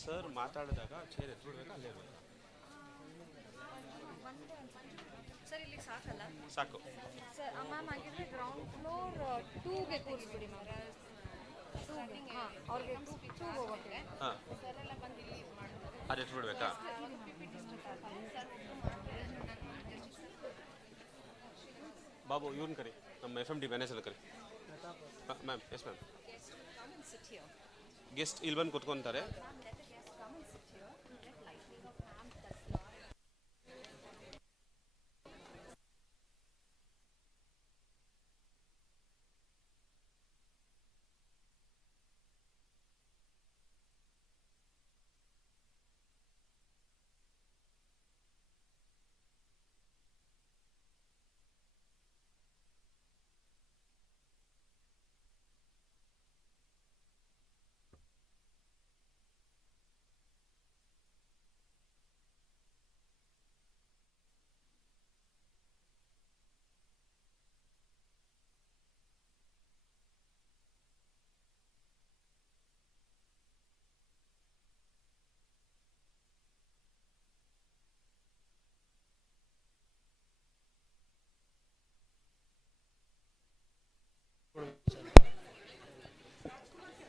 Sir ಮಾತಾಡಿದಾಗ chair ಎತ್ಬಿಡ್ಬೇಕಾ ಅಲ್ಲೇ ಇರ್ಬೇಕಾ? Sir ಇಲ್ಲಿ ಸಾಕಲ್ಲ ಸಾಕು. ಸರ್ ಮ್ಯಾಮ್ ಆಗಿದ್ರೆ ಗ್ರೌಂಡ್ ಫ್ಲೋರ್ 2ಗೆ ಕೂರಿಸ್ಬಿಡಿ ಮ್ಯಾಮ್. 2ಗೆ ಹಾಂ ಅವ್ರಿಗೆ 2 ಹೋಗೋಕ್ಕೆ ಹಾಂ, ಸರ್ ಎಲ್ಲ ಬಂದು ಇಲ್ಲಿ ಮಾಡ್ತಾರೆ. ಅದು ಎತ್ಬಿಡ್ಬೇಕಾ? ಬಾಬು ಇವ್ರನ್ನ ಕರಿ, ನಮ್ಮ ಎಫ್ ಎಮ್ ಡಿ ಮ್ಯಾನೇಜರ್ ಕರಿ. Ma'am, yes ma'am. ಗೆಸ್ಟ್ ಇಲ್ಲಿ ಬಂದು ಕೂತ್ಕೊತಾರೆ.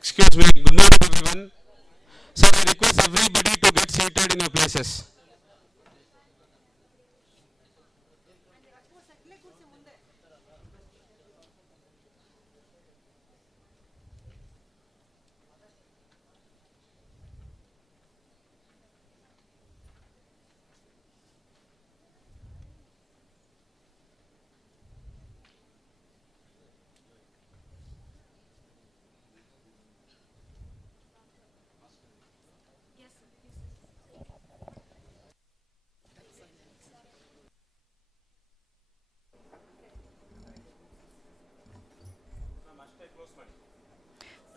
Excuse me, good morning everyone. Sir, I request everybody to get seated in your places.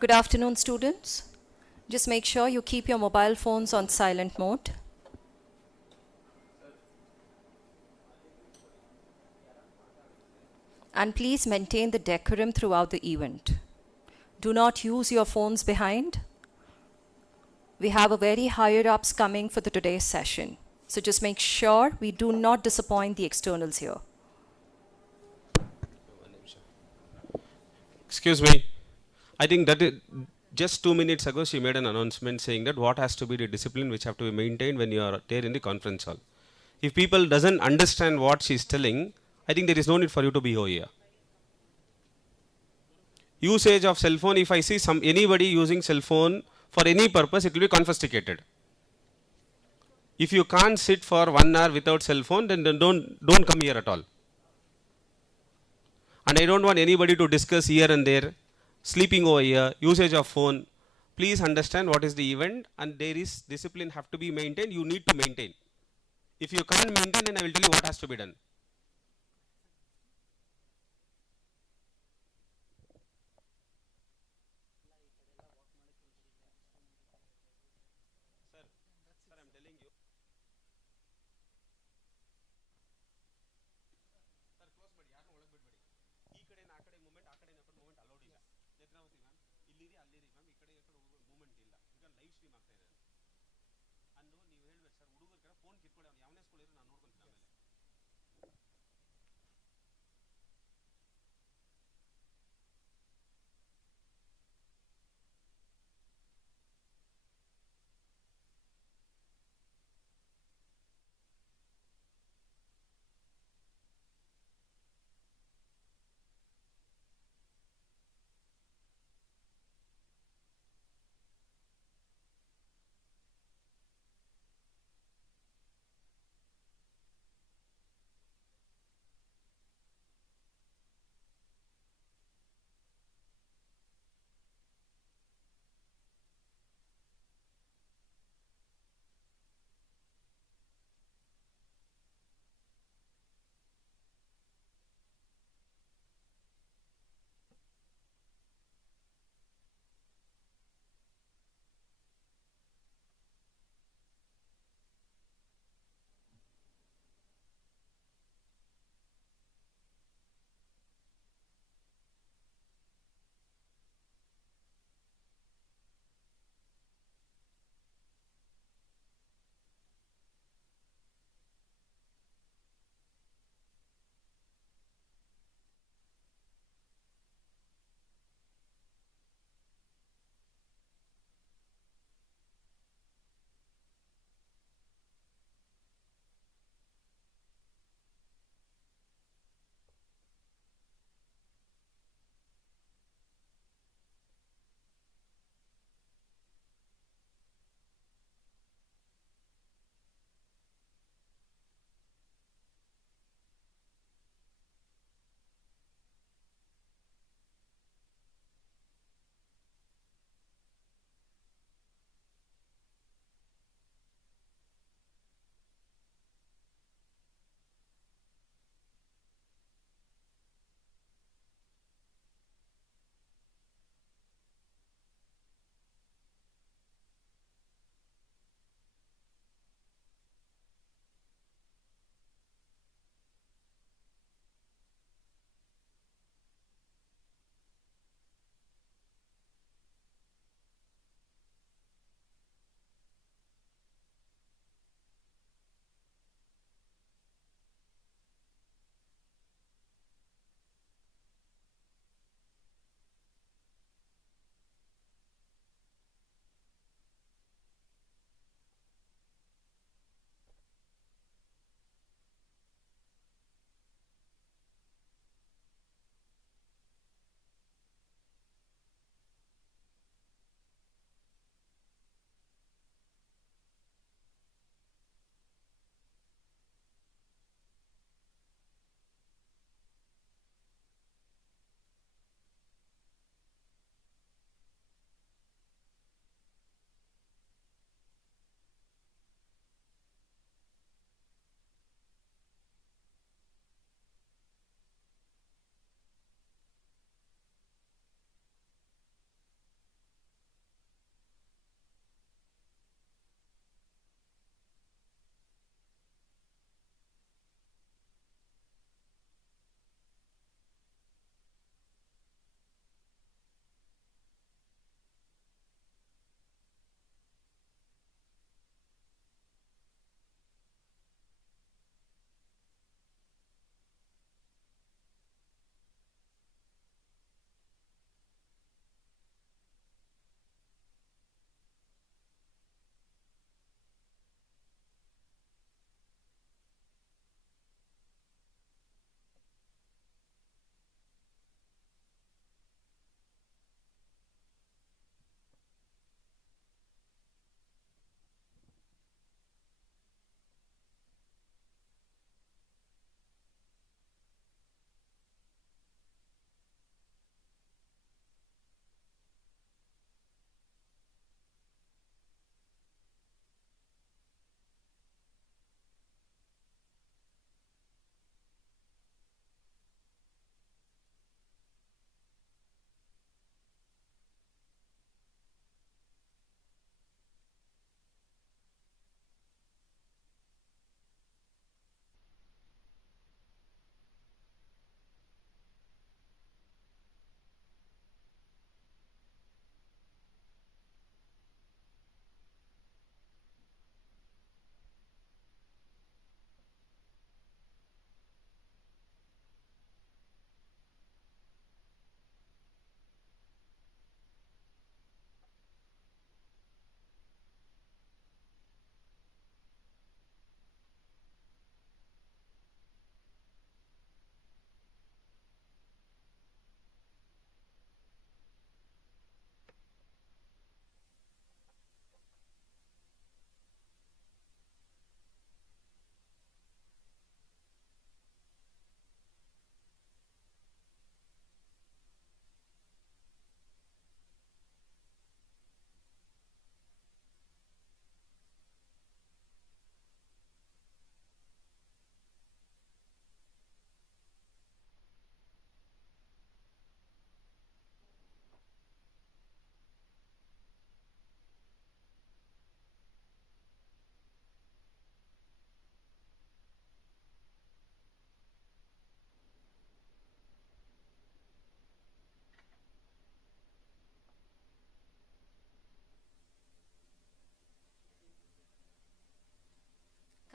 Good afternoon, students. Just make sure you keep your mobile phones on silent mode. And please maintain the decorum throughout the event. Do not use your phones behind. We have a very higher ups coming for today's session. So just make sure we do not disappoint the externals here. Excuse me. I think that just 2 minutes ago she made an announcement saying that what has to be the discipline which have to be maintained when you are there in the conference hall. If people doesn't understand what she is telling, I think there is no need for you to be over here. Usage of cell phone, if I see anybody using cell phone for any purpose, it will be confiscated. If you can't sit for 1 hour without cell phone, then don't come here at all. And I don't want anybody to discuss here and there, sleeping over here, usage of phone. Please understand what is the event, and there is discipline have to be maintained. You need to maintain. If you can't maintain, then I will tell you what has to be done. Sir, I'm telling you. Sir, close ಮಾಡಿ ಯಾರನ್ನ ಒಳಗೆ ಬಿಡಬೇಡಿ. ಈ ಕಡೆ ಆ ಕಡೆ movement allowed ಇಲ್ಲ. Netravati ma'am ಇಲ್ಲಿರಿ ಅಲ್ಲಿರಿ ma'am ಈ ಕಡೆ ಮೂವ್ಮೆಂಟ್ ಇಲ್ಲ. ಈಗ ಲೈವ್ ಸ್ಟ್ರೀಮ್ ಆಗ್ತಾ ಇದೆ. ಅಂದು ನೀವು ಹೇಳ್ಬೇಕು ಸರ್ ಹುಡುಗರ ಕಡೆ ಫೋನ್ ಕಿತ್ಕೊಳ್ಳಿ ಅವ್ನು ಯಾವನೇ ಸ್ಕೂಲ್ ಇರೋ ನಾನು ನೋಡ್ಕೊಂತೀನಿ ಆಮೇಲೆ.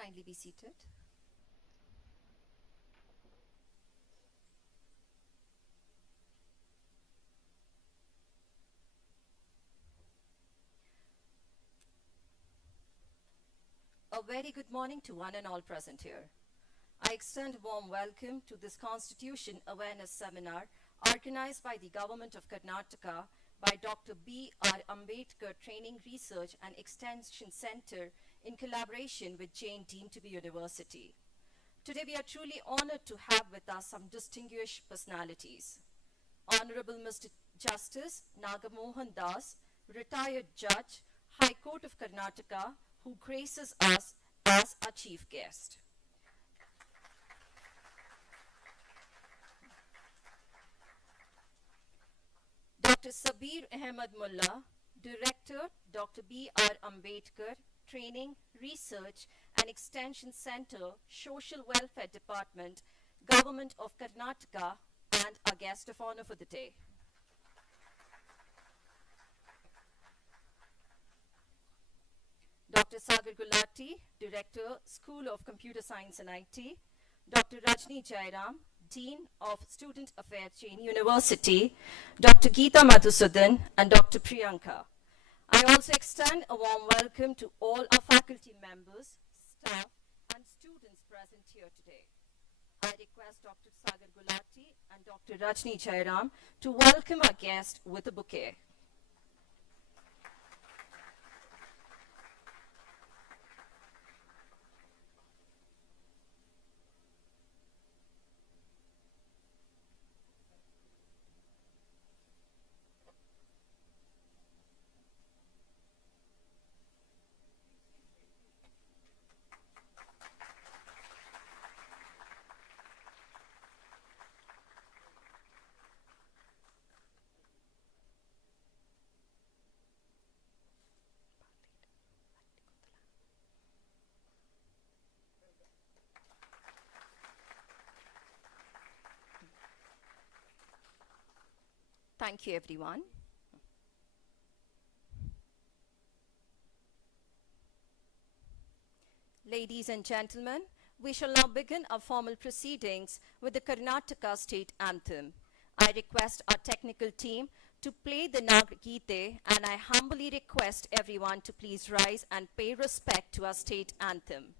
Kindly be seated. A very good morning to one and all present here. I extend a warm welcome to this Constitution Awareness Seminar organized by the Government of Karnataka by Dr. B.R. Ambedkar Training Research and Extension Center in collaboration with JAIN deemed to be university. Today we are truly honored to have with us some distinguished personalities. Honorable Mr. Justice Nagamohan Das, retired judge, High Court of Karnataka, who graces us as our chief guest. Dr. Sabeer Ahmed Mulla, Director, Dr. B.R. Ambedkar, Training, Research and Extension Center, Social Welfare Department, Government of Karnataka, and our guest of honor for the day. Dr. Sagar Gulati, Director, School of Computer Science and IT, Dr. Rajni Jairam, Dean of Student Affairs, JAIN University, Dr. Geeta Madhusudan, and Dr. Priyanka. I also extend a warm welcome to all our faculty members, staff, and students present here today. I request Dr. Sagar Gulati and Dr. Rajni Jairam to welcome our guest with a bouquet. Thank you, everyone. Ladies and gentlemen, we shall now begin our formal proceedings with the Karnataka state anthem. I request our technical team to play the Nagagite, and I humbly request everyone to please rise and pay respect to our state anthem.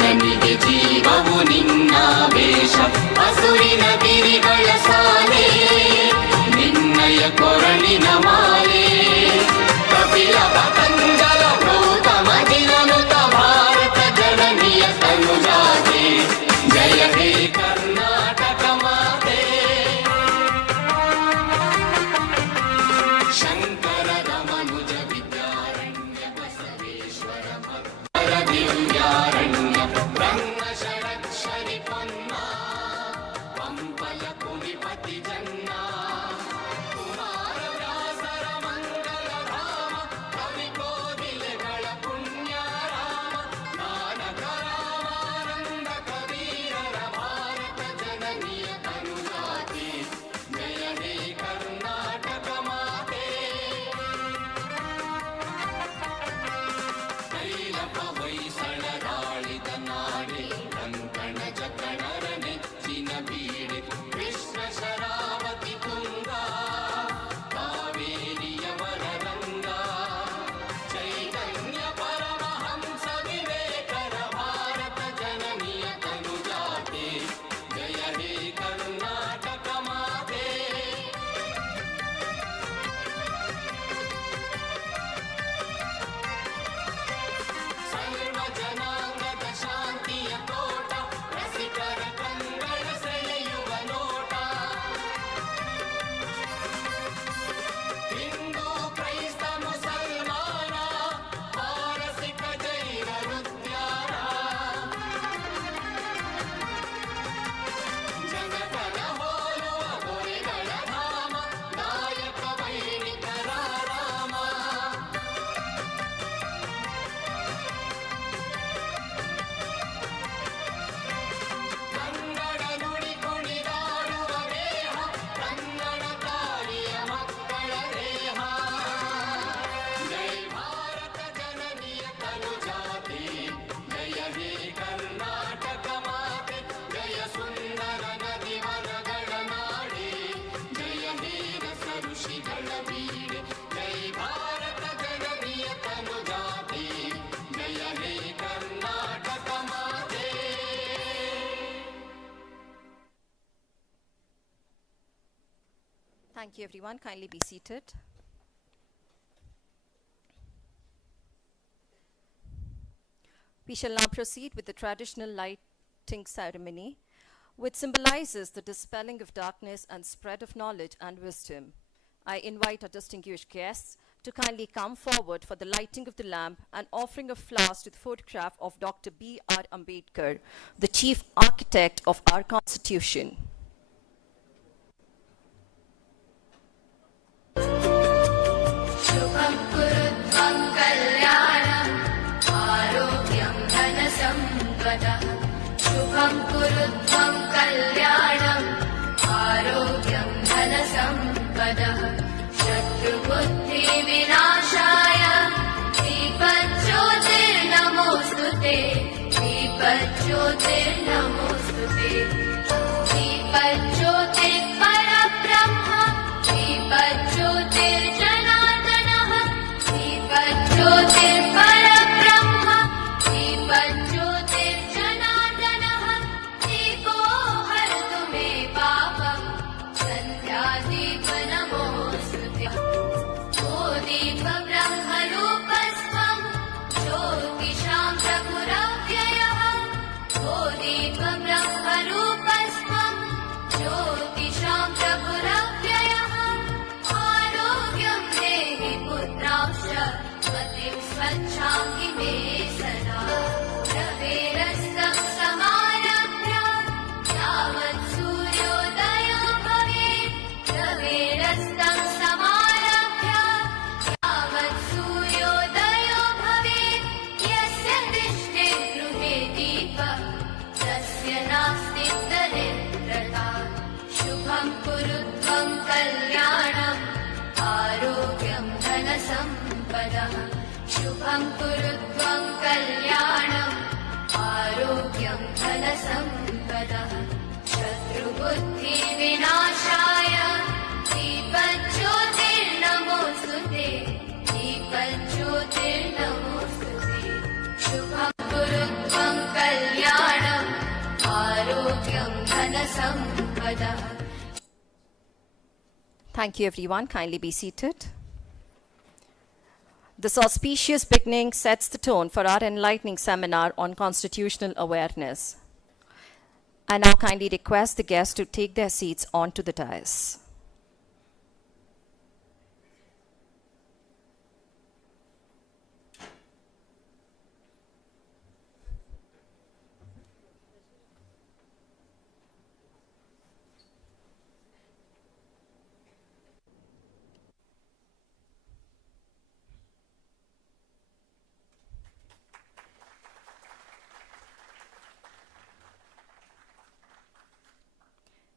ಜನನಿಗೆ ಜೀವವು ನಿನ್ನ Thank you, everyone. Kindly be seated. We shall now proceed with the traditional lighting ceremony, which symbolizes the dispelling of darkness and spread of knowledge and wisdom. I invite our distinguished guests to kindly come forward for the lighting of the lamp and offering of flowers to the photograph of Dr. B.R. Ambedkar, the chief architect of our Constitution. शुभं कुरुत्वं कल्याणम् आरोग्यं धनसम्पदः शुभं कुरुत्वं कल्याणम् आरोग्यं धनसम्पदः शत्रुबुद्धिविनाशाय दीपज्योतिर्नमोऽस्तु ते दीपज्योतिर्नमोऽस्तु ते दीपज्योतिर्परब्रह्म दीपज्योतिर्जनार्दनः दीपज्योतिर्परब्रह्म दीपज्योतिर्जनार्दनः दीपो हरतु मे पापम् सन्ध्यादीपनमोऽस्तु ते ओ दीपब्रह्मरूपस्त्वं ज्योतिषां प्रभुरव्ययः ओ दीपब्रह्मरूपस्त्वं ज्योतिषां प्रभुरव्ययः आरोग्यं देहि पुत्रांश्च मतिं स्वच्छां मे सदा रवेरस्तं समारभ्य यावत् सूर्योदयो भवेत् रवेरस्तं समारभ्य यावत् सूर्योदयो भवेत् यस्य तिष्ठे गृहे दीपः तस्य नास्ति दरिद्रता शुभं कुरुत्वं कल्याणम् आरोग्यं धनसम्पदः शुभं कुरुत्वं कल्याणम् आरोग्यं धनसम्पदः शत्रुबुद्धिविनाशाय दीपज्योतिर्नमोऽस्तु ते दीपज्योतिर्नमोऽस्तु ते शुभं कुरुत्वं कल्याणम् आरोग्यं धनसम्पदः. Thank you, everyone. Kindly be seated. This auspicious beginning sets the tone for our enlightening seminar on constitutional awareness. I now kindly request the guests to take their seats onto the dais.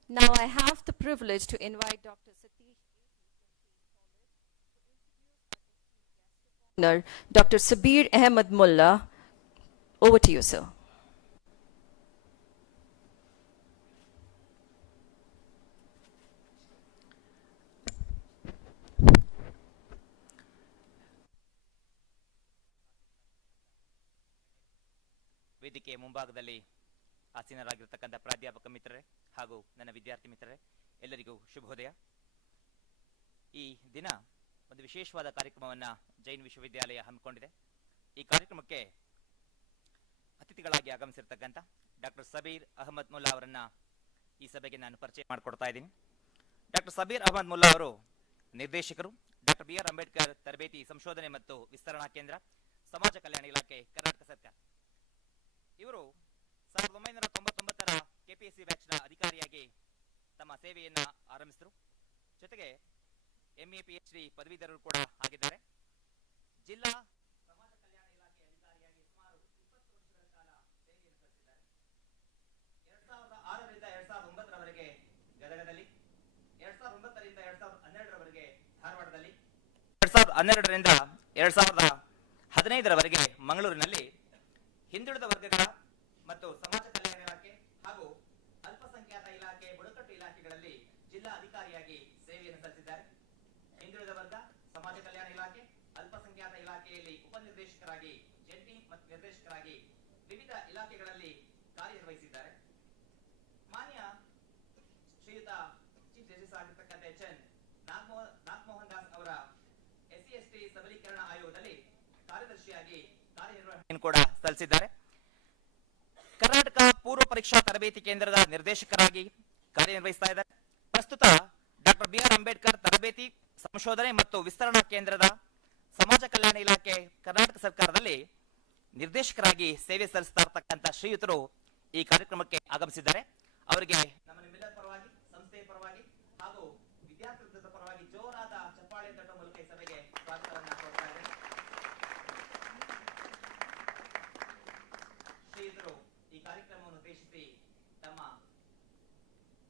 Now I have the privilege to invite Dr. Sabeer, Dr. Sabeer Ahmed Mulla. Over to you, sir. ವೇದಿಕೆಯ ಮುಂಭಾಗದಲ್ಲಿ ಆಸೀನರಾಗಿರ್ತಕ್ಕಂಥ ಪ್ರಾಧ್ಯಾಪಕ ಮಿತ್ರರೇ ಹಾಗೂ ನನ್ನ ವಿದ್ಯಾರ್ಥಿ ಮಿತ್ರರೇ ಎಲ್ಲರಿಗೂ ಶುಭೋದಯ. ಈ ದಿನ ಒಂದು ವಿಶೇಷವಾದ ಕಾರ್ಯಕ್ರಮವನ್ನು ಜೈನ್ ವಿಶ್ವವಿದ್ಯಾಲಯ ಹಮ್ಮಿಕೊಂಡಿದೆ. ಈ ಕಾರ್ಯಕ್ರಮಕ್ಕೆ ಅತಿಥಿಗಳಾಗಿ ಆಗಮಿಸಿರ್ತಕ್ಕಂಥ ಡಾಕ್ಟರ್ ಸಬೀರ್ ಅಹಮದ್ ಮುಲ್ಲಾ ಅವರನ್ನು ಈ ಸಭೆಗೆ ನಾನು ಪರಿಚಯ ಮಾಡಿಕೊಡ್ತಾ ಇದ್ದೀನಿ. ಡಾಕ್ಟರ್ ಸಬೀರ್ ಅಹಮದ್ ಮುಲ್ಲಾ ಅವರು ನಿರ್ದೇಶಕರು, ಡಾಕ್ಟರ್ ಬಿ.ಆರ್. ಅಂಬೇಡ್ಕರ್ ತರಬೇತಿ ಸಂಶೋಧನೆ ಮತ್ತು ವಿಸ್ತರಣಾ ಕೇಂದ್ರ, ಸಮಾಜ ಕಲ್ಯಾಣ ಇಲಾಖೆ, ಕರ್ನಾಟಕ ಸರ್ಕಾರ. ಇವರು 1999ರ ಕೆಪಿಎಸ್ಸಿ ಬ್ಯಾಚ್ನ ಅಧಿಕಾರಿಯಾಗಿ ತಮ್ಮ ಸೇವೆಯನ್ನು ಆರಂಭಿಸಿದರು. ಜೊತೆಗೆ MA PhD ಪದವೀಧರರು ಕೂಡ ಆಗಿದ್ದಾರೆ. ಜಿಲ್ಲಾ ಸಮಾಜ ಕಲ್ಯಾಣ ಇಲಾಖೆ ಅಧಿಕಾರಿಯಾಗಿ ಸುಮಾರು 20 ವರ್ಷಗಳ ಕಾಲ ಸೇವೆಯನ್ನು ಸಲ್ಲಿಸಿದ್ದಾರೆ. 2006ರಿಂದ 2009ರವರೆಗೆ ಗದಗದಲ್ಲಿ, 2009ರಿಂದ 2012ರವರೆಗೆ ಧಾರವಾಡದಲ್ಲಿ, 2012ರಿಂದ 2015ರವರೆಗೆ ಮಂಗಳೂರಿನಲ್ಲಿ ಹಿಂದುಳಿದ ವರ್ಗಗಳ ಮತ್ತು ಸಮಾಜ ಕಲ್ಯಾಣ ಇಲಾಖೆ ಹಾಗೂ ಅಲ್ಪಸಂಖ್ಯಾತ ಇಲಾಖೆ, ಬುಡಕಟ್ಟು ಇಲಾಖೆಗಳಲ್ಲಿ ಜಿಲ್ಲಾ ಅಧಿಕಾರಿಯಾಗಿ ಸೇವೆಯನ್ನು ಸಲ್ಲಿಸಿದ್ದಾರೆ. ಹಿಂದುಳಿದ ವರ್ಗ, ಸಮಾಜ ಕಲ್ಯಾಣ ಇಲಾಖೆ, ಅಲ್ಪಸಂಖ್ಯಾತ ಇಲಾಖೆಯಲ್ಲಿ ಉಪನಿರ್ದೇಶಕರಾಗಿ, ಜಂಟಿ ಮತ್ತು ನಿರ್ದೇಶಕರಾಗಿ ವಿವಿಧ ಇಲಾಖೆಗಳಲ್ಲಿ ಕಾರ್ಯನಿರ್ವಹಿಸಿದ್ದಾರೆ. ಮಾನ್ಯ ಶ್ರೀಯುತ ಚೀಫ್ ಜಸ್ಟಿಸ್ ಆಗಿರ್ತಕ್ಕಂಥ HN ಸಬಲೀಕರಣ ಆಯೋಗದಲ್ಲಿ ಕಾರ್ಯದರ್ಶಿಯಾಗಿ ಕಾರ್ಯನಿರ್ವಹಣೆಯನ್ನು ಕೂಡ ಸಲ್ಲಿಸಿದ್ದಾರೆ. ಕರ್ನಾಟಕ ಪೂರ್ವ ಪರೀಕ್ಷಾ ತರಬೇತಿ ಕೇಂದ್ರದ ನಿರ್ದೇಶಕರಾಗಿ ಕಾರ್ಯನಿರ್ವಹಿಸ್ತಾ ಇದ್ದಾರೆ. ಪ್ರಸ್ತುತ ಡಾಕ್ಟರ್ BR ಅಂಬೇಡ್ಕರ್ ತರಬೇತಿ ಸಂಶೋಧನೆ ಮತ್ತು ವಿಸ್ತರಣಾ ಕೇಂದ್ರದ ಸಮಾಜ ಕಲ್ಯಾಣ ಇಲಾಖೆ ಕರ್ನಾಟಕ ಸರ್ಕಾರದಲ್ಲಿ ನಿರ್ದೇಶಕರಾಗಿ ಸೇವೆ ಸಲ್ಲಿಸ್ತಾ ಇರತಕ್ಕಂಥ ಶ್ರೀಯುತರು ಈ ಕಾರ್ಯಕ್ರಮಕ್ಕೆ ಆಗಮಿಸಿದ್ದಾರೆ. ಅವರಿಗೆ ನಮ್ಮ ನಿಮ್ಮೆಲ್ಲರ ಪರವಾಗಿ, ಸಂಸ್ಥೆಯ ಪರವಾಗಿ ಹಾಗೂ ವಿದ್ಯಾರ್ಥಿ ವೃಂದದ ಪರವಾಗಿ ಜೋರಾದ ಚಪ್ಪಾಳೆ ತಟ್ಟುವ ಮೂಲಕ ಈ ಸಭೆಗೆ ಸ್ವಾಗತವನ್ನು ಕೋರ್ತಾ ಇದ್ದೇನೆ. ಶ್ರೀಯುತರು ಈ ಕಾರ್ಯಕ್ರಮವನ್ನು ಉದ್ದೇಶಿಸಿ ತಮ್ಮ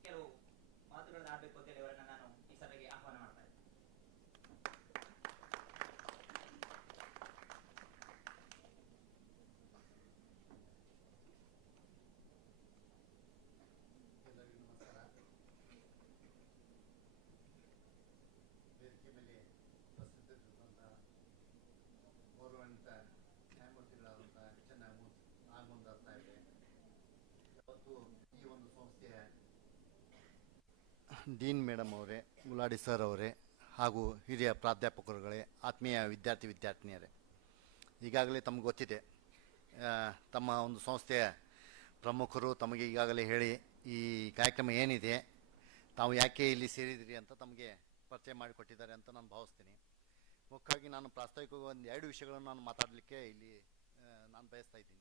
ಕೆಲವು ಮಾತುಗಳನ್ನು ಆಡಬೇಕು ಅಂತ ಹೇಳಿ ಅವರನ್ನು ನಾನು ಈ ಸಭೆಗೆ ಆಹ್ವಾನ ಮಾಡ್ತಾ ಇದ್ದೇನೆ. ಎಲ್ಲರಿಗೂ ನಮಸ್ಕಾರ. ವೇದಿಕೆ ಮೇಲೆ ಉಪಸ್ಥಿತರಿರುವಂಥ ಗೌರವಾನ್ವಿತ ನ್ಯಾಯಮೂರ್ತಿಗಳಾದಂಥ Ahmed ಆಗ್ತಾ ಇದೆ. ಇವತ್ತು ಈ ಒಂದು ಸಂಸ್ಥೆಯ ಡೀನ್ ಮೇಡಮ್ ಅವರೇ, ಮುಲಾಡಿ ಸರ್ ಅವರೇ ಹಾಗೂ ಹಿರಿಯ ಪ್ರಾಧ್ಯಾಪಕರುಗಳೇ, ಆತ್ಮೀಯ ವಿದ್ಯಾರ್ಥಿನಿಯರೇ, ಈಗಾಗಲೇ ತಮಗೆ ಗೊತ್ತಿದೆ, ತಮ್ಮ ಒಂದು ಸಂಸ್ಥೆಯ ಪ್ರಮುಖರು ತಮಗೆ ಈಗಾಗಲೇ ಹೇಳಿ ಈ ಕಾರ್ಯಕ್ರಮ ಏನಿದೆ, ತಾವು ಯಾಕೆ ಇಲ್ಲಿ ಸೇರಿದಿರಿ ಅಂತ ತಮಗೆ ಪರಿಚಯ ಮಾಡಿಕೊಟ್ಟಿದ್ದಾರೆ ಅಂತ ನಾನು ಭಾವಿಸ್ತೀನಿ. ಮುಖ್ಯವಾಗಿ ನಾನು ಪ್ರಾಸ್ತಾವಿಕವಾಗಿ ಒಂದು 2 ವಿಷಯಗಳನ್ನು ನಾನು ಮಾತಾಡಲಿಕ್ಕೆ ಇಲ್ಲಿ ನಾನು ಬಯಸ್ತಾ ಇದ್ದೀನಿ.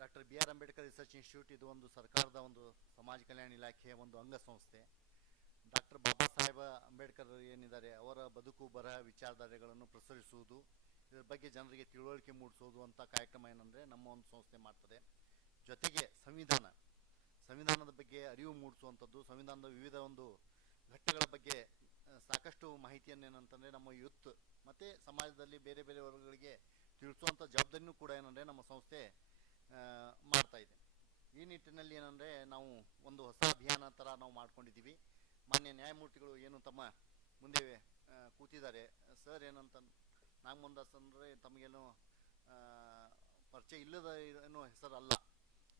Doctor BR Ambedkar research institute ಇದು ಒಂದು ಸರ್ಕಾರದ ಒಂದು ಸಮಾಜ ಕಲ್ಯಾಣ ಇಲಾಖೆಯ ಒಂದು ಅಂಗಸಂಸ್ಥೆ. ಡಾಕ್ಟರ್ ಬಾಬಾ ಸಾಹೇಬ ಅಂಬೇಡ್ಕರ್ ಏನಿದ್ದಾರೆ ಅವರ ಬದುಕು ಬರಹ ವಿಚಾರಧಾರೆಗಳನ್ನು ಪ್ರಸರಿಸುವುದು, ಇದರ ಬಗ್ಗೆ ಜನರಿಗೆ ತಿಳುವಳಿಕೆ ಮೂಡಿಸೋದು ಅಂತ ಕಾರ್ಯಕ್ರಮ ಏನಂದರೆ ನಮ್ಮ ಒಂದು ಸಂಸ್ಥೆ ಮಾಡ್ತದೆ. ಜೊತೆಗೆ ಸಂವಿಧಾನದ ಬಗ್ಗೆ ಅರಿವು ಮೂಡಿಸುವಂಥದ್ದು, ಸಂವಿಧಾನದ ವಿವಿಧ ಒಂದು ಘಟ್ಟಗಳ ಬಗ್ಗೆ ಸಾಕಷ್ಟು ಮಾಹಿತಿಯನ್ನು ಏನಂತಂದರೆ ನಮ್ಮ ಯೂತ್ ಮತ್ತು ಸಮಾಜದಲ್ಲಿ ಬೇರೆ ಬೇರೆ ವರ್ಗಗಳಿಗೆ ತಿಳಿಸುವಂಥ ಜವಾಬ್ದಾರಿನೂ ಕೂಡ ಏನಂದರೆ ನಮ್ಮ ಸಂಸ್ಥೆ ಮಾಡ್ತಾ ಇದೆ. ಈ ನಿಟ್ಟಿನಲ್ಲಿ ಏನಂದರೆ ನಾವು ಒಂದು ಹೊಸ ಅಭಿಯಾನ ಥರ ನಾವು ಮಾಡ್ಕೊಂಡಿದ್ದೀವಿ. ಮಾನ್ಯ ನ್ಯಾಯಮೂರ್ತಿಗಳು ಏನು ತಮ್ಮ ಮುಂದೆ ಕೂತಿದ್ದಾರೆ, ಸರ್ ಏನಂತ ನಾಗಮೋಹನ್ ಅಂದರೆ ತಮಗೇನು ಪರಿಚಯ ಇಲ್ಲದ ಏನೋ ಹೆಸರಲ್ಲ.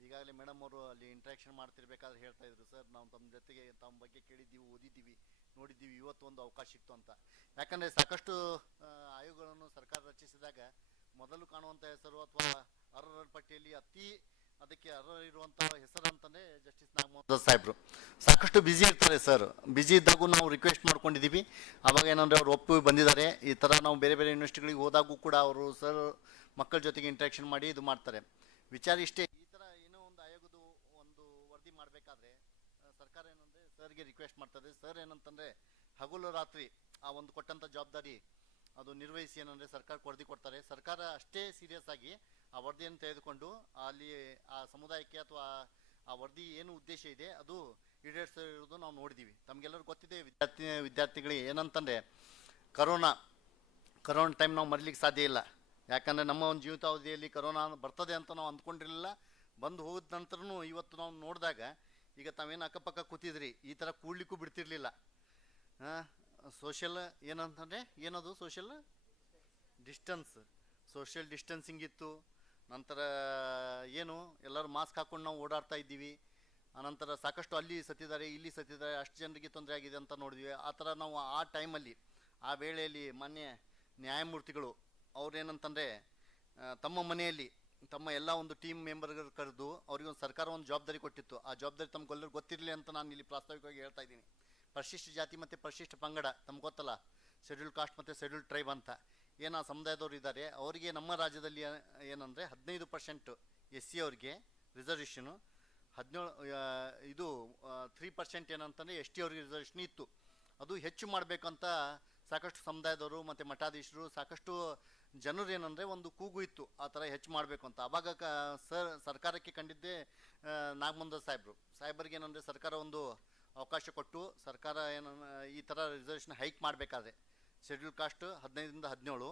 ಈಗಾಗಲೇ ಮೇಡಮ್ ಅವರು ಅಲ್ಲಿ ಇಂಟ್ರಾಕ್ಷನ್ ಮಾಡ್ತಿರ್ಬೇಕಾದ್ರೆ ಹೇಳ್ತಾ ಇದ್ರು, ಸರ್ ನಾವು ತಮ್ಮ ಜೊತೆಗೆ ತಮ್ಮ ಬಗ್ಗೆ ಕೇಳಿದ್ದೀವಿ, ಓದಿದ್ದೀವಿ, ನೋಡಿದ್ದೀವಿ, ಇವತ್ತು ಒಂದು ಅವಕಾಶ ಸಿಕ್ತು ಅಂತ. ಯಾಕಂದರೆ ಸಾಕಷ್ಟು ಆಯೋಗಗಳನ್ನು ಸರ್ಕಾರ ರಚಿಸಿದಾಗ ಮೊದಲು ಕಾಣುವಂಥ ಹೆಸರು ಅಥವಾ ಅರ್ಹರ ಪಟ್ಟಿಯಲ್ಲಿ ಅದಕ್ಕೆ ಅರ್ಹ ಇರುವಂಥ ಹೆಸರು ಅಂತಂದರೆ ಜಸ್ಟಿಸ್ ನಾಗಮೋಹನ್ ಸಾಹೇಬರು. ಸಾಕಷ್ಟು ಬ್ಯುಸಿ ಇರ್ತಾರೆ ಸರ್. ಬ್ಯುಸಿ ಇದ್ದಾಗೂ ನಾವು ರಿಕ್ವೆಸ್ಟ್ ಮಾಡ್ಕೊಂಡಿದ್ದೀವಿ. ಆವಾಗ ಏನಂದರೆ ಅವ್ರು ಒಪ್ಪಿ ಬಂದಿದ್ದಾರೆ. ಈ ಥರ ನಾವು ಬೇರೆ ಬೇರೆ ಯೂನಿವರ್ಸಿಟಿಗಳಿಗೆ ಹೋದಾಗೂ ಕೂಡ ಅವರು ಸರ್ ಮಕ್ಕಳ ಜೊತೆಗೆ ಇಂಟ್ರಾಕ್ಷನ್ ಮಾಡಿ ಇದು ಮಾಡ್ತಾರೆ. ವಿಚಾರ ಇಷ್ಟೇ, ಈ ಥರ ಏನೋ ಒಂದು ಆಯೋಗದ ಒಂದು ವರದಿ ಮಾಡಬೇಕಾದ್ರೆ ಸರ್ಕಾರ ಏನಂದರೆ ಸರ್ಗೆ ರಿಕ್ವೆಸ್ಟ್ ಮಾಡ್ತದೆ. ಸರ್ ಏನಂತಂದರೆ ಹಗಲು ರಾತ್ರಿ ಆ ಒಂದು ಕೊಟ್ಟಂಥ ಜವಾಬ್ದಾರಿ ಅದು ನಿರ್ವಹಿಸಿ ಏನಂದರೆ ಸರ್ಕಾರಕ್ಕೆ ವರದಿ ಕೊಡ್ತಾರೆ. ಸರ್ಕಾರ ಅಷ್ಟೇ ಸೀರಿಯಸ್ ಆಗಿ ಆ ವರದಿಯನ್ನು ತೆಗೆದುಕೊಂಡು ಅಲ್ಲಿ ಆ ಸಮುದಾಯಕ್ಕೆ ಅಥವಾ ಆ ವರದಿ ಏನು ಉದ್ದೇಶ ಇದೆ ಅದು ಈಡೇರಿಸಿರೋದು ನಾವು ನೋಡಿದ್ದೀವಿ. ತಮಗೆಲ್ಲರೂ ಗೊತ್ತಿದೆ ವಿದ್ಯಾರ್ಥಿಗಳಿಗೆ ಏನಂತಂದರೆ ಕರೋನಾ ಟೈಮ್ ನಾವು ಮರೀಲಿಕ್ಕೆ ಸಾಧ್ಯ ಇಲ್ಲ. ಯಾಕಂದರೆ ನಮ್ಮ ಒಂದು ಜೀವಿತಾವಧಿಯಲ್ಲಿ ಕರೋನಾ ಬರ್ತದೆ ಅಂತ ನಾವು ಅಂದ್ಕೊಂಡಿರಲಿಲ್ಲ. ಬಂದು ಹೋದ ನಂತರನೂ ಇವತ್ತು ನಾವು ನೋಡಿದಾಗ ಈಗ ತಾವೇನು ಅಕ್ಕಪಕ್ಕ ಕೂತಿದ್ರಿ, ಈ ಥರ ಕೂಡ್ಲಿಕ್ಕೂ ಬಿಡ್ತಿರ್ಲಿಲ್ಲ. ಸೋಷಿಯಲ್ ಏನಂತಂದರೆ ಏನದು ಸೋಷಿಯಲ್ ಡಿಸ್ಟೆನ್ಸಿಂಗ್ ಇತ್ತು. ನಂತರ ಏನು ಎಲ್ಲರೂ ಮಾಸ್ಕ್ ಹಾಕ್ಕೊಂಡು ನಾವು ಓಡಾಡ್ತಾ ಇದ್ದೀವಿ. ಅನಂತರ ಸಾಕಷ್ಟು ಅಲ್ಲಿ ಸತ್ತಿದ್ದಾರೆ, ಇಲ್ಲಿ ಸತ್ತಿದ್ದಾರೆ, ಅಷ್ಟು ಜನರಿಗೆ ತೊಂದರೆ ಆಗಿದೆ ಅಂತ ನೋಡಿದ್ವಿ. ಆ ಥರ ನಾವು ಆ ಟೈಮಲ್ಲಿ ಆ ವೇಳೆಯಲ್ಲಿ ಮಾನ್ಯ ನ್ಯಾಯಮೂರ್ತಿಗಳು ಅವ್ರೇನಂತಂದರೆ ತಮ್ಮ ಮನೆಯಲ್ಲಿ ತಮ್ಮ ಎಲ್ಲ ಒಂದು ಟೀಮ್ ಮೆಂಬರ್ಗಳು ಕರೆದು ಅವ್ರಿಗೆ ಒಂದು ಸರ್ಕಾರ ಒಂದು ಜವಾಬ್ದಾರಿ ಕೊಟ್ಟಿತ್ತು. ಆ ಜವಾಬ್ದಾರಿ ತಮ್ಗೆಲ್ಲರೂ ಗೊತ್ತಿರಲಿ ಅಂತ ನಾನು ಇಲ್ಲಿ ಪ್ರಾಸ್ತಾವಿಕವಾಗಿ ಹೇಳ್ತಾ ಇದ್ದೀನಿ. ಪರಿಶಿಷ್ಟ ಜಾತಿ ಮತ್ತು ಪರಿಶಿಷ್ಟ ಪಂಗಡ ತಮ್ಗೆ ಗೊತ್ತಲ್ಲ, ಶೆಡ್ಯೂಲ್ ಕಾಸ್ಟ್ ಮತ್ತು ಶೆಡ್ಯೂಲ್ ಟ್ರೈಬ್ ಅಂತ ಏನು ಆ ಸಮುದಾಯದವ್ರು ಇದ್ದಾರೆ, ಅವರಿಗೆ ನಮ್ಮ ರಾಜ್ಯದಲ್ಲಿ ಏನಂದರೆ 15% SC ಅವ್ರಿಗೆ ರಿಸರ್ವೇಷನು, 3% ಏನಂತಂದರೆ ST ಅವ್ರಿಗೆ ರಿಸರ್ವೇಷನ್ ಇತ್ತು. ಅದು ಹೆಚ್ಚು ಮಾಡಬೇಕಂತ ಸಾಕಷ್ಟು ಸಮುದಾಯದವರು ಮತ್ತು ಮಠಾಧೀಶರು ಸಾಕಷ್ಟು ಜನರು ಏನಂದರೆ ಒಂದು ಕೂಗು ಇತ್ತು ಆ ಥರ ಹೆಚ್ಚು ಮಾಡಬೇಕು ಅಂತ. ಆವಾಗ ಸರ್ಕಾರಕ್ಕೆ ಕಂಡಿದ್ದೇ ನಾಗಮೋಹನ್ ಸಾಹೇಬರಿಗೆ ಏನಂದರೆ ಸರ್ಕಾರ ಒಂದು ಅವಕಾಶ ಕೊಟ್ಟು ಸರ್ಕಾರ ಈ ಥರ ರಿಸರ್ವೇಷನ್ ಹೈಕ್ ಮಾಡಬೇಕಾದ್ರೆ ಶೆಡ್ಯೂಲ್ ಕಾಸ್ಟ್ 15ರಿಂದ 17,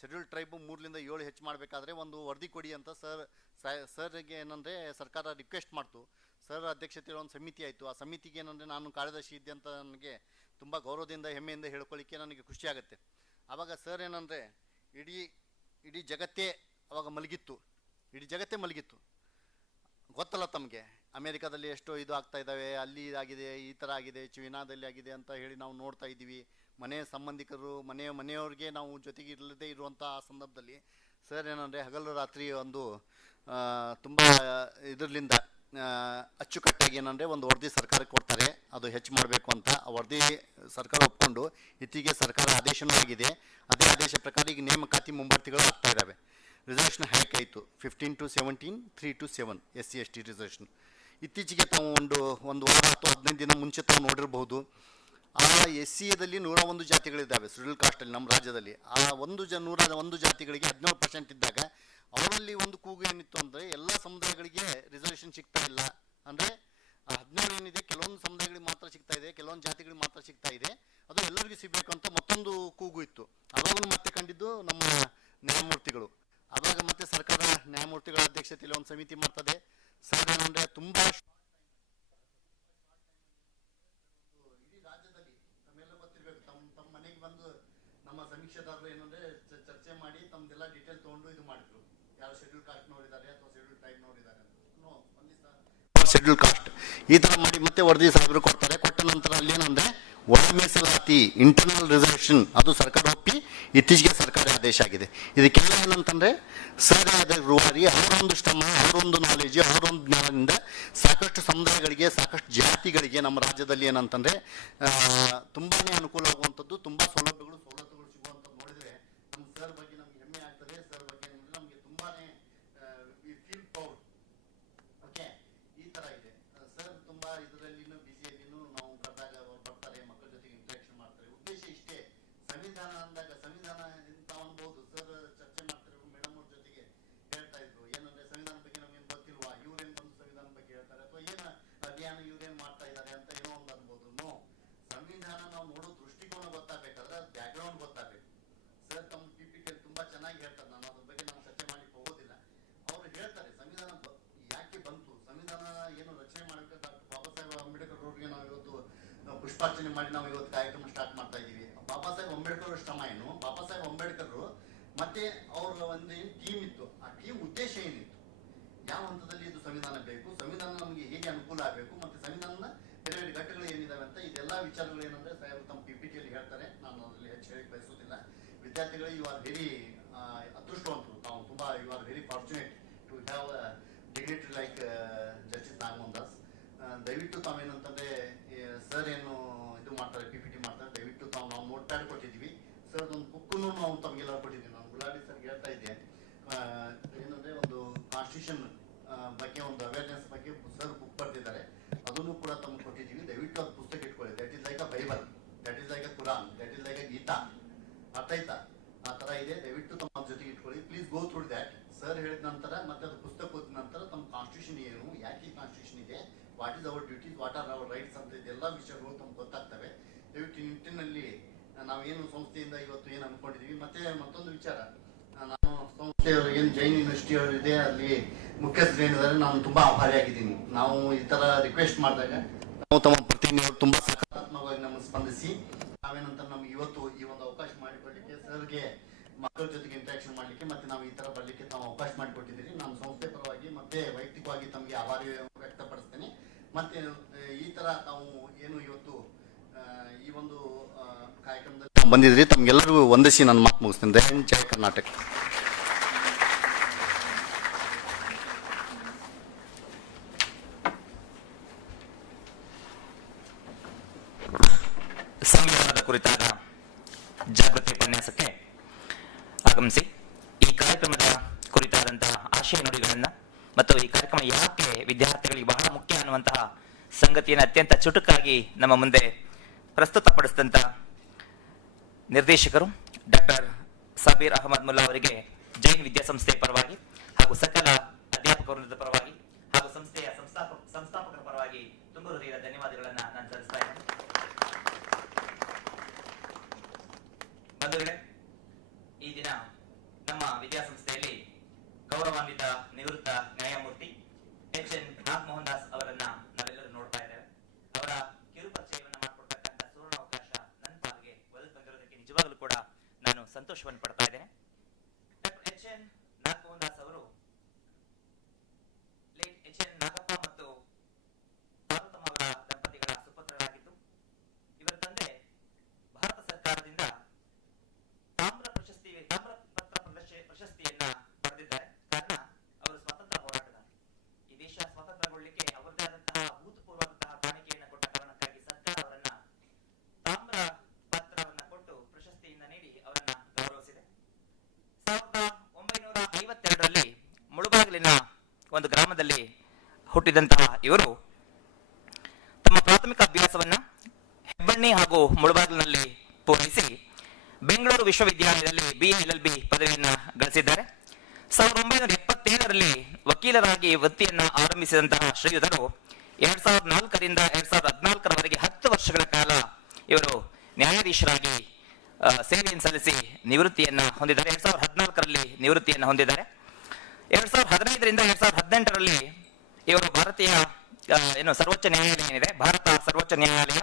ಶೆಡ್ಯೂಲ್ ಟ್ರೈಬ್ 3ರಿಂದ 7 ಹೆಚ್ಚು ಮಾಡಬೇಕಾದ್ರೆ ಒಂದು ವರದಿ ಕೊಡಿ ಅಂತ ಸರ್ಗೆ ಏನಂದರೆ ಸರ್ಕಾರ ರಿಕ್ವೆಸ್ಟ್ ಮಾಡ್ತು. ಸರ್ ಅಧ್ಯಕ್ಷತೆಯಲ್ಲಿ ಒಂದು ಸಮಿತಿ ಆಯಿತು. ಆ ಸಮಿತಿಗೆ ಏನಂದರೆ ನಾನು ಕಾರ್ಯದರ್ಶಿ ಇದ್ದೆ ಅಂತ ನನಗೆ ತುಂಬ ಗೌರವದಿಂದ ಹೆಮ್ಮೆಯಿಂದ ಹೇಳ್ಕೊಳ್ಳಿಕ್ಕೆ ನನಗೆ ಖುಷಿ ಆಗುತ್ತೆ. ಆವಾಗ ಸರ್ ಏನಂದರೆ ಇಡೀ ಜಗತ್ತೇ ಆವಾಗ ಮಲಗಿತ್ತು. ಗೊತ್ತಲ್ಲ ತಮಗೆ, ಅಮೇರಿಕಾದಲ್ಲಿ ಎಷ್ಟೋ ಇದು ಆಗ್ತಾ ಇದ್ದಾವೆ, ಅಲ್ಲಿ ಇದಾಗಿದೆ, ಈ ಥರ ಆಗಿದೆ, ಚೀನಾದಲ್ಲಿ ಆಗಿದೆ ಅಂತ ಹೇಳಿ ನಾವು ನೋಡ್ತಾ ಇದ್ದೀವಿ. ಮನೆಯ ಸಂಬಂಧಿಕರು ಮನೆಯವ್ರಿಗೆ ನಾವು ಜೊತೆಗೆ ಇರದೇ ಇರುವಂಥ ಆ ಸಂದರ್ಭದಲ್ಲಿ ಸರ್ ಏನಂದರೆ ಹಗಲು ರಾತ್ರಿ ಒಂದು ತುಂಬ ಇದರಿಂದ ಅಚ್ಚುಕಟ್ಟಾಗಿ ಏನಂದರೆ ಒಂದು ವರದಿ ಸರ್ಕಾರಕ್ಕೆ ಕೊಡ್ತಾರೆ, ಅದು ಹೆಚ್ಚು ಮಾಡಬೇಕು ಅಂತ. ಆ ವರದಿ ಸರ್ಕಾರ ಒಪ್ಕೊಂಡು ಇತ್ತೀಚೆಗೆ ಸರ್ಕಾರ ಆದೇಶನೂ ಆಗಿದೆ. ಅದೇ ಆದೇಶ ಪ್ರಕಾರ ಈಗ ನೇಮಕಾತಿ ಮುಂಬರ್ತಿಗಳು ಆಗ್ತಾ ಇದ್ದಾವೆ. ರಿಸರ್ವೇಷನ್ ಹೈಕ್ ಆಯಿತು 15 to 17, 3 to 7 SC ST reservation. ಇತ್ತೀಚೆಗೆ ತಾವು ಒಂದು ವಾರ ಅಥವಾ 15 ದಿನ ಮುಂಚೆ ತಾವು ನೋಡಿರಬಹುದು. ಆ SC ಯಲ್ಲಿ 101 ಜಾತಿಗಳಿದ್ದಾವೆ ಶೆಡ್ಯೂಲ್ ಕಾಸ್ಟಲ್ಲಿ ನಮ್ಮ ರಾಜ್ಯದಲ್ಲಿ. ಆ 101 ಜಾತಿಗಳಿಗೆ 17% ಇದ್ದಾಗ ಅವರಲ್ಲಿ ಒಂದು ಕೂಗು ಏನಿತ್ತು ಅಂದರೆ ಎಲ್ಲ ಸಮುದಾಯಗಳಿಗೆ ರಿಸರ್ವೇಷನ್ ಸಿಗ್ತಾ ಇಲ್ಲ. ಅಂದರೆ 17 ಏನಿದೆ ಕೆಲವೊಂದು ಸಮುದಾಯಗಳಿಗೆ ಮಾತ್ರ ಸಿಗ್ತಾ ಇದೆ, ಕೆಲವೊಂದು ಜಾತಿಗಳಿಗೆ ಮಾತ್ರ ಸಿಗ್ತಾ ಇದೆ, ಅದು ಎಲ್ಲರಿಗೂ ಸಿಗಬೇಕು ಅಂತ ಮತ್ತೊಂದು ಕೂಗು ಇತ್ತು. ಅವಾಗೂ ಮತ್ತೆ ಕಂಡಿದ್ದು ನಮ್ಮ ನ್ಯಾಯಮೂರ್ತಿಗಳು. ಆವಾಗ ಮತ್ತೆ ಸರ್ಕಾರ ನ್ಯಾಯಮೂರ್ತಿಗಳ ಅಧ್ಯಕ್ಷತೆಯಲ್ಲಿ ಒಂದು ಸಮಿತಿ ಮಾಡ್ತದೆ. ಸರ್ ಏನಂದರೆ ತುಂಬ ಇಡೀ ರಾಜ್ಯದಲ್ಲಿ ತಮ್ಮೆಲ್ಲ ಗೊತ್ತಿರಬೇಕು, ತಮ್ಮ ಮನೆಗೆ ಬಂದು ನಮ್ಮ ಸಮೀಕ್ಷೆದಾರರು ಏನಂದರೆ ಚರ್ಚೆ ಮಾಡಿ ತಮ್ಮದೆಲ್ಲ ಡೀಟೇಲ್ ತೊಗೊಂಡು ಇದು ಮಾಡಿದ್ರು. ಯಾರು ಶೆಡ್ಯೂಲ್ ಕಾಸ್ಟ್ ನೋಡಿದ್ದಾರೆ ಅಥವಾ ಶೆಡ್ಯೂಲ್ ಟ್ರೈಬ್ ನೋಡಿದ್ದಾರೆ ಅಂತ ಶೆಡ್ಯೂಲ್ ಕಾಸ್ಟ್ ಈ ಥರ ಮಾಡಿ ಮತ್ತೆ ವರದಿ ಸಾಹೇಬರು ಕೊಡ್ತಾರೆ. ಕೊಟ್ಟ ನಂತರ ಅಲ್ಲಿ ಏನಂದರೆ ಒಳ ಮೀಸಲಾತಿ ಇಂಟರ್ನಲ್ ರಿಸರ್ವೇಷನ್ ಅದು ಸರ್ಕಾರ ಒಪ್ಪಿ ಇತ್ತೀಚೆಗೆ ಸರ್ಕಾರಿ ಆದೇಶ ಆಗಿದೆ. ಇದಕ್ಕೆಲ್ಲ ಏನಂತಂದರೆ ಸರ್ ರೂವಾರಿ ಅವರೊಂದು ಶ್ರಮ, ಅವರೊಂದು ನಾಲೆಜ್, ಅವರೊಂದು ಜ್ಞಾನದಿಂದ ಸಾಕಷ್ಟು ಸಮುದಾಯಗಳಿಗೆ, ಸಾಕಷ್ಟು ಜಾತಿಗಳಿಗೆ ನಮ್ಮ ರಾಜ್ಯದಲ್ಲಿ ಏನಂತಂದರೆ ತುಂಬಾ ಅನುಕೂಲ ಆಗುವಂಥದ್ದು, ತುಂಬ ಸೌಲಭ್ಯಗಳು ಸಿಗುವಂಥದ್ದು ನೋಡಿದರೆ ನಮ್ಮ ಸರ್ ಬಗ್ಗೆ ನಮ್ಗೆ ಹೆಮ್ಮೆ ಆಗ್ತದೆ. ಸರ್ ಬಗ್ಗೆ ನಮಗೆ ತುಂಬಾ ಫೀಲ್ ಪ್ರೌಡ್. ಓಕೆ, ಈ ಥರ ಇದೆ ಸರ್. ತುಂಬ ಇದರಲ್ಲಿನೂ ಬಿಸಿಯಲ್ಲಿನೂ ನಾವು ಕರೆದಾಗ ಅವ್ರು ಬರ್ತಾರೆ, ಮಕ್ಕಳ ಜೊತೆಗೆ ಇಂಟ್ರಾಕ್ಷನ್ ಮಾಡ್ತಾರೆ. ಉದ್ದೇಶ ಇಷ್ಟೇ. ಸಂವಿಧಾನ ಅಂದಾಗ ಸಂವಿಧಾನ ಅಂತ ಅನ್ಬೋದು. ಸರ್ ಚರ್ಚೆ ಮಾಡ್ತಾರೆ, ಮೇಡಮ್ ಅವ್ರ ಜೊತೆಗೆ ಹೇಳ್ತಾ ಇದ್ರು ಏನಂದ್ರೆ ಸಂವಿಧಾನ ಬಗ್ಗೆ ನಮ್ಗೇನು ಗೊತ್ತಿಲ್ವಾ, ಇವ್ರೇನು ಬಂದು ಸಂವಿಧಾನ ಬಗ್ಗೆ ಹೇಳ್ತಾರೆ ಅಥವಾ ಏನು ಅಭಿಯಾನ ಇವ್ರೇನು ಮಾಡ್ತಾ ಇದ್ದಾರೆ ಅಂತ ಏನೋ ಒಂದು ಅನ್ಬೋದು. ನೋ, ಸಂವಿಧಾನ ನಾವು ನೋಡೋ ದೃಷ್ಟಿಕೋನ ಗೊತ್ತಾಗಬೇಕಾದ್ರೆ ಬ್ಯಾಕ್ಗ್ರೌಂಡ್ ಗೊತ್ತಾಗಬೇಕು. ಸರ್ ತಮ್ಮ PPT ತುಂಬ ಚೆನ್ನಾಗಿ ಹೇಳ್ತಾರೆ. ನಾನು ಅದ್ರ ಬಗ್ಗೆ ನಾವು ಚರ್ಚೆ ಮಾಡಿ ಹೋಗೋದಿಲ್ಲ. ಅವ್ರು ಹೇಳ್ತಾರೆ ಸಂವಿಧಾನ ಯಾಕೆ ಬಂತು, ಸಂವಿಧಾನ ಏನು ರಚನೆ ಮಾಡಬೇಕು. ಡಾಕ್ಟರ್ ಬಾಬಾ ಸಾಹೇಬ್ ಅಂಬೇಡ್ಕರ್ ಅವ್ರಿಗೆ ನಾವು ಇವತ್ತು ಪುಷ್ಪಾರ್ಚನೆ ಮಾಡಿ ನಾವು ಇವತ್ತು ಕಾರ್ಯಕ್ರಮ ಸ್ಟಾರ್ಟ್ ಮಾಡ್ತಾ ಇದ್ದೀವಿ. ಬಾಬಾ ಸಾಹೇಬ್ ಅಂಬೇಡ್ಕರ್ ಶ್ರಮ ಏನು, ಬಾಬಾ ಸಾಹೇಬ್ ಅಂಬೇಡ್ಕರ್ ಮತ್ತೆ ಅವ್ರ ಒಂದು ಟೀಮ್ ಇತ್ತು, ಆ ಟೀಮ್ ಉದ್ದೇಶ ಏನಿತ್ತು, ಯಾವ ಹಂತದಲ್ಲಿ ಇದು ಸಂವಿಧಾನ ಬೇಕು, ಸಂವಿಧಾನ ನಮಗೆ ಹೇಗೆ ಅನುಕೂಲ ಆಗಬೇಕು, ಮತ್ತೆ ಸಂವಿಧಾನದ ಬೇರೆ ಬೇರೆ ಘಟ್ಟಗಳು ಏನಿದಾವೆ ಅಂತ ಇದೆಲ್ಲ ವಿಚಾರಗಳು ಏನಂದ್ರೆ ಸಾಹೇಬರು ತಮ್ಮ PPTಯಲ್ಲಿ ಹೇಳ್ತಾರೆ. ನಾನು ಅದರಲ್ಲಿ ಹೆಚ್ಚು ಹೇಳಿ ಬಯಸೋದಿಲ್ಲ. ವಿದ್ಯಾರ್ಥಿಗಳು ಯು ಆರ್ ವೆರಿ ಅದೃಷ್ಟವಂತರು. ತಾವು ತುಂಬಾ you are very fortunate to have dignitary like justice Nagamohan Das. ದಯವಿಟ್ಟು ತಾವೇನಂತಂದ್ರೆ ಸರ್ ಏನು ಇದು ಮಾಡ್ತಾರೆ, PPT ಮಾಡ್ತಾರೆ, ದಯವಿಟ್ಟು ನಾವು ನೋಟ್ ಪ್ಯಾಡ್ ಕೊಟ್ಟಿದ್ದೀವಿ. ಸರ್ ಒಂದು ಬುಕ್ಕನ್ನು ನಾವು ತಮಗೆಲ್ಲ ಕೊಟ್ಟಿದ್ದೀವಿ. ನಾನು ಗುಲಾಡಿ ಸರ್ ಹೇಳ್ತಾ ಇದ್ದೆ ಏನಂದ್ರೆ ಒಂದು ಕಾನ್ಸ್ಟಿಟ್ಯೂಷನ್ ಬಗ್ಗೆ ಒಂದು ಅವೇರ್ನೆಸ್ ಬಗ್ಗೆ ಸರ್ ಬುಕ್ ಬರ್ತಿದ್ದಾರೆ, ಅದನ್ನು ಕೂಡ ತಮ್ಗೆ ಕೊಟ್ಟಿದ್ದೀವಿ. ದಯವಿಟ್ಟು ಅದು ಪುಸ್ತಕ ಇಟ್ಕೊಳ್ಳಿ. That is like a Bible, that is like a Quran, that is like a Gita. ಅರ್ಥ ಆಯ್ತಾ? ಆ ಥರ ಇದೆ. ದಯವಿಟ್ಟು ತಮ್ಮ ಜೊತೆಗೆ ಇಟ್ಕೊಳ್ಳಿ. Please go through that. Sir ಹೇಳಿದ ನಂತರ ಮತ್ತೆ ಅದು ಪುಸ್ತಕ ಓದಿದ ನಂತರ ತಮ್ಮ ಕಾನ್ಸ್ಟಿಟ್ಯೂಷನ್ ಏನು, ಯಾಕೆ ಕಾನ್ಸ್ಟಿಟ್ಯೂಷನ್ ಇದೆ, what is our duties, what are our rights ಅಂತ ಇದೆಲ್ಲ ವಿಷಯಗಳು ತಮ್ಗೆ ಗೊತ್ತಾಗ್ತವೆ. ದಯವಿಟ್ಟು ನಿಟ್ಟಿನಲ್ಲಿ ನಾವೇನು ಸಂಸ್ಥೆಯಿಂದ ಇವತ್ತು ಏನು ಅನ್ಕೊಂಡಿದ್ದೀವಿ. ಮತ್ತೆ ಮತ್ತೊಂದು ವಿಚಾರ, ನಾನು ಸಂಸ್ಥೆಯವರು ಏನು ಜೈನ್ ಯೂನಿವರ್ಸಿಟಿ ಅವರು ಇದೆ ಅಲ್ಲಿ ಮುಖ್ಯಸ್ಥರು ಏನಿದ್ದಾರೆ, ನಾನು ತುಂಬಾ ಆಭಾರಿಯಾಗಿದ್ದೀನಿ. ನಾವು ಈ ತರ ರಿಕ್ವೆಸ್ಟ್ ಮಾಡಿದಾಗ ನಾವು ತಮ್ಮ ಪ್ರತಿನಿಧಿಯವರು ತುಂಬಾ ಸಕಾರಾತ್ಮಕವಾಗಿ ನಮಗೆ ಸ್ಪಂದಿಸಿ ನಾವೇನಂತ ನಮ್ಗೆ ಇವತ್ತು ಈ ಒಂದು ಅವಕಾಶ ಮಾಡಿಕೊಡ್ಲಿಕ್ಕೆ, ಸರ್ಗೆ ಮಕ್ಕಳ ಜೊತೆಗೆ ಇಂಟ್ರಾಕ್ಷನ್ ಮಾಡಲಿಕ್ಕೆ ಮತ್ತೆ ನಾವು ಈ ತರ ಬರ್ಲಿಕ್ಕೆ ತಾವು ಅವಕಾಶ ಮಾಡಿಕೊಟ್ಟಿದ್ದೀರಿ. ನಾನು ಸಂಸ್ಥೆ ಪರವಾಗಿ ಮತ್ತೆ ವೈಯಕ್ತಿಕವಾಗಿ ತಮಗೆ ಆಭಾರ ವ್ಯಕ್ತಪಡಿಸ್ತೇನೆ. ಮತ್ತೆ ಈ ತರ ತಾವು ಏನು ಇವತ್ತು ಈ ಒಂದು ಕಾರ್ಯಕ್ರಮದಲ್ಲಿ ಬಂದಿದ್ರಿ, ತಮ್ಗೆಲ್ಲರಿಗೂ ವಂದಿಸಿ ನಾನು ಮಾತು ಮುಗಿಸ್ತೇನೆ. ಜೈ ಕರ್ನಾಟಕ. ಸಂವಿಧಾನದ ಕುರಿತಾದ ಜಾಗೃತಿ ಉಪನ್ಯಾಸಕ್ಕೆ ಆಗಮಿಸಿ ಈ ಕಾರ್ಯಕ್ರಮದ ಕುರಿತಾದಂತಹ ಆಶಯ ನುಡಿಗಳನ್ನು ಮತ್ತು ಈ ಕಾರ್ಯಕ್ರಮ ಯಾಕೆ ವಿದ್ಯಾರ್ಥಿಗಳಿಗೆ ಬಹಳ ಮುಖ್ಯ ಅನ್ನುವಂತಹ ಸಂಗತಿಯನ್ನು ಅತ್ಯಂತ ಚುಟುಕಾಗಿ ನಮ್ಮ ಮುಂದೆ ಪ್ರಸ್ತುತಪಡಿಸಿದಂಥ ನಿರ್ದೇಶಕರು ಡಾಕ್ಟರ್ ಸಬೀರ್ ಅಹಮದ್ ಮುಲ್ಲಾ ಅವರಿಗೆ ಜೈನ್ ವಿದ್ಯಾಸಂಸ್ಥೆ ಪರವಾಗಿ ಹಾಗೂ ಸಕಲ ಅಧ್ಯಾಪಕ ವೃಂದದ ಪರವಾಗಿ ಹಾಗೂ ಸಂಸ್ಥೆಯ ಸಂಸ್ಥಾಪಕರ ಪರವಾಗಿ ತುಂಬ ಹೃದಯದ ಧನ್ಯವಾದಗಳನ್ನು ನಾನು ಸಲ್ಲಿಸ್ತಾ ಇದ್ದೇನೆ. ಬಂಧುಗಳೇ, ಈ ದಿನ ನಮ್ಮ ವಿದ್ಯಾಸಂಸ್ಥೆಯಲ್ಲಿ ಗೌರವಾನ್ವಿತ ನಿವೃತ್ತ ನ್ಯಾಯಮೂರ್ತಿ HN ನಾಗಮೋಹನ್ ದಾಸ್ ಅವರನ್ನ ನಾವೆಲ್ಲರೂ ನೋಡ್ತಾ ಇದ್ದೇವೆ. ಅವರ ಕಿರು ಪರಿಚಯವನ್ನು ಮಾಡಿಕೊಡ್ತಕ್ಕಂಥ ಸುವರ್ಣ ಅವಕಾಶ ನನ್ನ ಪಾಲಿಗೆ ಒದಗಿ ಬಂದಿರೋದಕ್ಕೆ ನಿಜವಾಗಲೂ ಕೂಡ ನಾನು ಸಂತೋಷವನ್ನು ಪಡ್ತಾ ಇದ್ದೇನೆ. ಡಾಕ್ಟರ್ HN ನಾಗಮೋಹನ್ ದಾಸ್ ಅವರು ಲೇಟ್ HN ನಾಗಪ್ಪ ಮತ್ತು ಪಾರ್ವತಮ್ಮ ಅವರ ದಂಪತಿಗಳ ಸುಪುತ್ರರಾಗಿದ್ದು, ಇವರ ತಂದೆ ಭಾರತ ಸರ್ಕಾರ ಒಂದು ಗ್ರಾಮದಲ್ಲಿ ಹುಟ್ಟಿದಂತಹ ಇವರು ತಮ್ಮ ಪ್ರಾಥಮಿಕ ಅಭ್ಯಾಸವನ್ನ ಹೆಬ್ಬಣ್ಣಿ ಹಾಗೂ ಮುಳಬಾಗಿಲಿನಲ್ಲಿ ಪೂರೈಸಿ ಬೆಂಗಳೂರು ವಿಶ್ವವಿದ್ಯಾಲಯದಲ್ಲಿ BA LLB ಪದವಿಯನ್ನ ಗಳಿಸಿದ್ದಾರೆ. 1977ರಲ್ಲಿ ವಕೀಲರಾಗಿ ವೃತ್ತಿಯನ್ನ ಆರಂಭಿಸಿದಂತಹ ಶ್ರೀಯುತರು 2004ರಿಂದ 2014ರವರೆಗೆ 10 ವರ್ಷಗಳ ಕಾಲ ಇವರು ನ್ಯಾಯಾಧೀಶರಾಗಿ ಸೇವೆಯನ್ನು ಸಲ್ಲಿಸಿ ನಿವೃತ್ತಿಯನ್ನ ಹೊಂದಿದ್ದಾರೆ. 2014ರಲ್ಲಿ ನಿವೃತ್ತಿಯನ್ನು ಹೊಂದಿದ್ದಾರೆ. 2015ರಿಂದ 2018ರಲ್ಲಿ ಇವರು ಭಾರತೀಯ ಸರ್ವೋಚ್ಚ ನ್ಯಾಯಾಲಯ ಏನಿದೆ, ಭಾರತ ಸರ್ವೋಚ್ಚ ನ್ಯಾಯಾಲಯ,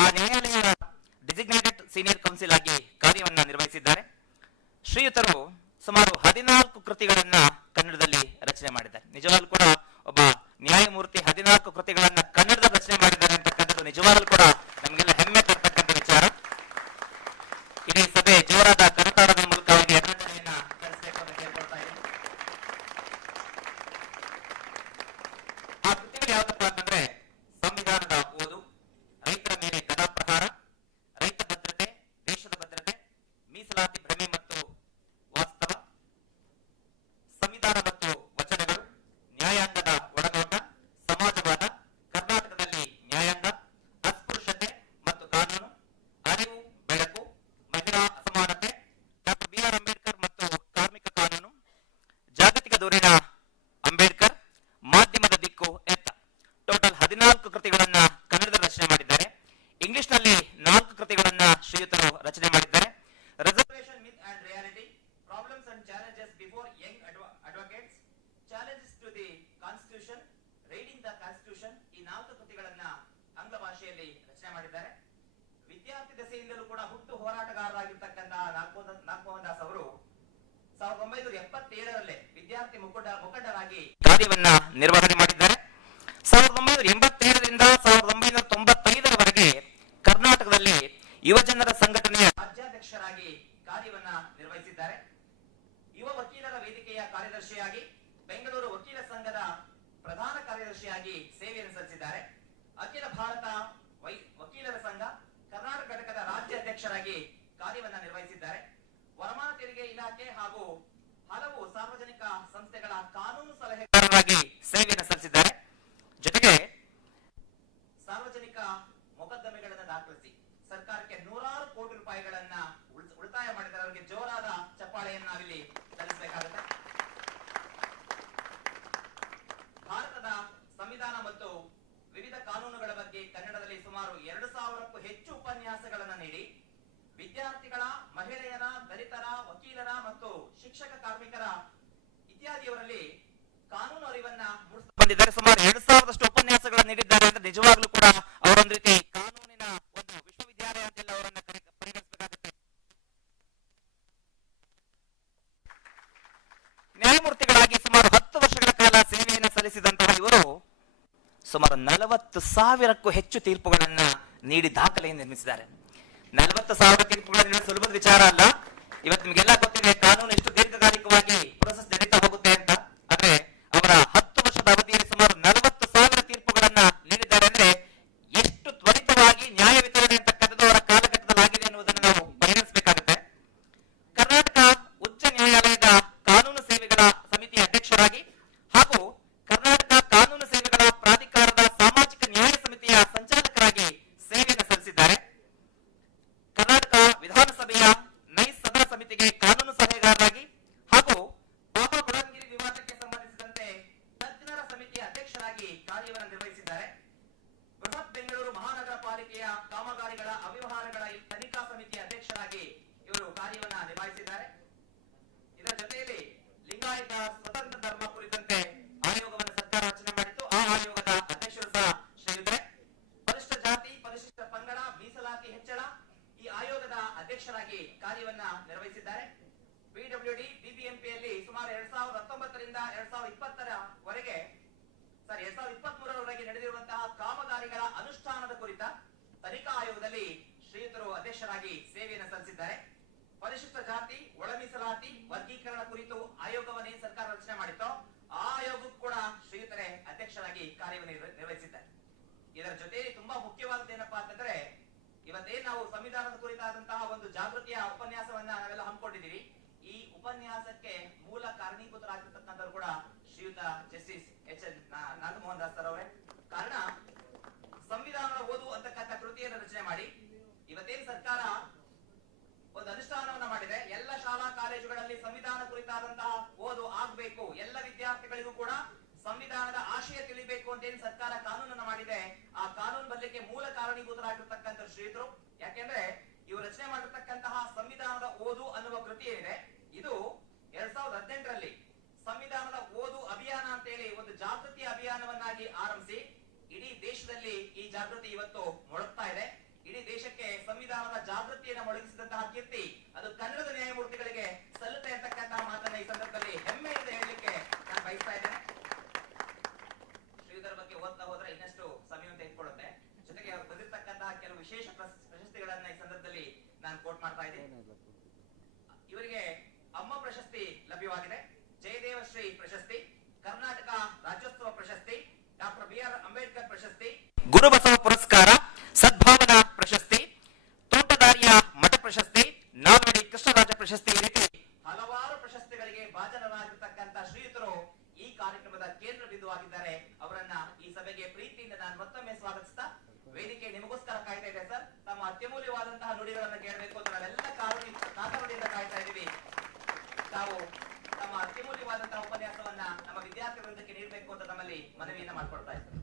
ಆ ನ್ಯಾಯಾಲಯ ಡೆಸಿಗ್ನೇಟೆಡ್ ಸೀನಿಯರ್ ಕೌನ್ಸಿಲ್ ಆಗಿ ಕಾರ್ಯವನ್ನ ನಿರ್ವಹಿಸಿದ್ದಾರೆ. ಶ್ರೀಯುತರು ಸುಮಾರು 14 ಕೃತಿಗಳನ್ನ ಕನ್ನಡದಲ್ಲಿ ರಚನೆ ಮಾಡಿದ್ದಾರೆ. ನಿಜವಾಗ್ಲೂ ಕೂಡ ಒಬ್ಬ ನ್ಯಾಯಮೂರ್ತಿ 14 ಕೃತಿಗಳನ್ನ ಕನ್ನಡದಲ್ಲಿ ರಚನೆ ಮಾಡಿದ್ದಾರೆ ಅಂತಕ್ಕಂಥದ್ದು ನಿಜವಾಗ್ಲೂ ಕೂಡ ನಮಗೆಲ್ಲ ಹೆಮ್ಮೆ ತರ್ತಕ್ಕಂಥ ವಿಚಾರ. ಇಡೀ ಸಭೆ ಜೋರಾದ ಕರತಾಳದ ಮೂಲಕ ಅವರಿಗೆ ಅಭಿನಂದನೆಯನ್ನ ಸಲ್ಲಿಸಬೇಕು ಅಂತ ಕೇಳ್ಕೊಳ್ತಾ ಇದ್ದೀನಿ. ಆ ಕೃತಿಗಳು ಯಾವ್ದಪ್ಪ ಅಂತಂದ್ರೆ ಸಂವಿಧಾನದ ಓದು, ರೈತರ ಮೇಲೆ ಗದಾ ಪ್ರಹಾರ, ರೈತ ಭದ್ರತೆ, ದೇಶದ ಭದ್ರತೆ, ಮೀಸಲಾತಿ ಭ್ರಮೆ ಮತ್ತು ವಾಸ್ತವ, ಸಂವಿಧಾನ ಮತ್ತು ವಚನಗಳು, ನ್ಯಾಯಾಂಗದ ಒಳನೋಟ, ಸಮಾಜವಾದ, ಕರ್ನಾಟಕದಲ್ಲಿ ನ್ಯಾಯಾಂಗ, ಅಸ್ಪೃಶ್ಯತೆ ಮತ್ತು ಕಾನೂನು, ಅರಿವು ಬೆಳಕು, ಮಹಿಳಾ ಅಸಮಾನತೆ, ಡಾಕ್ಟರ್ BR ಅಂಬೇಡ್ಕರ್ ಮತ್ತು ಕಾರ್ಮಿಕ ಕಾನೂನು, ಜಾಗತಿಕ ಧೋರಣ ಅಂಬೇಡ್ಕರ್, ಮಾಧ್ಯಮದ ದಿಕ್ಕು ಎತ್ತ. ಟೋಟಲ್ 14 ಕೃತಿಗಳನ್ನ ಕನ್ನಡದಲ್ಲಿ ರಚನೆ ಮಾಡಿದ್ದಾರೆ. ಇಂಗ್ಲಿಷ್ನಲ್ಲಿ 4 ಕೃತಿಗಳನ್ನ ಶ್ರೀಯುತರು ರಚನೆ ಮಾಡಿದ್ದಾರೆ. Reservation myth and reality, problems and challenges before young advocates, challenges to the constitution, riding the constitution, ಈ 4 ಕೃತಿಗಳನ್ನ ಆಂಗ್ಲ ಭಾಷೆಯಲ್ಲಿ ರಚನೆ ಮಾಡಿದ್ದಾರೆ. ವಿದ್ಯಾರ್ಥಿ ದಶೆಯಿಂದಲೂ ಕೂಡ ಹುಟ್ಟು ಹೋರಾಟಗಾರರಾಗಿರ್ತಕ್ಕಂತಹ ನಾಗಮೋಹನ್ ದಾಸ್ ಅವರು 1977ರಲ್ಲೇ ವಿದ್ಯಾರ್ಥಿ ಮುಖಂಡರಾಗಿ ಕಾರ್ಯವನ್ನ ನಿರ್ವಹಣೆ ಮಾಡಿದ್ದಾರೆ. 1987ರಿಂದ 1995ರವರೆಗೆ ಕರ್ನಾಟಕದಲ್ಲಿ ಯುವಜನರ ಸಂಘಟನೆಯ ರಾಜ್ಯಾಧ್ಯಕ್ಷರಾಗಿ ಕಾರ್ಯವನ್ನ ನಿರ್ವಹಿಸಿದ್ದಾರೆ. ಯುವ ವಕೀಲರ ವೇದಿಕೆಯ ಕಾರ್ಯದರ್ಶಿಯಾಗಿ, ಬೆಂಗಳೂರು ವಕೀಲ ಸಂಘದ ಪ್ರಧಾನ ಕಾರ್ಯದರ್ಶಿಯಾಗಿ ಸೇವೆಯನ್ನು ಸಲ್ಲಿಸಿದ್ದಾರೆ. ಅಖಿಲ ಭಾರತ ವಕೀಲರ ಸಂಘ ಕರ್ನಾಟಕ ಘಟಕದ ರಾಜ್ಯಾಧ್ಯಕ್ಷರಾಗಿ ಕಾರ್ಯವನ್ನ ನಿರ್ವಹಿಸಿದ್ದಾರೆ. ವರಮಾನ ತೆರಿಗೆ ಇಲಾಖೆ ಹಾಗೂ ಹಲವು ಸಾರ್ವಜನಿಕ ಸಂಸ್ಥೆಗಳ ಕಾನೂನು ಸಲಹೆಗಾರರಾಗಿ ಸೇವೆಯನ್ನು ಸಲ್ಲಿಸಿದ್ದಾರೆ. ಜೊತೆಗೆ ಸಾರ್ವಜನಿಕ ಮೊಕದ್ದಮೆಗಳನ್ನು ದಾಖಲಿಸಿ ಸರ್ಕಾರಕ್ಕೆ 100 ಕೋಟಿ ರೂಪಾಯಿಗಳನ್ನ ಉಳಿತಾಯ ಮಾಡಿದ್ದಾರೆ. ಅವರಿಗೆ ಜೋರಾದ ಚಪ್ಪಾಳೆಯನ್ನು ನಾವಿಲ್ಲಿ ಸಲ್ಲಿಸಬೇಕಾಗುತ್ತೆ. ಭಾರತದ ಸಂವಿಧಾನ ಮತ್ತು ವಿವಿಧ ಕಾನೂನುಗಳ ಬಗ್ಗೆ ಕನ್ನಡದಲ್ಲಿ ಸುಮಾರು 2000ಕ್ಕೂ ಹೆಚ್ಚು ಉಪನ್ಯಾಸಗಳನ್ನು ನೀಡಿ ವಿದ್ಯಾರ್ಥಿಗಳ, ಮಹಿಳೆಯರ, ದಲಿತರ, ವಕೀಲರ ಮತ್ತು ಶಿಕ್ಷಕ ಕಾರ್ಮಿಕರ ಇತ್ಯಾದಿಯವರಲ್ಲಿ ಕಾನೂನು ಅರಿವನ್ನ ಮೂಡಿಸ್ತಾ ಬಂದಿದ್ದಾರೆ. ಸುಮಾರು 2000ರಷ್ಟು ಉಪನ್ಯಾಸಗಳನ್ನು ನೀಡಿದ್ದಾರೆ ಅಂದ್ರೆ ನಿಜವಾಗ್ಲೂ ಕೂಡ ಅವರೊಂದು ರೀತಿ ಕಾನೂನಿನ ಒಂದು ವಿಶ್ವವಿದ್ಯಾಲಯ ಅಂತೆಲ್ಲ ಅವರನ್ನ ಪರಿಗಣಿಸಬೇಕಾಗುತ್ತೆ. ನ್ಯಾಯಮೂರ್ತಿಗಳಾಗಿ ಸುಮಾರು 10 ವರ್ಷಗಳ ಕಾಲ ಸೇವೆಯನ್ನು ಸಲ್ಲಿಸಿದಂತಹ ಇವರು ಸುಮಾರು 40,000ಕ್ಕೂ ಹೆಚ್ಚು ತೀರ್ಪುಗಳನ್ನ ನೀಡಿ ದಾಖಲೆಯನ್ನು ನಿರ್ಮಿಸಿದ್ದಾರೆ. 40,000 ತೀರ್ಪುಗಳನ್ನು ಸುಲಭದ ವಿಚಾರ ಅಲ್ಲ. ಇವತ್ತು ನಿಮಗೆಲ್ಲ ಗೊತ್ತಿದೆ ಕಾನೂನು ಎಷ್ಟು ದೀರ್ಘಕಾಲಿಕವಾಗಿ ಪ್ರೊಸೆಸ್ ನಡೀತಾ ಹೋಗುತ್ತೆ ಅಂತ. ಆದ್ರೆ ಅವರ 10 ವರ್ಷದ ಅವಧಿಯಲ್ಲಿ ಸುಮಾರು 40,000 ತೀರ್ಪುಗಳನ್ನ ನೀಡಿದ್ದಾರೆ ಅಂದ್ರೆ ಎಷ್ಟು ತ್ವರಿತವಾಗಿ ನ್ಯಾಯ ವಿತರಣೆ ಅಂತಕ್ಕಂಥದ್ದು ಅವರ ಕಾಲಘಟ್ಟದಲ್ಲಿ ಆಗಿದೆ ಅನ್ನುವುದನ್ನು ನಾವು ಪರಿಗಣಿಸಬೇಕಾಗುತ್ತೆ. ಕರ್ನಾಟಕ ಉಚ್ಚ ನ್ಯಾಯಾಲಯದ ಕಾನೂನು ಸೇವೆಗಳ ಸಮಿತಿಯ ಅಧ್ಯಕ್ಷರಾಗಿ ಹಾಗೂ ಕರ್ನಾಟಕ ಕಾನೂನು ಸೇವೆಗಳ ಪ್ರಾಧಿಕಾರದ ಸಾಮಾಜಿಕ ನ್ಯಾಯ ಸಮಿತಿಯ ಸಂಚಾಲಕರಾಗಿ ಸೇವೆಯನ್ನು ಸಲ್ಲಿಸಿದ್ದಾರೆ. ಕರ್ನಾಟಕ ವಿಧಾನಸಭೆಯ ನೈಸ್ ಸದನ ಸಮಿತಿಗೆ ಕಾನೂನು ಸಲಹೆಗಾರರಾಗಿ ಹಾಗೂ ಬಾಬಾ ಬುಡನ್ಗಿರಿ ವಿವಾದಕ್ಕೆ ಸಂಬಂಧಿಸಿದಂತೆ ತಜ್ಞರ ಸಮಿತಿಯ ಅಧ್ಯಕ್ಷರಾಗಿ ಕಾರ್ಯವನ್ನು ನಿರ್ವಹಿಸಿದ್ದಾರೆ. ಬೃಹತ್ ಬೆಂಗಳೂರು ಮಹಾನಗರ ಪಾಲಿಕೆಯ ಕಾಮಗಾರಿಗಳ ಅವ್ಯವಹಾರಗಳ ತನಿಖಾ ಸಮಿತಿಯ ಅಧ್ಯಕ್ಷರಾಗಿ ಇವರು ಕಾರ್ಯವನ್ನ ನಿಭಾಯಿಸಿದ್ದಾರೆ. ಇದರ ಜೊತೆಯಲ್ಲಿ ಲಿಂಗಾಯತ ಸ್ವತಂತ್ರ ಧರ್ಮ ಕುರಿತಂತೆ ಆಯೋಗವನ್ನು ಸರ್ಕಾರ ರಚನೆ ಮಾಡಿತ್ತು. ಆ ಆಯೋಗದ ಅಧ್ಯಕ್ಷರು ಸಹ ಶ್ರೀಯುತರೆ. ಪರಿಶಿಷ್ಟ ಜಾತಿ, ಪರಿಶಿಷ್ಟ ಪಂಗಡ, ಮೀಸಲಾತಿ ಹೆಚ್ಚಳ ಈ ಆಯೋಗದ ಅಧ್ಯಕ್ಷರಾಗಿ ಕಾರ್ಯವನ್ನ ನಿರ್ವಹಿಸಿದ್ದಾರೆ. PWD BBMPಯಲ್ಲಿ ಸುಮಾರು 2019ರಿಂದ 2020ರವರೆಗೆ 2023ರವರೆಗೆ ನಡೆದಿರುವಂತಹ ಕಾಮಗಾರಿಗಳ ಅನುಷ್ಠಾನದ ಕುರಿತ ತನಿಖಾ ಆಯೋಗದಲ್ಲಿ ಶ್ರೀಯುತರು ಅಧ್ಯಕ್ಷರಾಗಿ ಸೇವೆಯನ್ನು ಸಲ್ಲಿಸಿದ್ದಾರೆ. ಪರಿಶಿಷ್ಟ ಜಾತಿ, ಒಳ ಮೀಸಲಾತಿ, ವರ್ಗೀಕರಣ ಕುರಿತು ಆಯೋಗವನ್ನೇ ಸರ್ಕಾರ ರಚನೆ ಮಾಡಿತ್ತು. ಆ ಆಯೋಗಕ್ಕೂ ಕೂಡ ಶ್ರೀಯುತರೇ ಅಧ್ಯಕ್ಷರಾಗಿ ಕಾರ್ಯವನ್ನು ನಿರ್ವಹಿಸಿದ್ದಾರೆ. ಇದರ ಜೊತೆಯಲ್ಲಿ ತುಂಬಾ ಮುಖ್ಯವಾದದ್ದು ಏನಪ್ಪಾ ಅಂತಂದ್ರೆ ಇವತ್ತೇನ್ ನಾವು ಸಂವಿಧಾನದ ಕುರಿತಾದಂತಹ ಒಂದು ಜಾಗೃತಿಯ ಉಪನ್ಯಾಸವನ್ನ ನಾವೆಲ್ಲ ಹಮ್ಮಿಕೊಂಡಿದ್ದೀವಿ. ಈ ಉಪನ್ಯಾಸಕ್ಕೆ ಮೂಲ ಕಾರಣೀಭೂತರಾಗಿರ್ತಕ್ಕಂಥವ್ರು ಕೂಡ ಶ್ರೀಯುತ ಜಸ್ಟಿಸ್ ಕಾಲೇಜುಗಳಲ್ಲಿ ಸಂವಿಧಾನ ಕುರಿತಾದಂತಹ ಓದು ಆಗಬೇಕು. ಎಲ್ಲ ವಿದ್ಯಾರ್ಥಿಗಳಿಗೂ ಕೂಡ ಸಂವಿಧಾನದ ಆಶಯ ತಿಳಿಬೇಕು ಅಂತ ಏನು ಸರ್ಕಾರ ಕಾನೂನನ್ನು ಮಾಡಿದೆ, ಆ ಕಾನೂನು ಬದಲಿಗೆ ಮೂಲ ಕಾರಣೀಭೂತರಾಗಿರ್ತಕ್ಕಂಥ ಶ್ರೀಯುತರು. ಯಾಕೆಂದ್ರೆ ಇವರು ರಚನೆ ಮಾಡಿರ್ತಕ್ಕಂತಹ ಸಂವಿಧಾನದ ಓದು ಅನ್ನುವ ಕೃತಿ ಏನಿದೆ, ಇದು 2018ರಲ್ಲಿ ಸಂವಿಧಾನದ ಓದು ಅಭಿಯಾನ ಅಂತ ಹೇಳಿ ಒಂದು ಜಾಗೃತಿ ಅಭಿಯಾನವನ್ನಾಗಿ ಆರಂಭಿಸಿ ಇಡೀ ದೇಶದಲ್ಲಿ ಈ ಜಾಗೃತಿ ಇವತ್ತು ಮೊಳಗ್ತಾ ಇದೆ. ಇಡೀ ದೇಶಕ್ಕೆ ಸಂವಿಧಾನದ ಜಾಗೃತಿಯನ್ನು ಮೊಳಗಿಸಿದಂತಹ ಕೀರ್ತಿ ಅದು ಕನ್ನಡದ ನ್ಯಾಯಮೂರ್ತಿಗಳಿಗೆ ಸಲ್ಲುತ್ತೆ ಅಂತಕ್ಕಂತಹ ಮಾತನ್ನ ಈ ಸಂದರ್ಭದಲ್ಲಿ ಹೆಮ್ಮೆಯಿಂದ ಹೇಳಲಿಕ್ಕೆ ನಾನು ಬಯಸ್ತಾ ಇದ್ದೇನೆ. ಶ್ರೀಧರ್ ಬಗ್ಗೆ ಓದ್ತಾ ಹೋದ್ರೆ ಇನ್ನಷ್ಟು ಸಮಯ ತೆಗೆದುಕೊಳ್ಳುತ್ತೆ. ಜೊತೆಗೆ ಅವರು ಬಂದಿರತಕ್ಕಂತಹ ಕೆಲವು ವಿಶೇಷ ಪ್ರಶಸ್ತಿಗಳನ್ನ ಈ ಸಂದರ್ಭದಲ್ಲಿ ನಾನು ಕೋಟ್ ಮಾಡ್ತಾ ಇದ್ದೀನಿ. ಇವರಿಗೆ ಅಮ್ಮ ಪ್ರಶಸ್ತಿ ಲಭ್ಯವಾಗಿದೆ, ಜಯದೇವಶ್ರೀ ಪ್ರಶಸ್ತಿ, ಕರ್ನಾಟಕ ರಾಜ್ಯೋತ್ಸವ ಪ್ರಶಸ್ತಿ, ಡಾಕ್ಟರ್ BR ಅಂಬೇಡ್ಕರ್ ಪ್ರಶಸ್ತಿ, ಗುರುಬಸವ ಪುರಸ್ಕಾರ, ಸದ್ಭಾವನಾ ಪ್ರಶಸ್ತಿ, ತೋಟದಾರಿಯ ಮಠ ಪ್ರಶಸ್ತಿ, ನಾಲ್ವಡಿ ಕೃಷ್ಣರಾಜ ಪ್ರಶಸ್ತಿ, ಈ ರೀತಿ ಹಲವಾರು ಪ್ರಶಸ್ತಿಗಳಿಗೆ ಭಾಜನರಾಗಿರ್ತಕ್ಕಂಥ ಶ್ರೀಯುತರು ಈ ಕಾರ್ಯಕ್ರಮದ ಕೇಂದ್ರ ಬಿಂದುವಾಗಿದ್ದಾರೆ. ಅವರನ್ನ ಈ ಸಭೆಗೆ ಪ್ರೀತಿಯಿಂದ ನಾನು ಮತ್ತೊಮ್ಮೆ ಸ್ವಾಗತಿಸ್ತಾ, ವೇದಿಕೆ ನಿಮಗೋಸ್ಕರ ಕಾಯ್ತಾ ಇದೆ ಸರ್. ತಮ್ಮ ಅತ್ಯಮೂಲ್ಯವಾದಂತಹ ನುಡಿಗಳನ್ನ ಕೇಳಬೇಕು ಅಂತ ನಾವೆಲ್ಲ ಕಾತರದಿಂದ ಕಾಯ್ತಾ ಇದ್ದೀವಿ. ತಾವು ತಮ್ಮ ಅತ್ಯಮೂಲ್ಯವಾದಂತಹ ಉಪನ್ಯಾಸವನ್ನ ನಮ್ಮ ವಿದ್ಯಾರ್ಥಿ ವೃಂದಕ್ಕೆ ನೀಡಬೇಕು ಅಂತ ನಮ್ಮಲ್ಲಿ ಮನವಿಯನ್ನ ಮಾಡ್ಕೊಳ್ತಾ ಇದ್ದಾರೆ.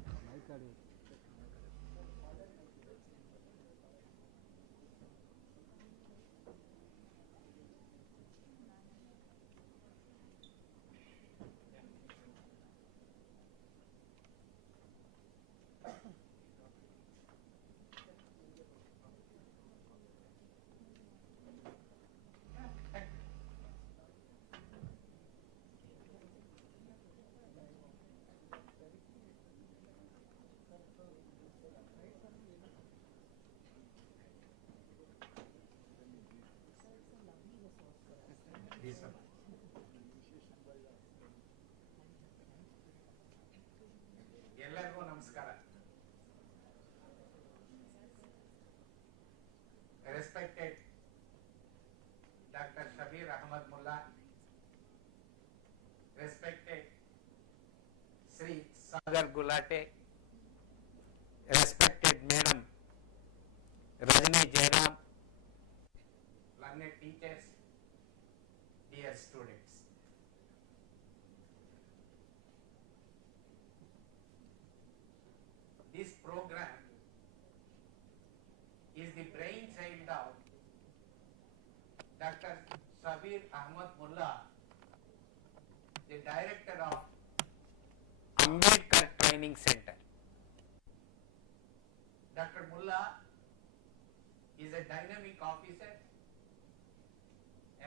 ಎಲ್ಲರಿಗೂ ನಮಸ್ಕಾರ. Respected Dr. Sabeer Ahmed Mulla, respected Sri Sagar Gulate, respected Madam Rajni Jairam, learned teachers, dear students. This program is the brainchild of Dr. Sabeer Ahmed Mulla, the director of Ambedkar Training Center. Dr. Mulla is a dynamic officer,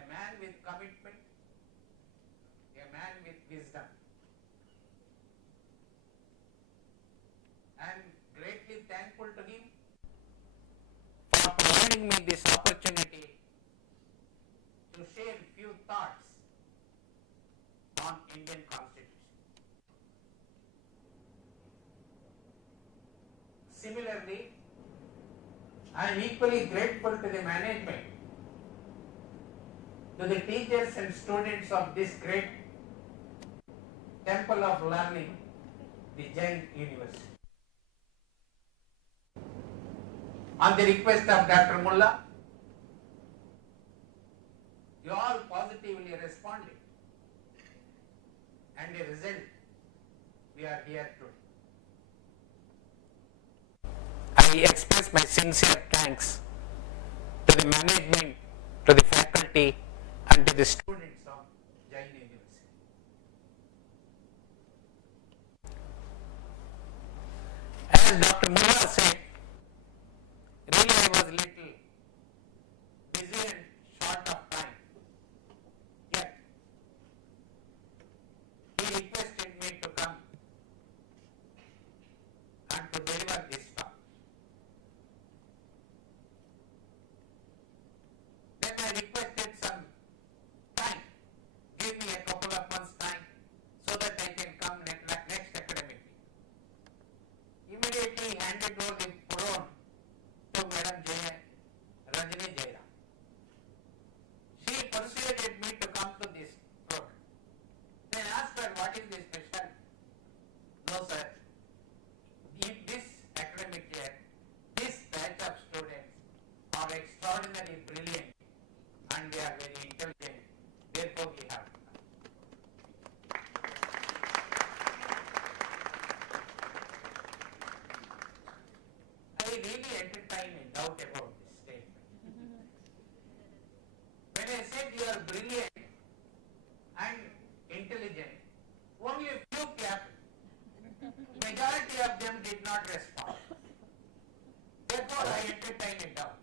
a man with commitment, a man with wisdom. I am greatly thankful to him for providing me this opportunity to share few thoughts on Indian Constitution. Similarly, I am equally grateful to the management, to the teachers and students of this great temple of learning, the JAIN University. On the request of Dr. Mulla, you all positively responded, and the result, we are here today. I express my sincere thanks to the management, to the faculty, and to the students of JAIN University. As Dr. Mulla said, really I was little busy and short of time. Yet, he requested me to come and to deliver this talk. Then I requested some time. Give me a couple of months time so that I can come next academic year. Immediately handed over the baton to Madam Rajni Jairam. She persuaded me to come to this program. Then I asked her, what is the special? No sir, in this academic year, this batch of students are extraordinarily brilliant and they are very intelligent brilliant and intelligent, only few clapped. Majority of them did not respond. Therefore, I entertain a doubt.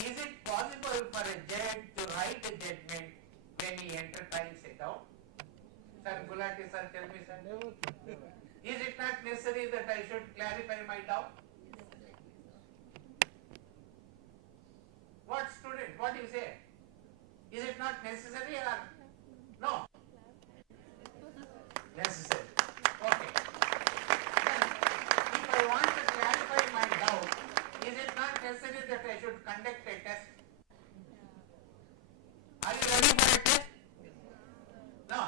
Is it possible for a judge to write a judgment when he entertains a doubt? Sir, Gulati sir, tell me sir. Is it not necessary that I should clarify my doubt? What student? What do you say? Is it not necessary or no? Necessary. Okay. Then, if I want to clarify my doubt, is it not necessary that I should conduct a test? Are you ready for a test? No.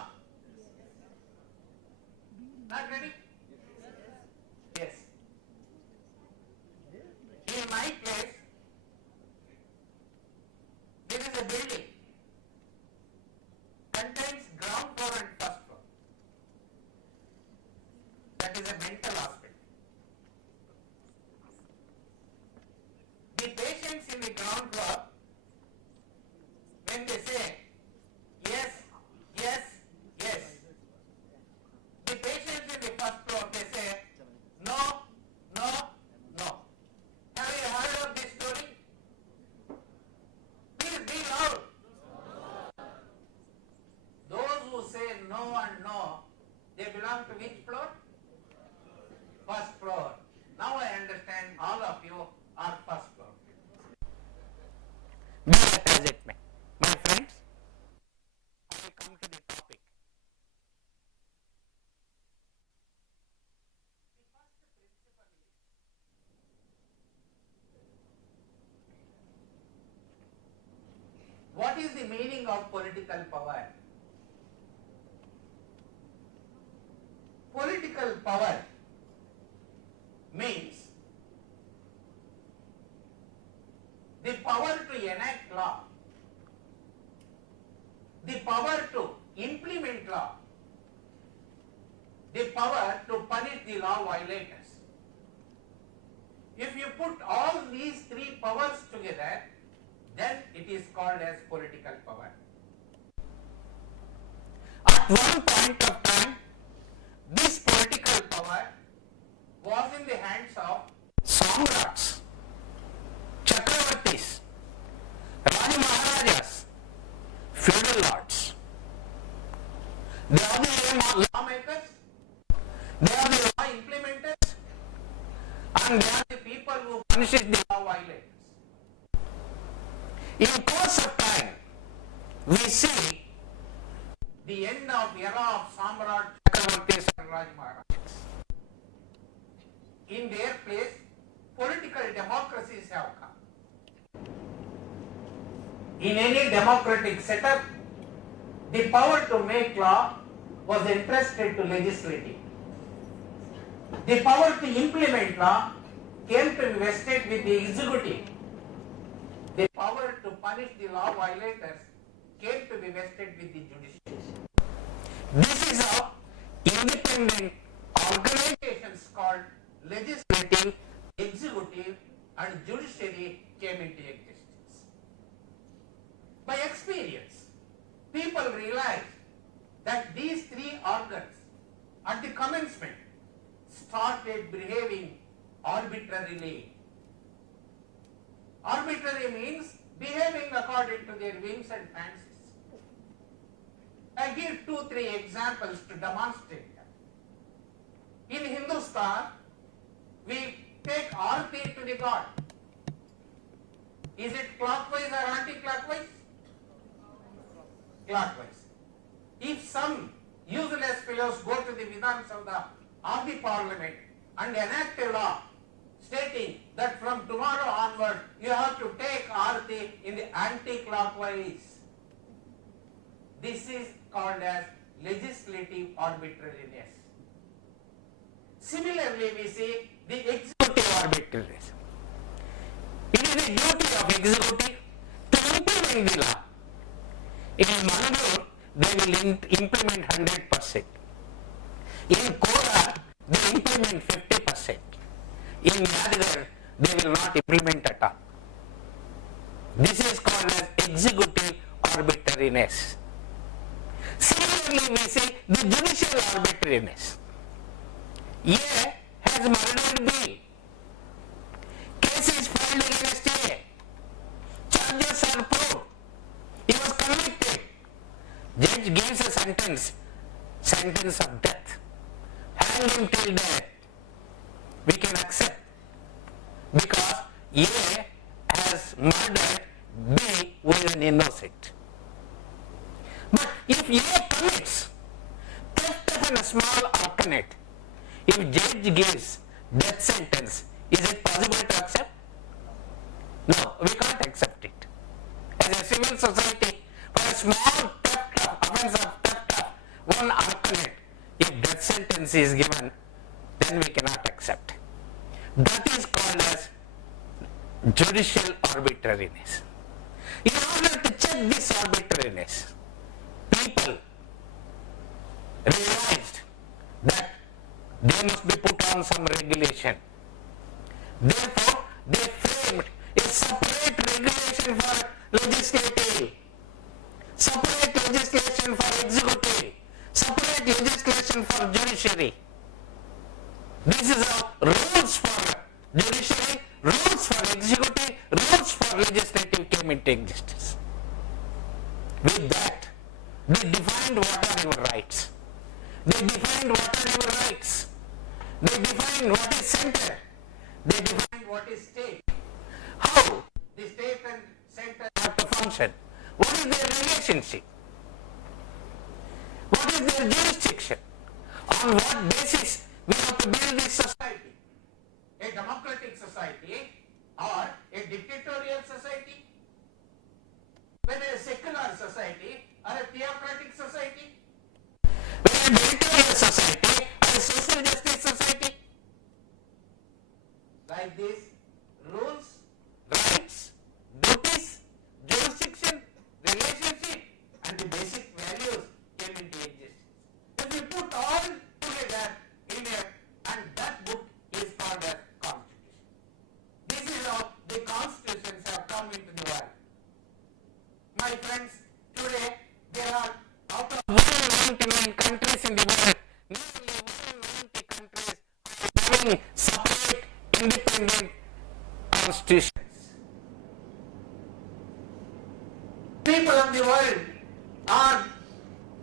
Not ready? Yes. In my case, there is a building, contains ground floor and first floor. That is a mental hospital. The patients in the ground floor, when they say yes, yes, yes, the patients in the first floor, they say no, no, no. Have you heard of this story? Please be loud. Those who say no and no, they belong to which floor? First floor. Now I understand all of you are first floor. Be that as it may. My friends, I will come to the topic. What is the meaning of political power? Political power means the power to enact law, the power to implement law, the power to punish the law violators. If you put all these three powers together, then it is called as political power. At one point of time, this political power was in the hands of Samrats, Chakravartis, Raja Maharajas, feudal lords. They are the lawmakers, they are the law implementers, and they are the people who punish the law violators. In course of time, we see the end of era of Samrat, Chakravartis and Raj Maharajas. In their place, political democracies have come. In any democratic setup, the power to make law was entrusted to legislative. The power to implement law came to be vested with the executive. The power to punish the law violators came to be vested with the judiciary. This is how independent organizations called legislative, executive and judiciary came into existence. By experience, people realized that these three organs at the commencement started behaving arbitrarily. Arbitrary means behaving according to their whims and fancies. I give 2-3 examples to demonstrate that. In Hindustan, we take arati to the god. Is it clockwise or anti-clockwise? Clockwise. If some useless fellows go to the Vidhan Sabha of the parliament and enact a law stating that from tomorrow onward you have to take arati in the anti-clockwise, this is called as legislative arbitrariness. Similarly, we see the executive arbitrariness. It is the duty of executive to implement the law. In Mangalore, they will implement 100%. In Kora, they implement 50%. In Yadgar, they will not implement at all. This is called as executive arbitrariness. Similarly, we see the judicial arbitrariness. A has murdered B. Case is filed against A. Charges are proved. He was convicted. Judge gives a sentence of death. Hang him till death. We can accept because A has murdered B who is an innocent. But if A commits theft of a small alternate, if judge gives death sentence, is it possible to accept? No, we can't accept it. As a civil society, for a small offense of theft of one alternate, if death sentence is given, then we cannot accept. That is called as judicial arbitrariness. In order to check this arbitrariness, people realized that they must be put on some regulation. Therefore, they framed a separate regulation for legislative, separate legislation for executive, separate legislation for judiciary. This is how rules for judiciary, rules for executive, rules for legislative came into existence. With that, they defined what are your rights. They defined what are your rights. They defined what is center. They defined what is state. How the state and center have to function. What is their relationship? What is their jurisdiction? On what basis we have to build this society? A democratic society or a dictatorial society? Whether a secular society or a theocratic society? Whether a military society or a social justice society? Like this, rules, rights, duties, jurisdiction, relationship, and the basic values came into existence. If we put all together in and that book is called as Constitution. This is how the constitutions have come into the world. My friends, today there are out of 199 countries in the world, nearly 190 countries having separate independent constitutions. People of the world are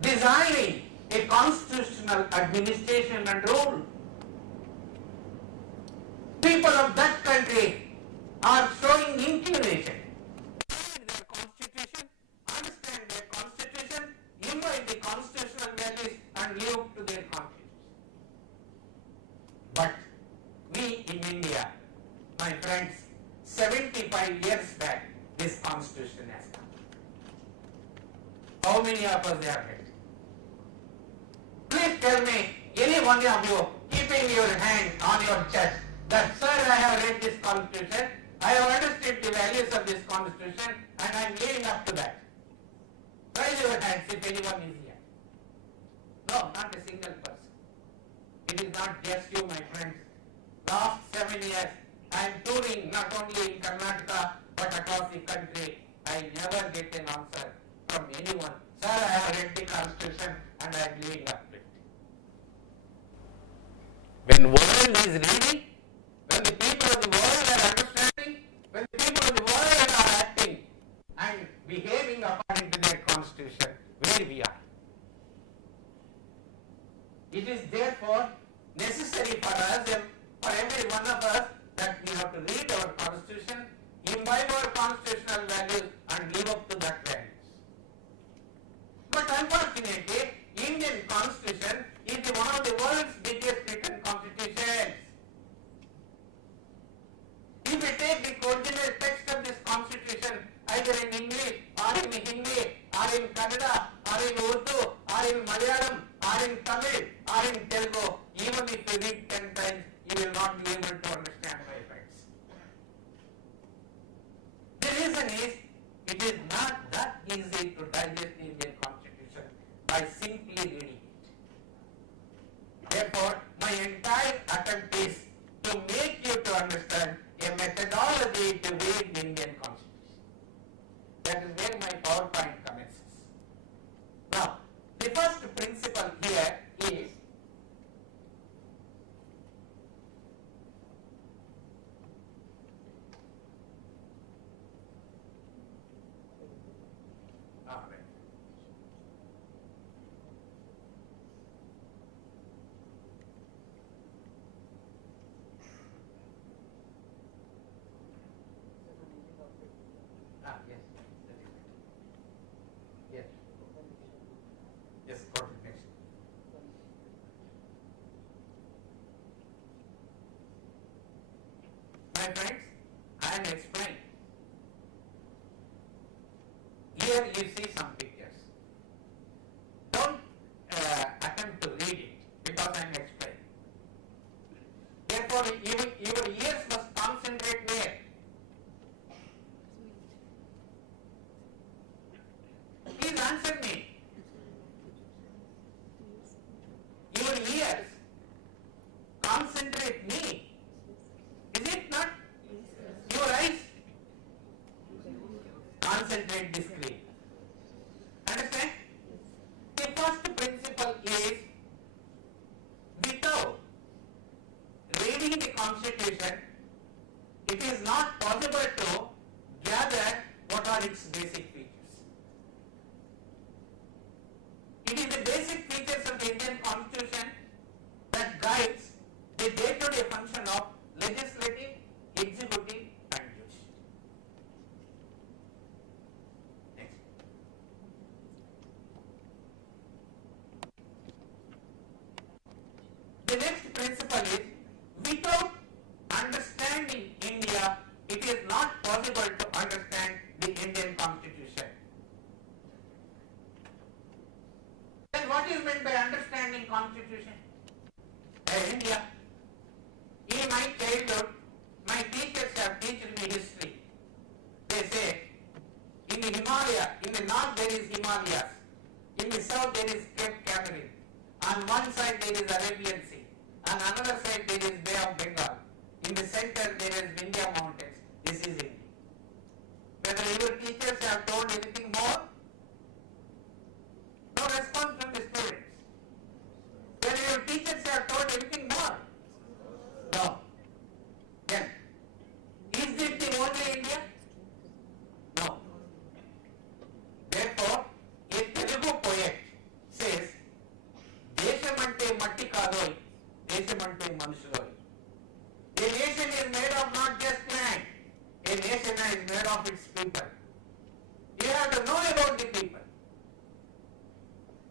designing a constitutional administration and rule. People of that country are showing inclination. Read their constitution, understand their constitution, imbibe the constitutional values and live up to their constitution. But we in India, my friends, 75 years back, this constitution has come. How many of us have it? Please tell me, any one of you keeping your hand on your chest, that sir, I have read this constitution, I have understood the values of this constitution and I am living up to that. Raise your hands if anyone is here. No, not a single person. It is not just you, my friends. Last 7 years, I am touring not only in Karnataka but across the country. I never get an answer from anyone. Sir, I have read the constitution and I am living up to it. When world is reading, when the people of the world are understanding, when the people of the world are acting and behaving according to their constitution, where we are. It is therefore necessary for us, for every one of us, that we have to read our constitution, imbibe our constitutional values and live up to that values. But unfortunately, Indian constitution is one of the world's biggest written constitutions. If we take the original text of this constitution, either in English or in Hindi or in Kannada or in Urdu or in Malayalam or in Tamil or in Telugu, even if you read 10 times, you will not be able to understand my friends. The reason is, it is not that easy to digest the Indian constitution by simply reading it. Therefore, my entire attempt is to make you to understand a methodology to read the Indian constitution. That is where my PowerPoint comes. my friends, I am explaining. Here you see some pictures. Don't attempt to read it because I am explaining. Therefore, your ears must concentrate where? Please answer me. Your ears concentrate me. Is it not? Your eyes concentrate the screen. Understand? The first principle is without reading the Constitution, it is not possible to gather what are its basic features. It is the basic features of the Indian Constitution that guides the day-to-day function of legislative, executive and judiciary. Next. The next principle is without understanding India, it is not possible to understand the Indian Constitution. Then what is meant by understanding Constitution? India. In my childhood, my teachers have taught me history. They say, in the Himalaya, in the north there is Himalayas, in the south there is Cape Catherine, on one side there is Arabian Sea, on another side there is Bay of Bengal, in the center there is Vindhya Mountains. This is India. Whether your teachers have told anything more? No response from the students. Whether your teachers have told anything more? No. Then, is it the only India? No. Therefore, a Telugu poet says, Deshamante matti kadoi, Deshamante manushloi. A nation is made of not just land, a nation is made of its people. You have to know about the people.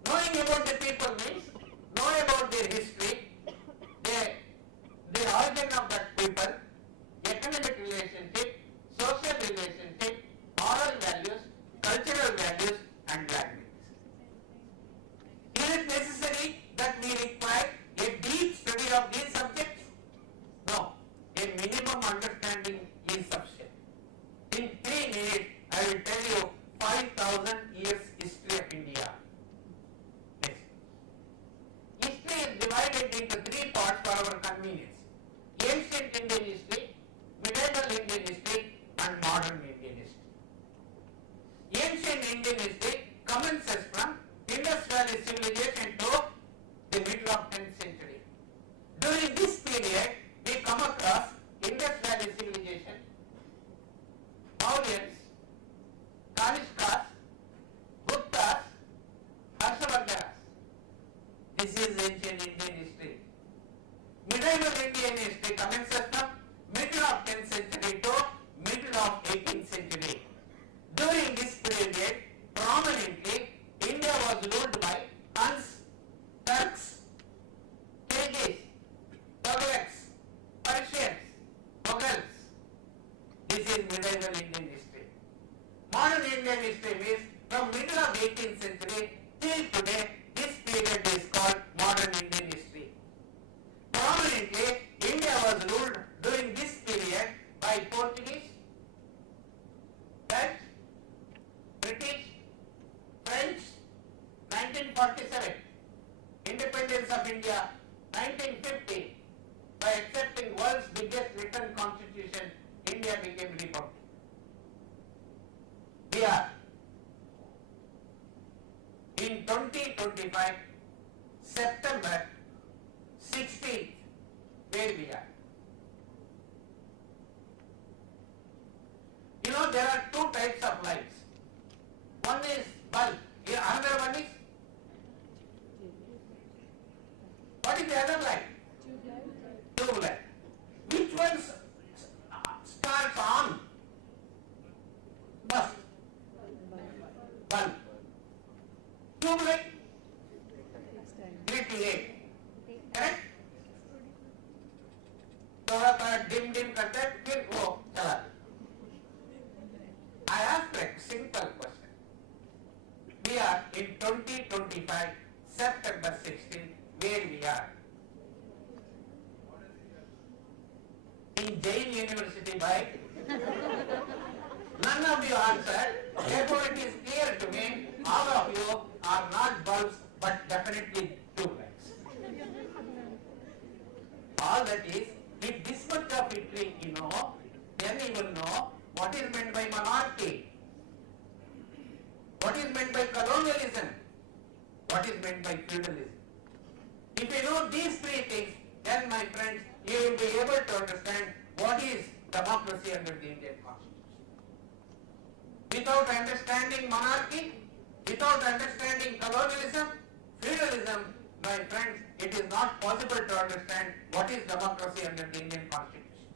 Knowing about the people means know about their history, the origin of that people, economic relationship, social relationship, moral values, cultural values and language. Is it necessary that we require a deep study of these subjects? No. A minimum understanding is sufficient. In 3 minutes, I will tell you 5,000 years history of India. Next. History is divided into 3 parts for our convenience. Ancient Indian history, medieval Indian history and modern Indian history. Ancient Indian history commences from Indus Valley civilization to the middle of 10th century. During this period, we come across Indus Valley civilization, Mauryans, Kanishkas, Guptas, Harshavardhanas. This is ancient Indian history. Medieval Indian history commences from middle of 10th century to middle of 18th century. During this period, prominently, India was ruled by Huns, Turks, Kyrgyz, Tughlaqs, Persians, Mughals. This is medieval Indian history. Modern Indian history means from middle of 18th century till today, this period is called modern Indian history. Prominently, India was ruled during this period by Portuguese, Dutch, British, French, 1947, independence of India, 1950, by accepting world's biggest written constitution, India became republic. We are in 2025, September 16th, where we are. You know, there are 2 types of lights. One is bulb, another one is, what is the other light? Tube light. Which one starts on first? Bulb. Tube light? Little late. Correct? थोड़ा सा dim करते हैं, फिर September 16th, where we are. In JAIN University, by none of you answered. Therefore, it is clear to me, all of you are not bulbs, but definitely tubelights. All that is, if this much of it you know, then you will know what is meant by monarchy, what is meant by colonialism, what is meant by feudalism. If you know these three things, then my friends, you will be able to understand what is democracy under the Indian Constitution. Without understanding monarchy, without understanding colonialism, feudalism, my friends, it is not possible to understand what is democracy under the Indian Constitution.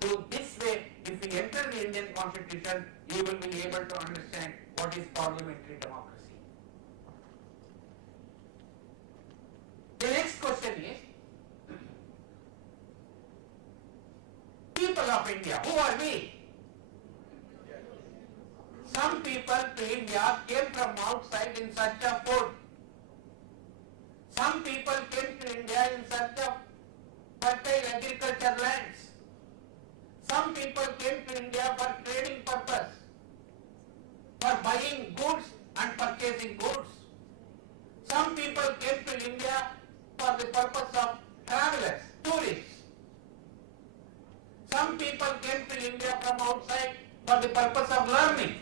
Through this way, if we enter the Indian Constitution, you will be able to understand what is parliamentary democracy. The next question is, people of India, who are we? Some people to India came from outside in search of food. Some people came to India in search of fertile agriculture lands. Some people came to India for trading purpose, for buying goods and purchasing goods. Some people came to India for the purpose of travelers, tourists. Some people came to India from outside for the purpose of learning.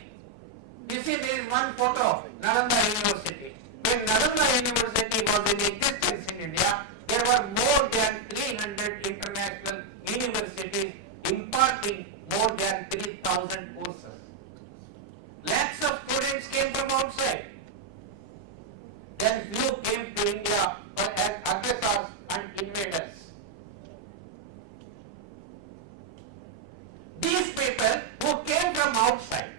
You see, there is one photo, Nalanda University. When Nalanda University was in existence in India, there were more than 300 international universities imparting more than 3,000 courses. Lakhs of students came from outside. Then few came to India as aggressors and invaders. These people who came from outside,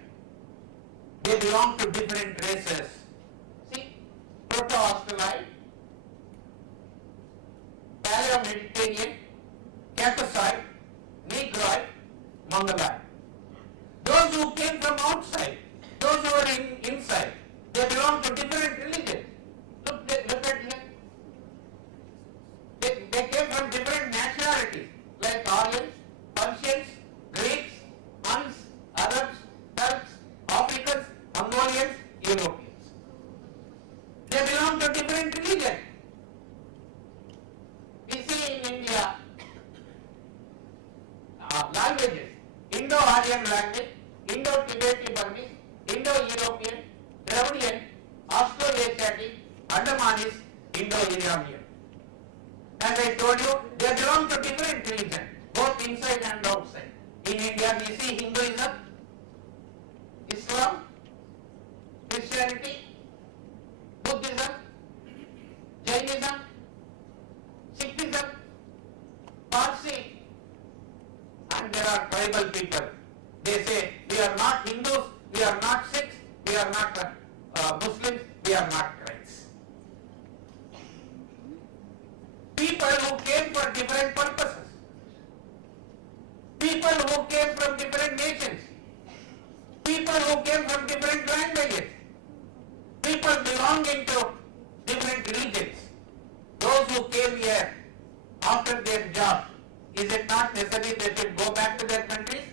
they belong to different races. See, Proto-Australide, Paleo-Mediterranean, Caucasoid, Negroid, Mongoloid. Those who came from outside, those who were inside, they belong to different religions. Look at them. They came from different nationalities, like Aryans, Persians, Greeks, Huns, Arabs, Turks, Africans, Mongolians, Europeans. They belong to different religions. We see in India languages, Indo-Aryan language, Indo-Tibetan-Burmese, Indo-European, Dravidian, Austro-Asiatic, Andamanese, Indo-Iranian. As I told you, they belong to different religions, both inside and outside. In India, we see Hinduism, Islam, Christianity, Buddhism, Jainism, Sikhism, Parsi, and there are tribal people. They say, we are not Hindus, we are not Sikhs, we are not Muslims, we are not Christs. People who came for different purposes. People who came from different nations. People who came from different languages. People belonging to different religions. Those who came here after their job, is it not necessary they should go back to their countries?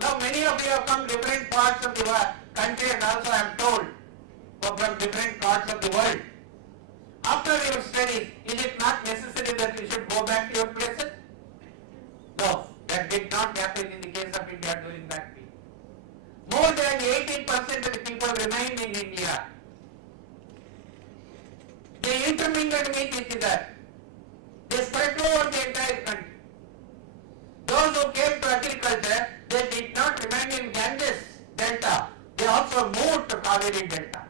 Now many of you have come different parts of the country, and also I am told from different parts of the world. After your studies, is it not necessary that you should go back to your places? No, that did not happen in the case of India during that period. More than 80% of the people remained in India. They intermingled with each other. They spread over the entire country. Those who came to agriculture, they did not remain in Ganges Delta. They also moved to Kaveri Delta.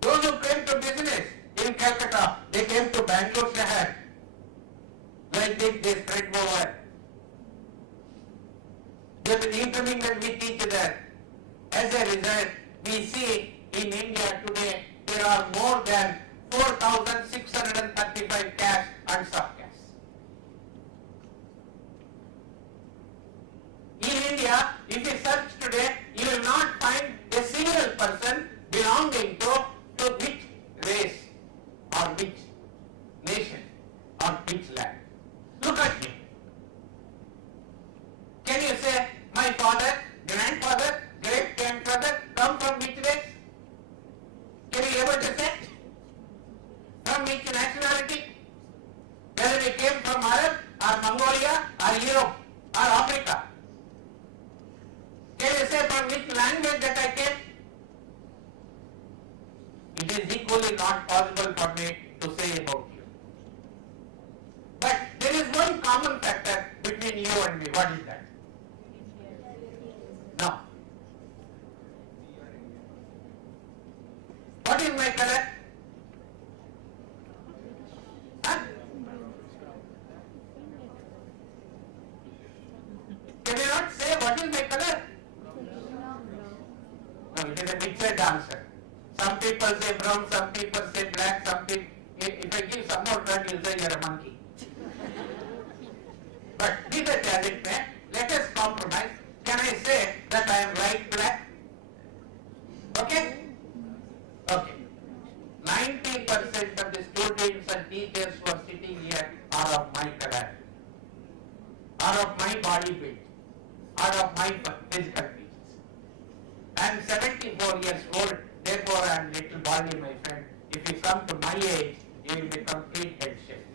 Those who came to business in Calcutta, they came to Bangalore Shahar. Like this, they spread over. They will intermingle with each other. As a result, we see in India today, there are more than 4,635 castes and subcastes. In India, if you search today, you will not find a single person belonging to what they say? From which nationality? Whether we came from Arab or Mongolia or Europe or Africa. Can you say from which language that I came? It is equally not possible for me to say about you. But there is one common factor between you and me. What is that? No. What is my color? Huh? Can you not say what is my color? No, it is a mixed answer. Some people say brown, some people say black, some people, if I give some more drug, you'll say you're a monkey. But be that as it may, let us compromise. Can I say that I am light black? Okay? Okay. 90% of the students and teachers who are sitting here are of my color, are of my body build, are of my physical features. I am 74 years old, therefore I am little baldy, my friend. If you come to my age, you will be complete head shape.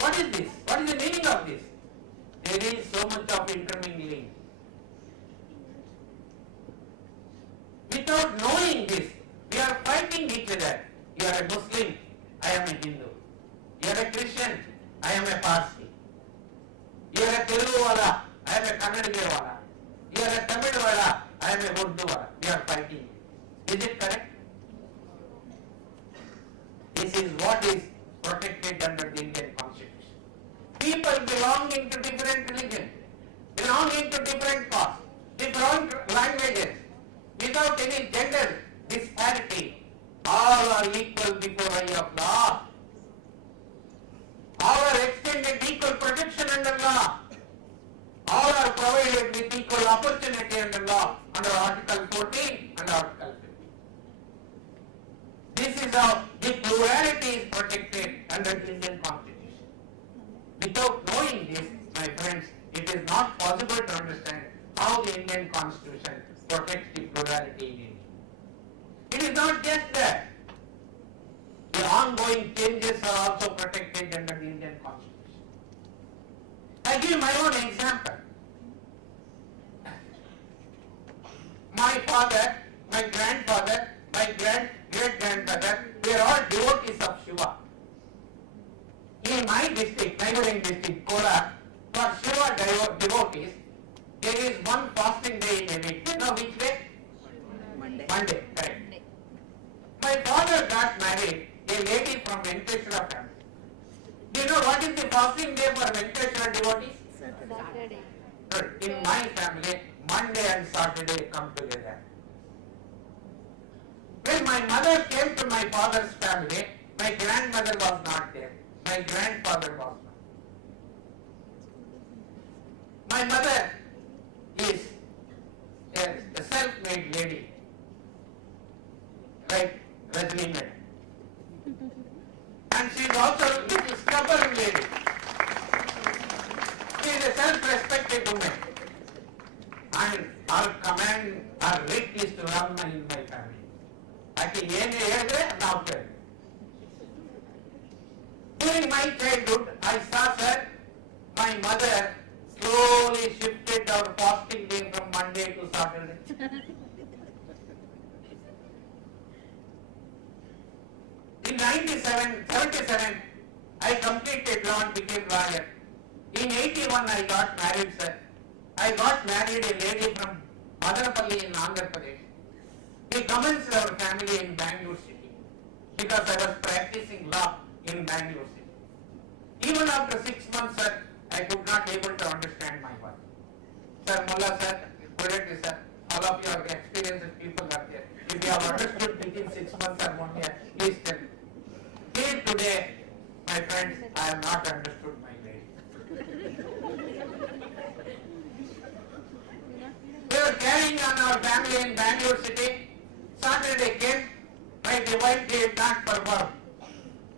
What is this? What is the meaning of this? There is so much of intermingling. Without knowing this, we are fighting each other. You are a Muslim, I am a Hindu. You are a Christian, I am a Parsi. You are a Telugu wala, I am a Kannadiga wala. You are a Tamil wala, I am a Urdu wala. We are fighting. Is it correct? This is what is protected under the Indian Constitution. People belonging to different religions, belonging to different castes, different languages, without any gender disparity, all are equal before eye of law. All are extended equal protection under law. All are provided with equal opportunity under law, under Article 14 and Article 15. This is how the plurality is protected under the Indian Constitution. Without knowing this, my friends, it is not possible to understand how the Indian Constitution protects the plurality in India. It is not just that. The ongoing changes are also protected under the Indian Constitution. I give my own example. My father, my grandfather, my great-grandfather, they are all devotees of Shiva. In my district, neighboring district, Kolar, for Shiva devotees, there is one fasting day in a week. You know which day? Monday, correct. My father got married, a lady from Venkateshwara family. Do you know what is the fasting day for Venkateshwara devotees? Saturday. Good. In my family, Monday and Saturday come together. When my mother came to my father's family, my grandmother was not there. My grandfather was not. My mother is a self-made lady, like Rajni madam. And she is also a little stubborn lady. She is a self-respected woman. And her command, her writ is to run in my family. Now during my childhood, I saw that my mother slowly shifted our fasting day from Monday to Saturday. In 77, I completed law and became lawyer. In 81, I got married, sir. I got married a lady from Madanapalli in Andhra Pradesh. We commenced our family in Bangalore city because I was practicing law in Bangalore city. Even after 6 months, sir, I could not able to understand my wife. Sir, Mulla sir, Retd sir, all of you are experienced people are there. If you have understood within 6 months or 1 year, please tell me. Till today, my friends, I have not understood my lady. We were carrying on our family in Bangalore city. Saturday came, my wife did not perform.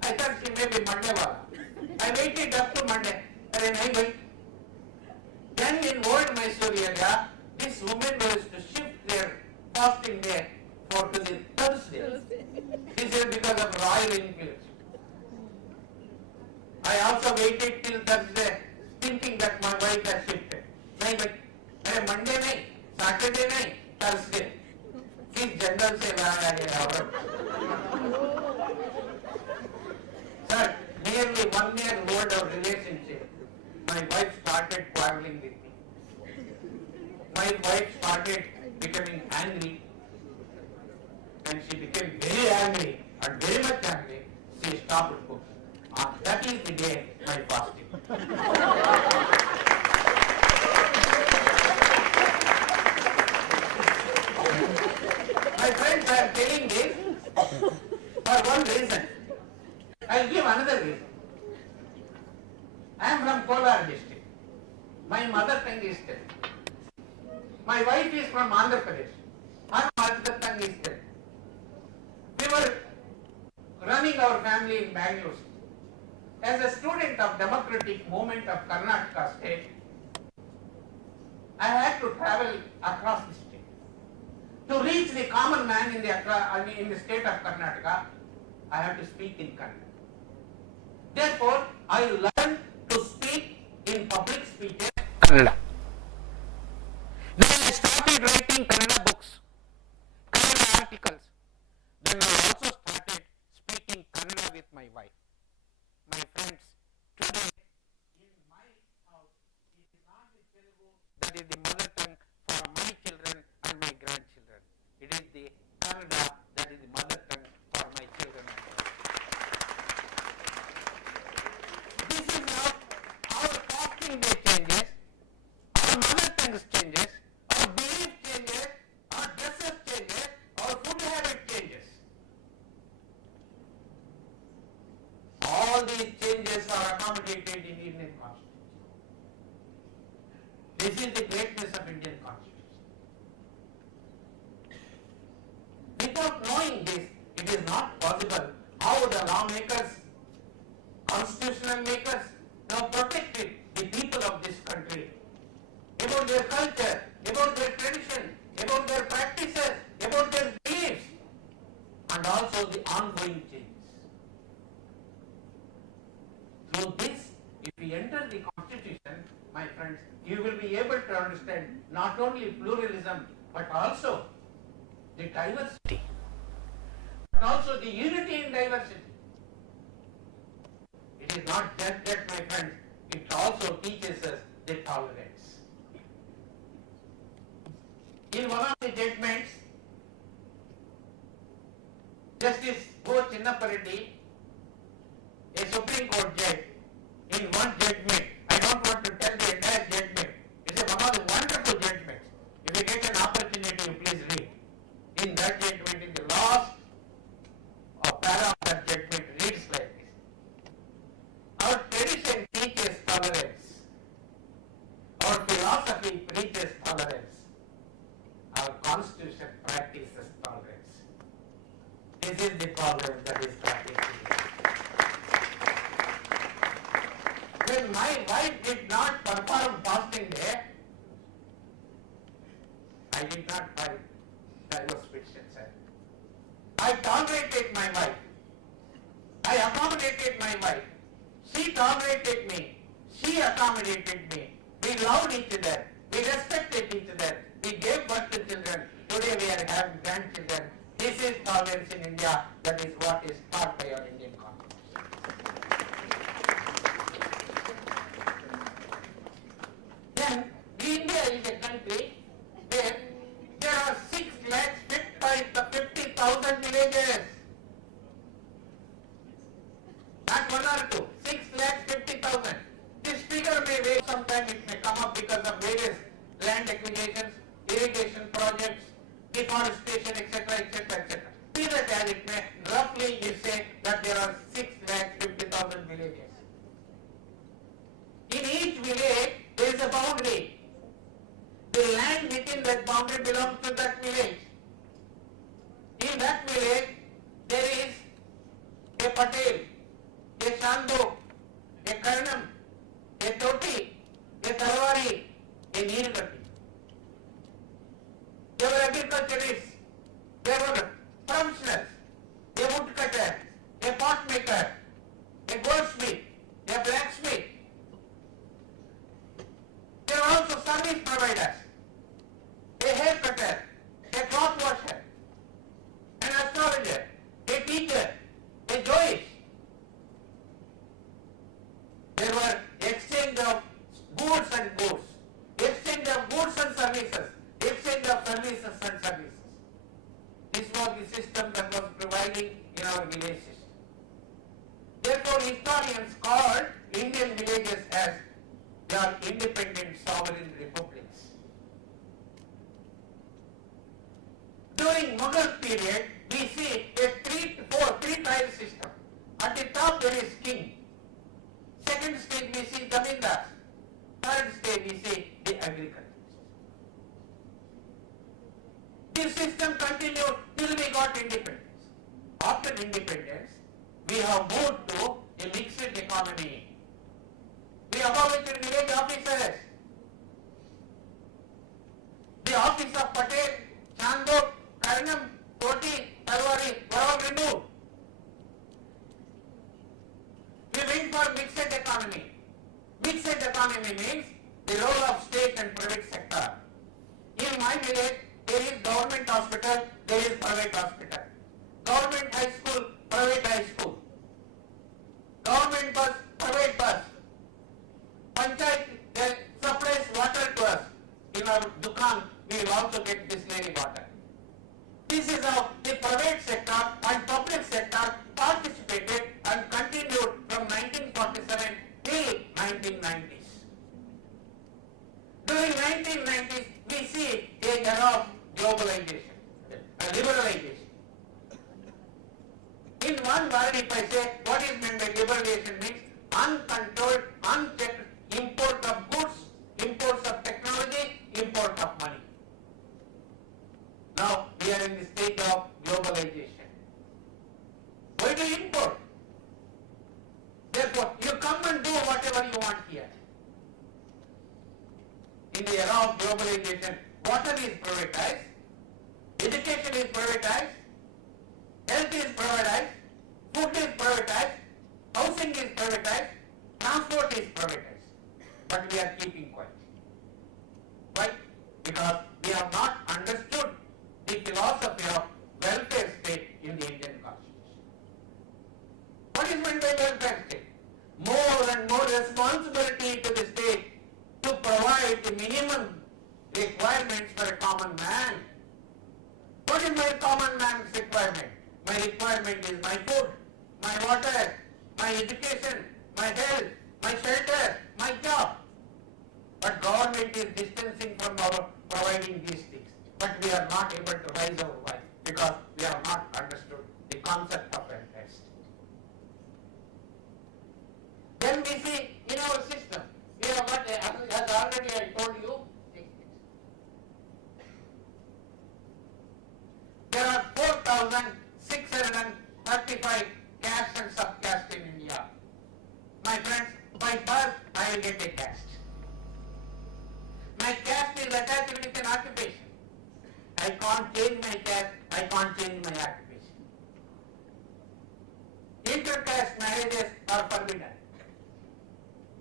I thought she may be Monday wala. I waited up to Monday. Then in old Mysore area, this woman was to shift fasting day for to the Thursday. This is because of royal influence. I also waited till Thursday thinking that my wife has shifted. नहीं भाई, अरे Monday नहीं, Saturday नहीं, Thursday. किस जंगल से लाया गया औरत? Sir, nearly 1 year old of relationship, my wife started quarreling with me. My wife started becoming angry, and she became very angry and very much angry. She stopped cooking. That is the day my fasting. My friends, I am telling this for one reason. I will give another reason. I am from Kolar district. My mother tongue is Telugu. My wife is from Andhra Pradesh. Her mother tongue is Telugu. We were running our family in Bangalore. As a student of democratic movement of Karnataka state, I had to travel across the state. To reach the common man in the state of Karnataka, I have to speak in Kannada. Therefore, I learned to speak in public speeches Kannada. Then I started writing Kannada books, Kannada articles. Then I also started speaking Kannada with my wife. My friends, today in my house, it is not the Telugu that is the mother tongue for my children and my grandchildren. It is the Kannada that is the mother tongue for my children and grandchildren. This is how our fasting day changes, our mother tongue changes, our belief changes, our dresses changes, our food habit changes. All these changes are accommodated in Indian Constitution. This is the greatness of Indian Constitution. Without knowing this, it is not possible how the lawmakers, constitutional makers, have protected the people of this country about their culture, about their tradition, about their practices, about their beliefs, and also the ongoing changes. So this, if we enter the Constitution, my friends, you will be able to understand not only pluralism, but also the diversity, but also the unity in diversity. It is not just that, my friends, it also teaches us the tolerance. In one of the judgments, Justice O. Chinnapareddy, a Supreme Court judge, in one judgment, I don't want to tell the entire judgment, it's one of the wonderful judgments. If you get an opportunity, you please read. In that judgment, in the last para of that judgment, reads like this. Our tradition teaches tolerance. Our philosophy preaches tolerance. Our constitution practices tolerance. This is the tolerance that is practiced. When my wife did not perform fasting day, I did not file divorce petition, sir. I tolerated my wife. I accommodated my wife. She tolerated me. She accommodated me. We loved each other. We respected each other. We gave birth to children. Today we are having grandchildren. This is tolerance in India. That is what is taught by our Indian Constitution. Then India is a country where there are 6,50,000 villages. Not one or two. 6,50,000. This figure may vary. Sometimes it may come up because of various land acquisitions, irrigation projects, deforestation, etc., etc., etc. Be that as it may, roughly you say that there are 6,50,000 villages. In each village, there is a boundary. The land within that boundary belongs to that village. In that village, there is a Patel, a Shandok, a Karnam, a Toti, a Tarwari, a Nirgati. Your agriculture is There were professionals, a woodcutter, a pot maker, a goldsmith, a blacksmith. There were also service providers, a hair cutter, a cloth washer, an astrologer, a teacher, a Jewish. There were exchange of goods and goods, exchange of goods and services, exchange of services and services. This was the system that was prevailing in our village system. Therefore, historians called Indian villages as they are independent sovereign republics. During Mughal period, we see a three-tile system. At the top there is king. Second stage we see zamindars. Third stage we see the agriculture. This system continued till we got independence. After independence, we have moved to a mixed economy. We abolished village officers. The office of Patel, Chandok, Karnam, Koti, Talwari were all removed. We went for mixed economy. Mixed economy means the role of state and private sector. In my village, there is government hospital, there is private hospital. Government high school, private high school. Government bus, private bus. Panchayat supplies water to us. In our dukan, we will also get Bisleri water. This is how the private sector and public sector participated and continued from 1947 till 1990s. During 1990s, we see a era of globalization, liberalization. In one word, if I say what is meant by liberalization means uncontrolled, unchecked import of goods, imports of technology, import of money. Now we are in the state of globalization. Why do you import? Therefore, you come and do whatever you want here. In the era of globalization, water is privatized, education is privatized, health is privatized, food is privatized, housing is privatized, transport is privatized. But we are keeping quiet. Why? Because we have not understood the philosophy of welfare state in the Indian Constitution. What is meant by welfare state? More and more responsibility to the state to provide the minimum requirements for a common man. What is my common man's requirement? My requirement is my food, my water, my education, my health, my shelter, my job. But government is distancing from our providing these things. But we are not able to rise our voice because we have not understood the concept of welfare state. Then we see in our system, we have got, as already I told you, there are 4,635 castes and subcastes in India. My friends, by birth I will get a caste. My caste is attached with an occupation. I can't change my caste, I can't change my occupation. Inter-caste marriages are forbidden.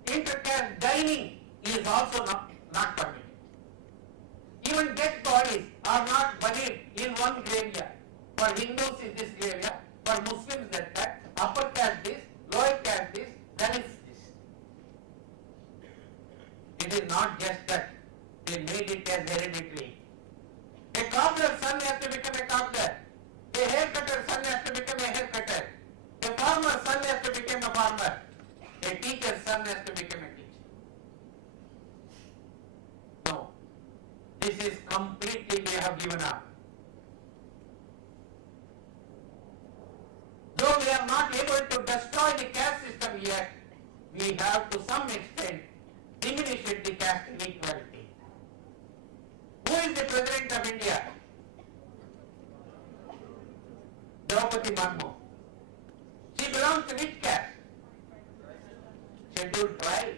Inter-caste dining is also not permitted. Even dead bodies are not buried in one graveyard. For Hindus is this graveyard, for Muslims that, upper caste this, lower caste this, Dalits this. It is not just that they made it as hereditary. A cobbler's son has to become a cobbler. A haircutter's son has to become a haircutter. A farmer's son has to become a farmer. A teacher's son has to become a teacher. No. This is completely we have given up. Though we are not able to destroy the caste system yet, we have to some extent diminished the caste inequality. Who is the President of India? Draupadi Murmu. She belongs to which caste? Scheduled tribe.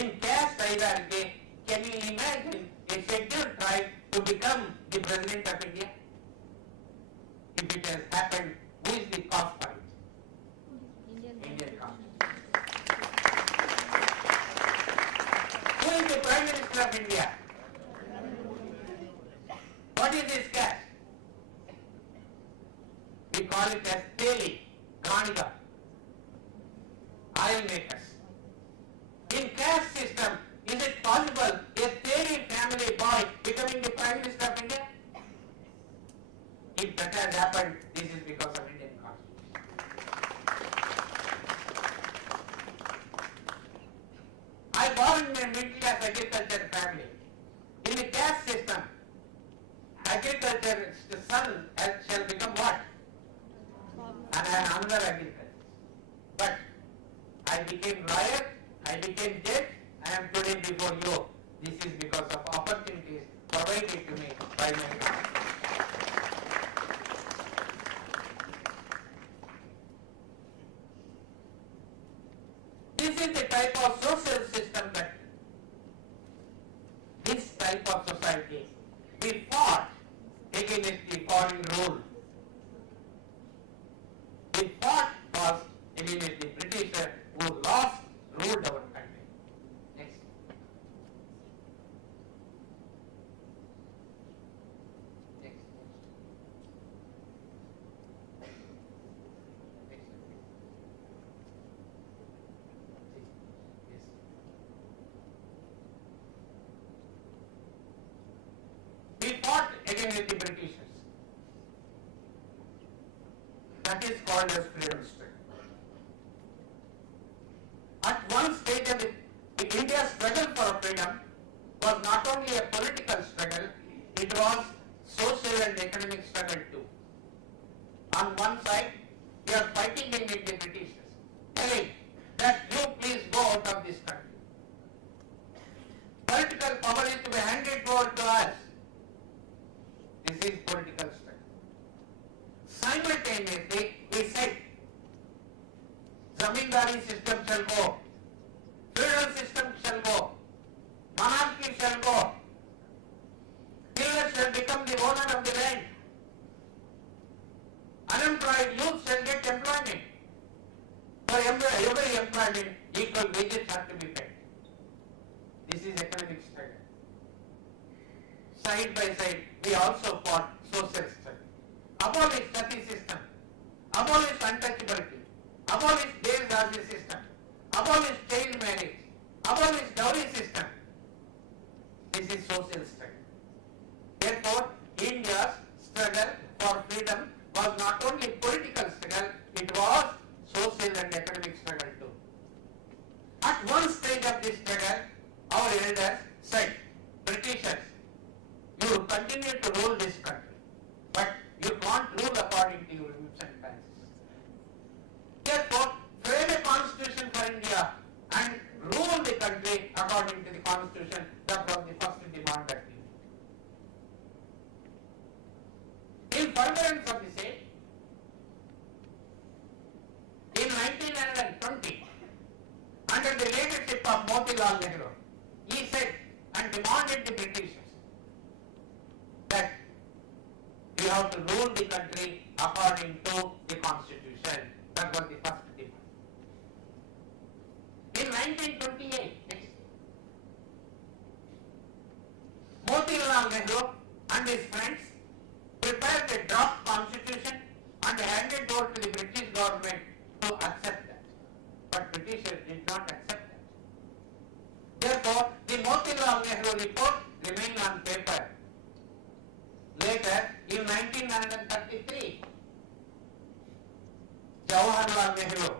In caste hierarchy, can you imagine a scheduled tribe to become the President of India? if it has happened, who is the cause for it? Indian cause. Who is the Prime Minister of India? What is his caste? We call it as Teli, Karnataka, oil makers. In caste system, is it possible a Teli family boy becoming the Prime Minister of India? If that has happened, this is because of Indian Constitution. I born in a middle class agriculture family. In the caste system, agriculture son shall become what? Another agriculture. But I became lawyer, I became judge, I am today before you. This is because of opportunities provided to me by my government. This is the type of social system that this type of society we fought against the foreign rule. We fought was against the British who ruled our country. Next. Next. Yes. We fought against the Britishers. That is called as freedom struggle. At one stage of the India's struggle for freedom was not only a political struggle, it was social and economic struggle too. On one side, we are fighting against the Britishers, telling that you please go out of this country. Political power is to be handed over to us. This is political struggle. Simultaneously, we said, Zamindari system shall go, feudal system shall go, monarchy shall go, tillers shall become the owner of the land, unemployed youth shall get employment. For every employment, equal wages have to be paid. This is economic struggle. Side by side, we also fought social struggle. Abolish sati system, abolish untouchability, abolish Devdasi system, abolish child marriage, abolish dowry system. This is social struggle. Therefore, India's struggle for freedom was not only political struggle, it was social and economic struggle too. At one stage of this struggle, our elders said, Britishers, you continue to rule this country, but you can't rule according to your whims and fancies. Therefore, frame a constitution for India and rule the country according to the constitution. That was the first demand that we made. In furtherance of the same, in 1920, under the leadership of Motilal Nehru, he said and demanded the Britishers that we have to rule the country according to the constitution. That was the first demand. In 1928, Motilal Nehru and his friends prepared a draft constitution and handed over to the British government to accept that. But Britishers did not accept that. Therefore, the Motilal Nehru report remained on paper. Later, in 1933, Jawaharlal Nehru,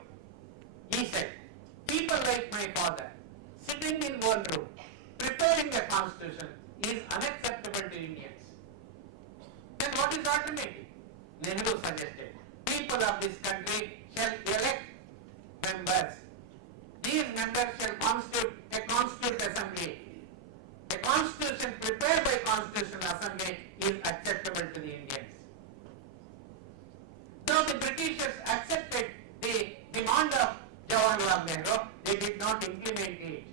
he said, people like my father, sitting in one room, preparing a constitution is unacceptable to Indians. Then what is the alternative? Nehru suggested, people of this country shall elect members. These members shall constitute a constituent assembly. A constitution prepared by constitutional assembly is acceptable to the Indians. Though the Britishers accepted the demand of Jawaharlal Nehru, they did not implement it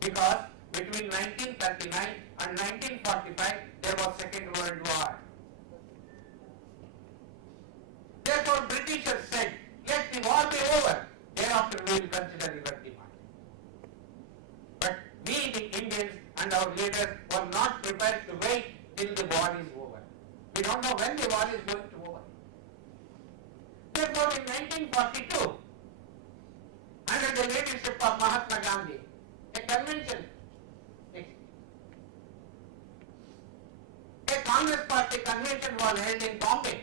because between 1939 and 1945 there was Second World War. We don't know when the war is going to over. Therefore, in 1942, under the leadership of Mahatma Gandhi, a convention, a Congress Party convention was held in Bombay.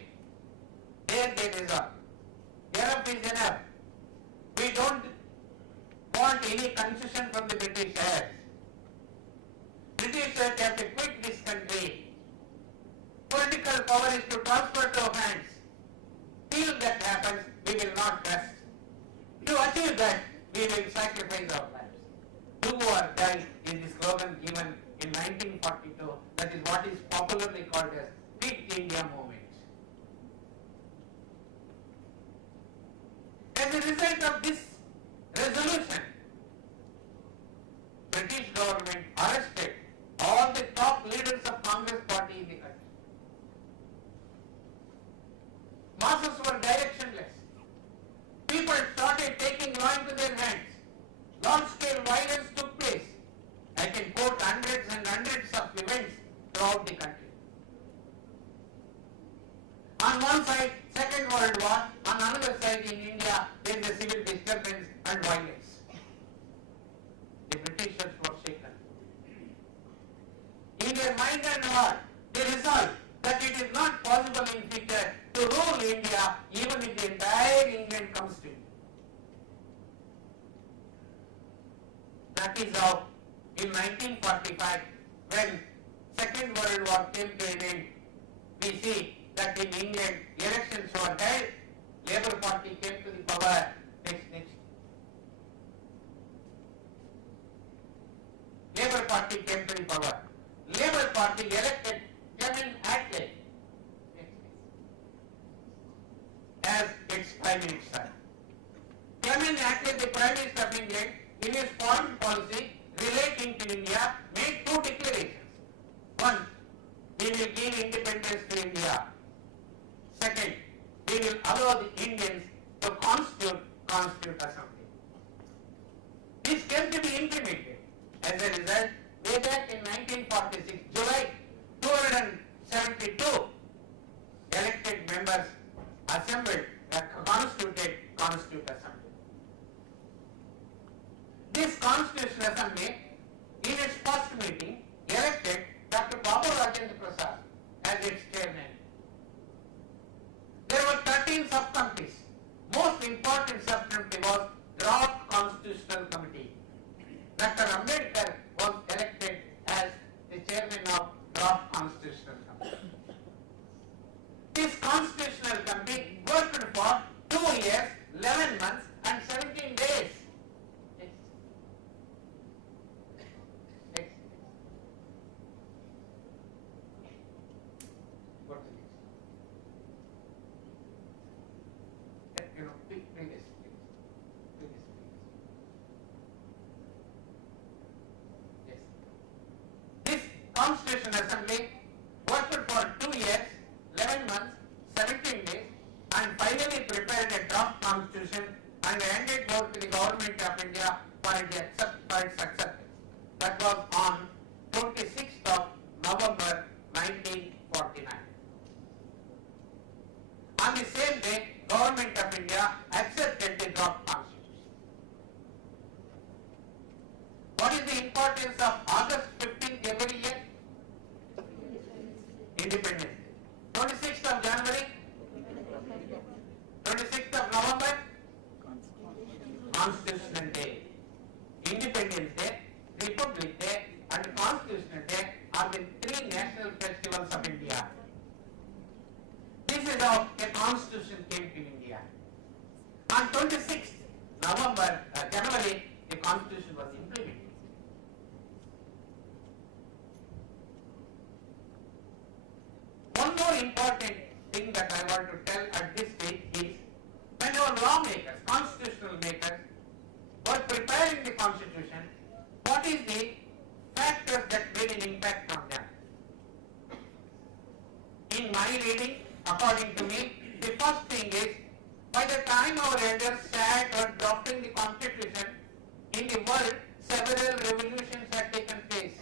There they resolved, enough is enough. We don't want any concession from the Britishers. Britishers have to quit this country. Political power is to transfer to our hands. Till that happens, we will not rest. To achieve that, we will sacrifice our lives. Do or die is the slogan given in 1942. That is what is popularly called as Quit India movement. As a result of this resolution, British government arrested all the top leaders of Congress party in the country. Masses were directionless. People started taking law into their hands. Large-scale violence took place. I can quote hundreds and hundreds of events throughout the country. On one side, Second World War. On another side, in India, there is a civil disturbance and violence. The Britishers were shaken. In their mind and heart, they resolved that it is not possible in future to rule India even if the entire England comes to it. That is how in 1945, when Second World War came to an end, we see that in England elections were held, Labour Party came to the power. Next. Labour Party came to the power. Labour Party elected Clement Attlee as its Prime Minister. Clement Attlee, the Prime Minister of England, in his foreign policy relating to India, made two declarations. One, we will give independence to India. Second, we will allow the Indians to constitute assembly. This came to be implemented. As a result, way back in 1946, July, 272 elected members assembled a constitute assembly. This Constitutional Assembly, in its first meeting, elected Dr. Babu Rajendra Prasad as its chairman. There were 13 subcommittees. Most important subcommittee was Draft Constitutional Committee. Dr. Ambedkar was elected as the chairman of Draft Constitutional Committee. This Constitutional Committee worked for 2 years, 11 months and 17 days. Constitutional Assembly worked for 2 years, 11 months, 17 days and finally prepared a draft constitution and handed over to the government of India for its acceptance. That was on 26th of November 1949. On the same day, government of India accepted the draft constitution. What is the importance of August 15th every year? Independence Day. 26th of January, 26th of November, Constitutional Day. Independence Day, Republic Day and Constitutional Day are the 3 national festivals of India. This is how a constitution came to India. On 26th January, the constitution was implemented. One more important thing that I want to tell at this stage is when our lawmakers, constitutional makers, were preparing the constitution, what is the factors that made an impact on them? In my reading, according to me, the first thing is, by the time our elders sat or drafting the constitution, in the world, several revolutions had taken place.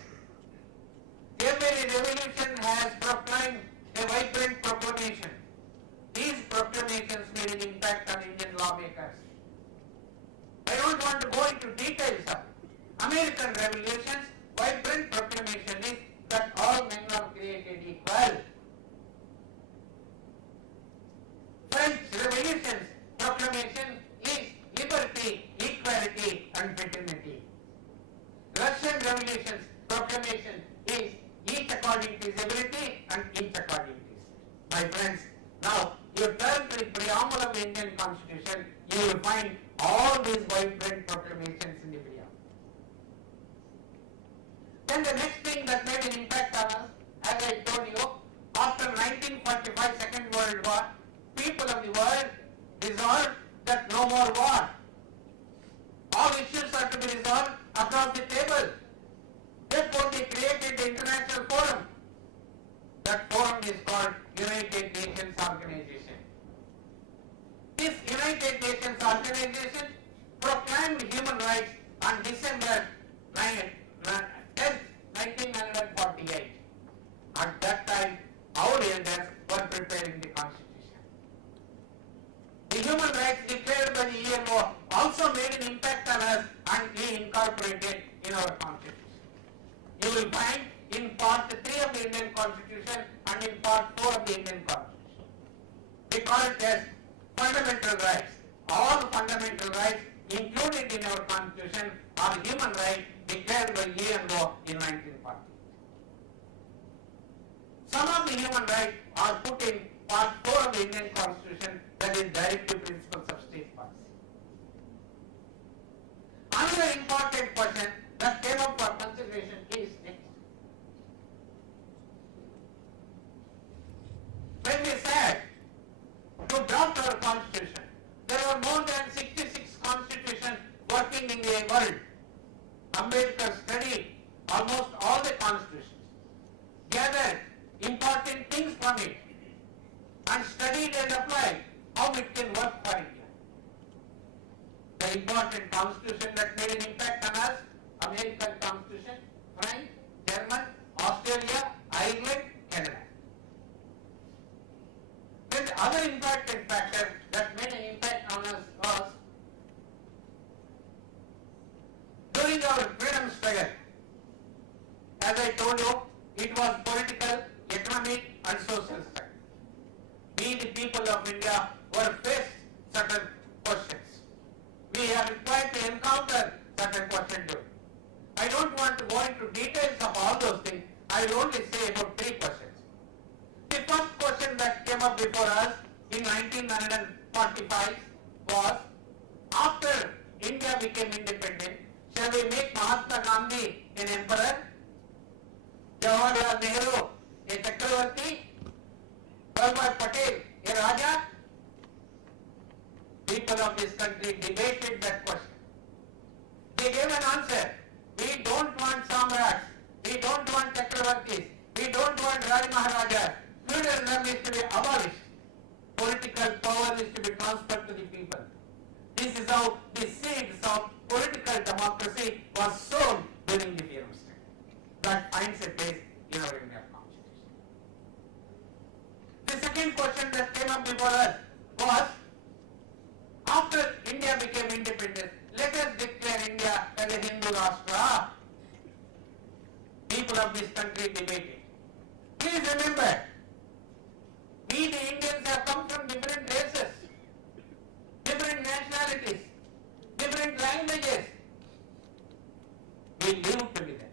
Every revolution has proclaimed a vibrant into details of American Revolution's vibrant proclamation is that all men are created equal. French Revolution's proclamation is liberty, equality and fraternity. Russian Revolution's proclamation is each according to his ability and each according to his. My friends, now you turn to the preamble of the Indian Constitution, you will find all these vibrant proclamations in the preamble. Then the next thing that made an impact on us, as I told you, after 1945 Second World War, people of the world resolved that no more war. All issues are to be resolved across the table. Therefore, they created the International Forum. That forum is called United Nations Organization. This United Nations Organization proclaimed human rights on December 10th, 1948. At that time, our elders were preparing the Constitution. The human rights declared by the ELO also made an impact on us and we incorporated in our Constitution. You will find in part 3 of the Indian Constitution and in part 4 of the Indian Constitution. We call it as fundamental rights. All fundamental rights included in our Constitution are human rights declared by ELO in 1940. Some of the human rights are put in part 4 of the Indian Constitution, that is directive principles of state policy. Another important question that came up for consideration is next. When we said to draft our Constitution, there were more than 66 constitutions working in the world. Ambedkar studied almost all the constitutions, gathered important things from it, and studied and applied how it can work for India. The important constitution that made an impact on us, American Constitution, French, German, Australia, Ireland, Canada. Then the other important factor that made an impact on us was during our freedom struggle. As I told you, it was political, economic and social struggle. We, the people of India, were faced certain questions. We are required to encounter certain questions. I don't want to go into details of all those things. I will only say about 3 questions. The first question that came up before us in 1945 was, after India became independent, shall we make Mahatma Gandhi an emperor, Jawaharlal Nehru a Chakravarti, Vallabh Patel a Raja? People of this country debated that question. They gave an answer. We don't want Samrats, we don't want Chakravartis, we don't want Raj Maharajas. Feudalism is to be abolished. Political power is to be transferred to the people. This is how the seeds of political democracy was sown during the freedom struggle. That finds a place in our Indian Constitution. The second question that came up before us was, after India became independent, let us declare India as a Hindu Rashtra. People of this country debated. Please remember, we the Indians have come from different races, different nationalities, different languages. We live together.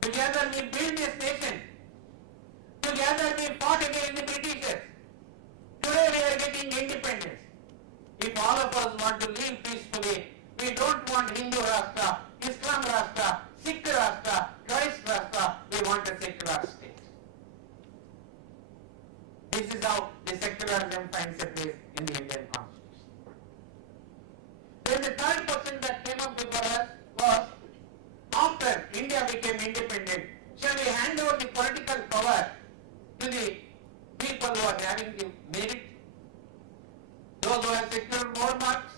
Together we build this nation. Together we fought against the Britishers. Today we are getting independence. If all of us want to live peacefully, we don't want Hindu Rashtra, Islam Rashtra, Sikh Rashtra, Christ Rashtra, we want a secular state. This is how the secularism finds a place in the Indian Constitution. Then the third question that came up before us was, after India became independent, shall we hand over the political power to the people who are having the merit, those who have secured more marks,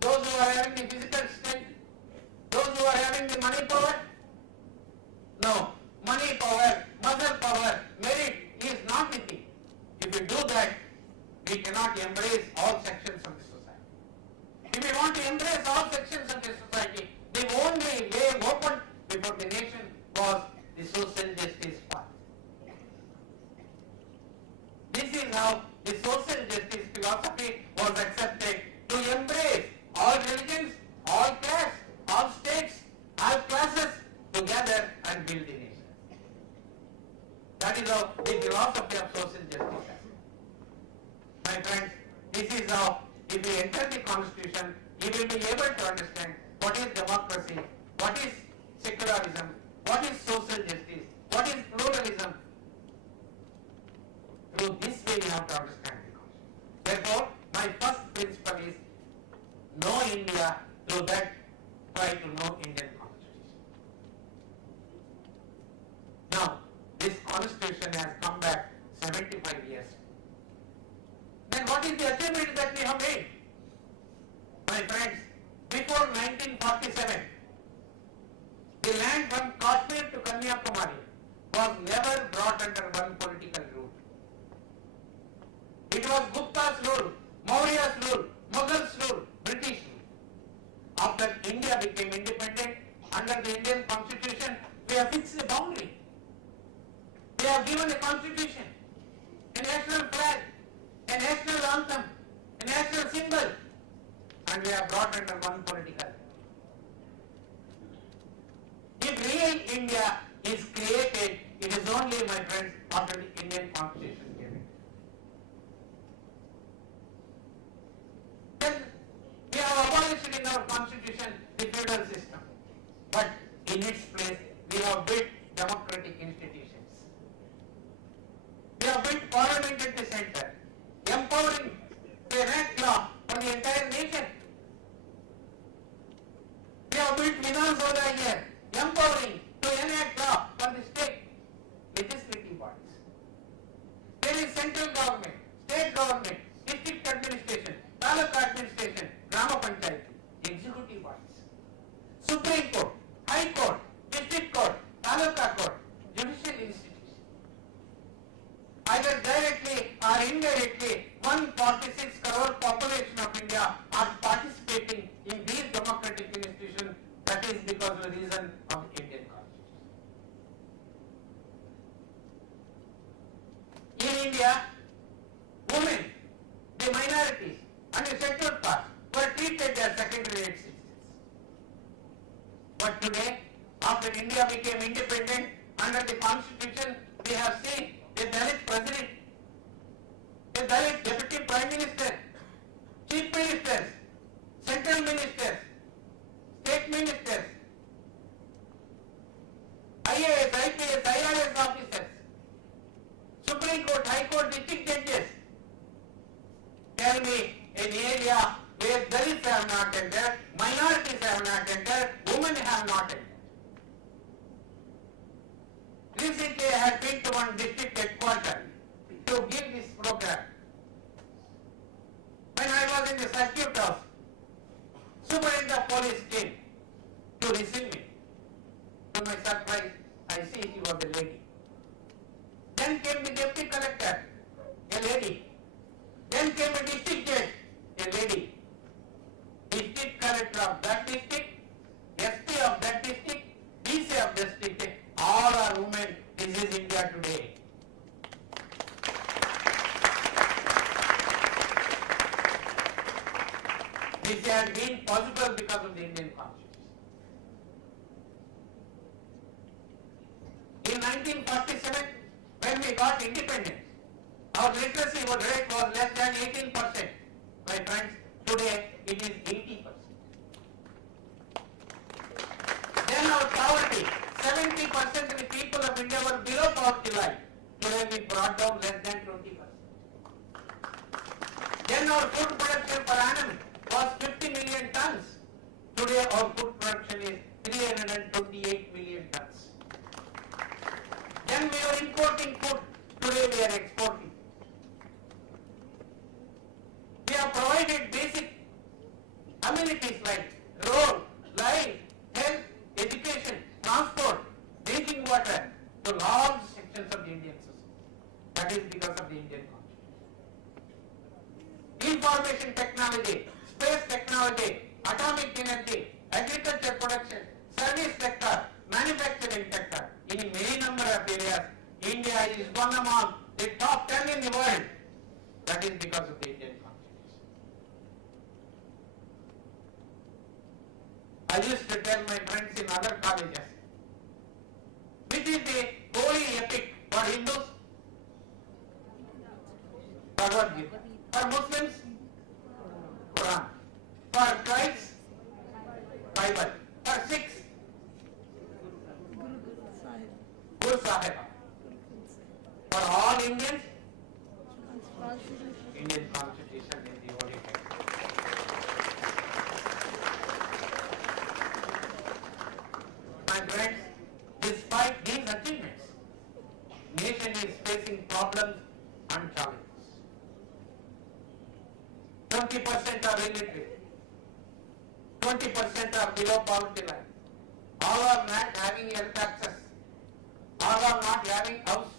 those who are having the physical strength, those who are having the money power? No, money power, muscle power, merit is not the thing. If we do that, we cannot embrace all sections of the society. is how the social justice philosophy was accepted to embrace all religions, all castes, all states, all classes together and build the nation. That is how the philosophy of social justice is. My friends, this is how, if we enter the constitution, you will be able to understand what is democracy, what is secularism, what is social justice, what is pluralism. Through this way you have to understand the constitution. Therefore, my first principle is know India, through that try to know Indian constitution. Now, this constitution has come back 75 years. Then what is the achievement that we have made? My friends, before 1947, the land from Kashmir to Kanyakumari was never brought under one political rule. It was Gupta's rule, Maurya's rule, Mughals rule, British rule. After India became independent, under the Indian constitution, we have fixed a boundary. We have given a constitution, a national flag, a national anthem, a national symbol, and we have brought under one political. If real India is created, it is only, my friends, after the Indian constitution came in. Then we have abolished in our constitution the feudal system, but in its place we have built democratic institutions. We have built parliament at the center, empowering to enact law for the entire nation. We have built Vidhan Sabha here, empowering to enact law for the state legislative bodies. There is central government, state government, district administration, taluk administration, Grama Panchayati, executive bodies, Supreme Court, High Court, District Court, Taluka Court, judicial institutions. Either directly or indirectly, 146 crore population of India are participating in these democratic institutions. That is because of the reason of the Indian Constitution. In India, women, the minorities, and the scheduled caste were treated as second-rate citizens. But today, after India became independent, under the Constitution, we have seen a Dalit president, a Dalit deputy prime minister, chief ministers, central ministers, state ministers, IAS, IPS, IRS officers, Supreme Court, High Court, district judges. Tell me an area where Dalits have not entered, minorities have not entered, women have not entered. Recently I had been to one district headquarters to give this program. When I was in the circuit house, superintendent of police came to receive me. To my surprise, I see she was a lady. Then came the deputy collector, a lady. Then came a district judge, a lady. District collector of that district, SP of that district, DC of that district, all are women. This is India today. This has been possible because of the Indian Constitution. In 1947, when we got independence, our literacy rate was less than 18%. My friends, today it is 80%. Then our poverty, 70% of the people of India were below poverty line. Today we brought down less than 20%. Then our food production per annum was 50 million tons. Today our food production is 328 million tons. Then we were importing food. Today we are exporting. We have provided basic amenities like road, light, health, education, transport, drinking water to large sections of the Indian society. That is because of the Indian Constitution. Information technology, space technology, atomic energy, agriculture production, service sector, manufacturing sector, in many number of areas, India is one among the top 10 in the world That is because of the Indian Constitution. I used to tell my friends in other colleges, which is the holy epic for Hindus? Bhagavad Gita. For Muslims? Quran. For Christ? Bible. For Sikhs? Guru Sahib. For all Indians? Indian Constitution is the holy text. My friends, despite these achievements, nation is facing problems and challenges. 20% are illiterate, 20% are below poverty line, all are not having health access, all are not having house,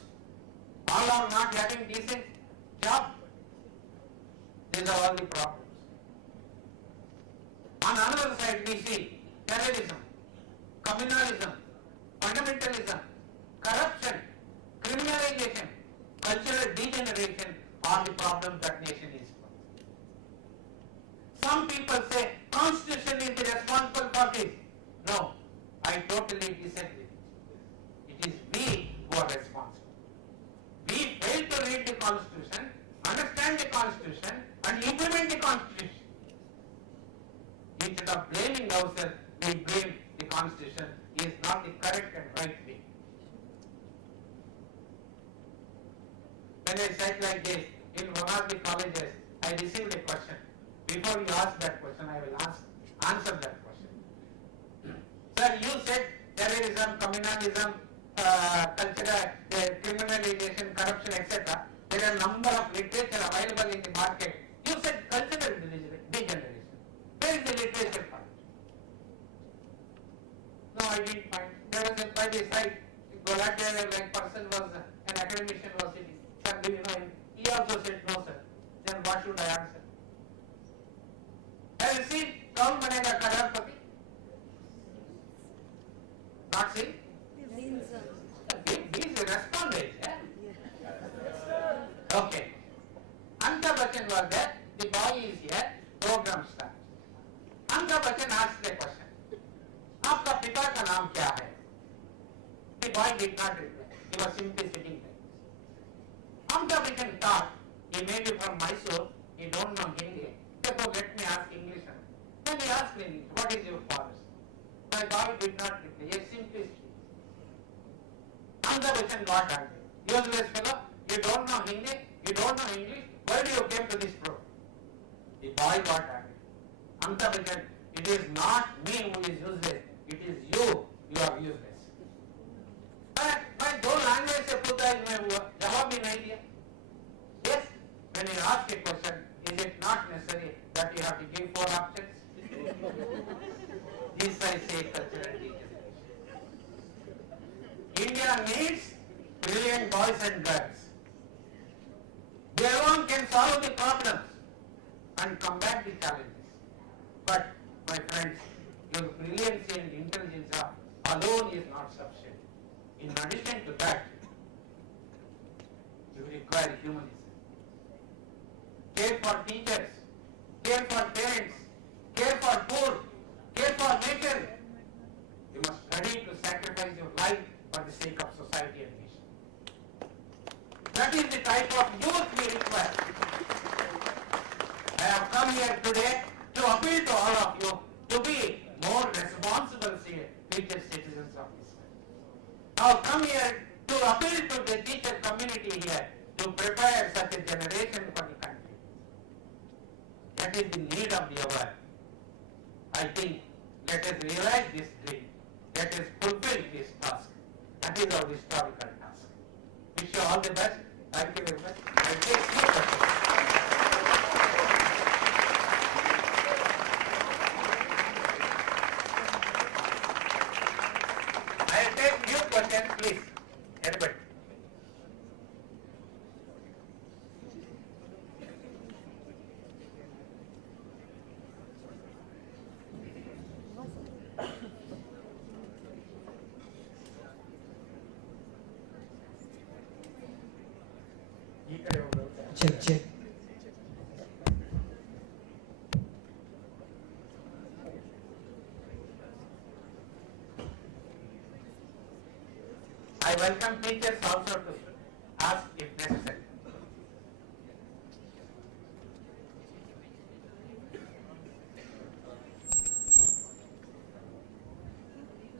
all are not having decent job. These are all the problems. On another side, we see terrorism, communalism, fundamentalism, corruption, criminalization, cultural degeneration are the problems that nation is. Some people say Constitution is the responsible for this. No, I totally disagree. It is we who are responsible. We fail to read the Constitution, understand the Constitution, and implement the Constitution. Instead of blaming ourselves, we blame the Constitution is not the correct and right way. When I said like this, in one of the colleges, I received a question. Before you ask that question, I will answer that question. Sir, you said terrorism, communalism, cultural criminalization, corruption, etc. There are a number of literature available in the market. You said cultural degeneration. Where is the literature part? No, I didn't find. There was by the side, Golade, like person was an academician was sitting. Sir, do you know him? He also said no, sir. Then what should I answer? Have you seen Kaun Banega Kadarpati? Not seen? He is a respondent. Okay. Amitabh Bachchan was there. The boy is here. Program starts. Amitabh Bachchan asked the question. आपका पिता का नाम क्या है? The boy did not reply. He was simply sitting there. Amitabh Bachchan thought he may be from Mysore. He don't know Hindi. Therefore, let me ask English. Then he asked in English, what is your father's? My boy did not reply. He simply speaks. Amitabh Bachchan got angry. Useless fellow, you don't know Hindi, you don't know English, why do you came to this program? The boy got angry. Amitabh Bachchan, it is not me who is useless, it is you are useless. मैं दो language से पूछा इसमें हुआ जवाब भी नहीं दिया. Yes, when you ask a question, is it not necessary that you have to give 4 options? This I say cultural degeneration. India needs brilliant boys and girls. They alone can solve the problems and combat the challenges. But, my friends, your brilliance and intelligence alone is not sufficient. In addition to that, you require humanism. Care for teachers, care for parents, care for poor, care for nature. You must ready to sacrifice your life for the sake of society and nation. That is the type of youth we require. I have come here today to appeal to all of you to be more responsible future citizens of this country. I have come here to appeal to the teacher community here to prepare such a generation for the country. That is the need of the hour. I think let us realize this dream. Let us fulfill this task. That is our historical task. Wish you all the best. Thank you very much. I take few questions. I take few questions, please. Anybody? Check. welcome teachers also to ask if necessary.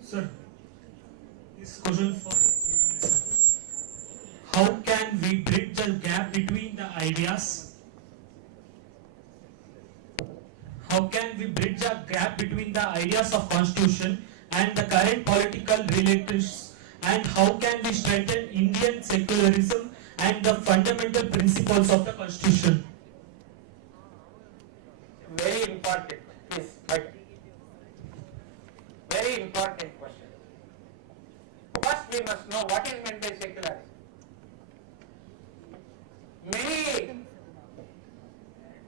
Sir, this question for you, sir. How can we bridge the gap between the ideas? How can we bridge the gap between the ideas of constitution and the current political relatives? And how can we strengthen Indian secularism and the fundamental principles of the constitution? Very important, please, but very important question. First, we must know what is meant by secularism. Many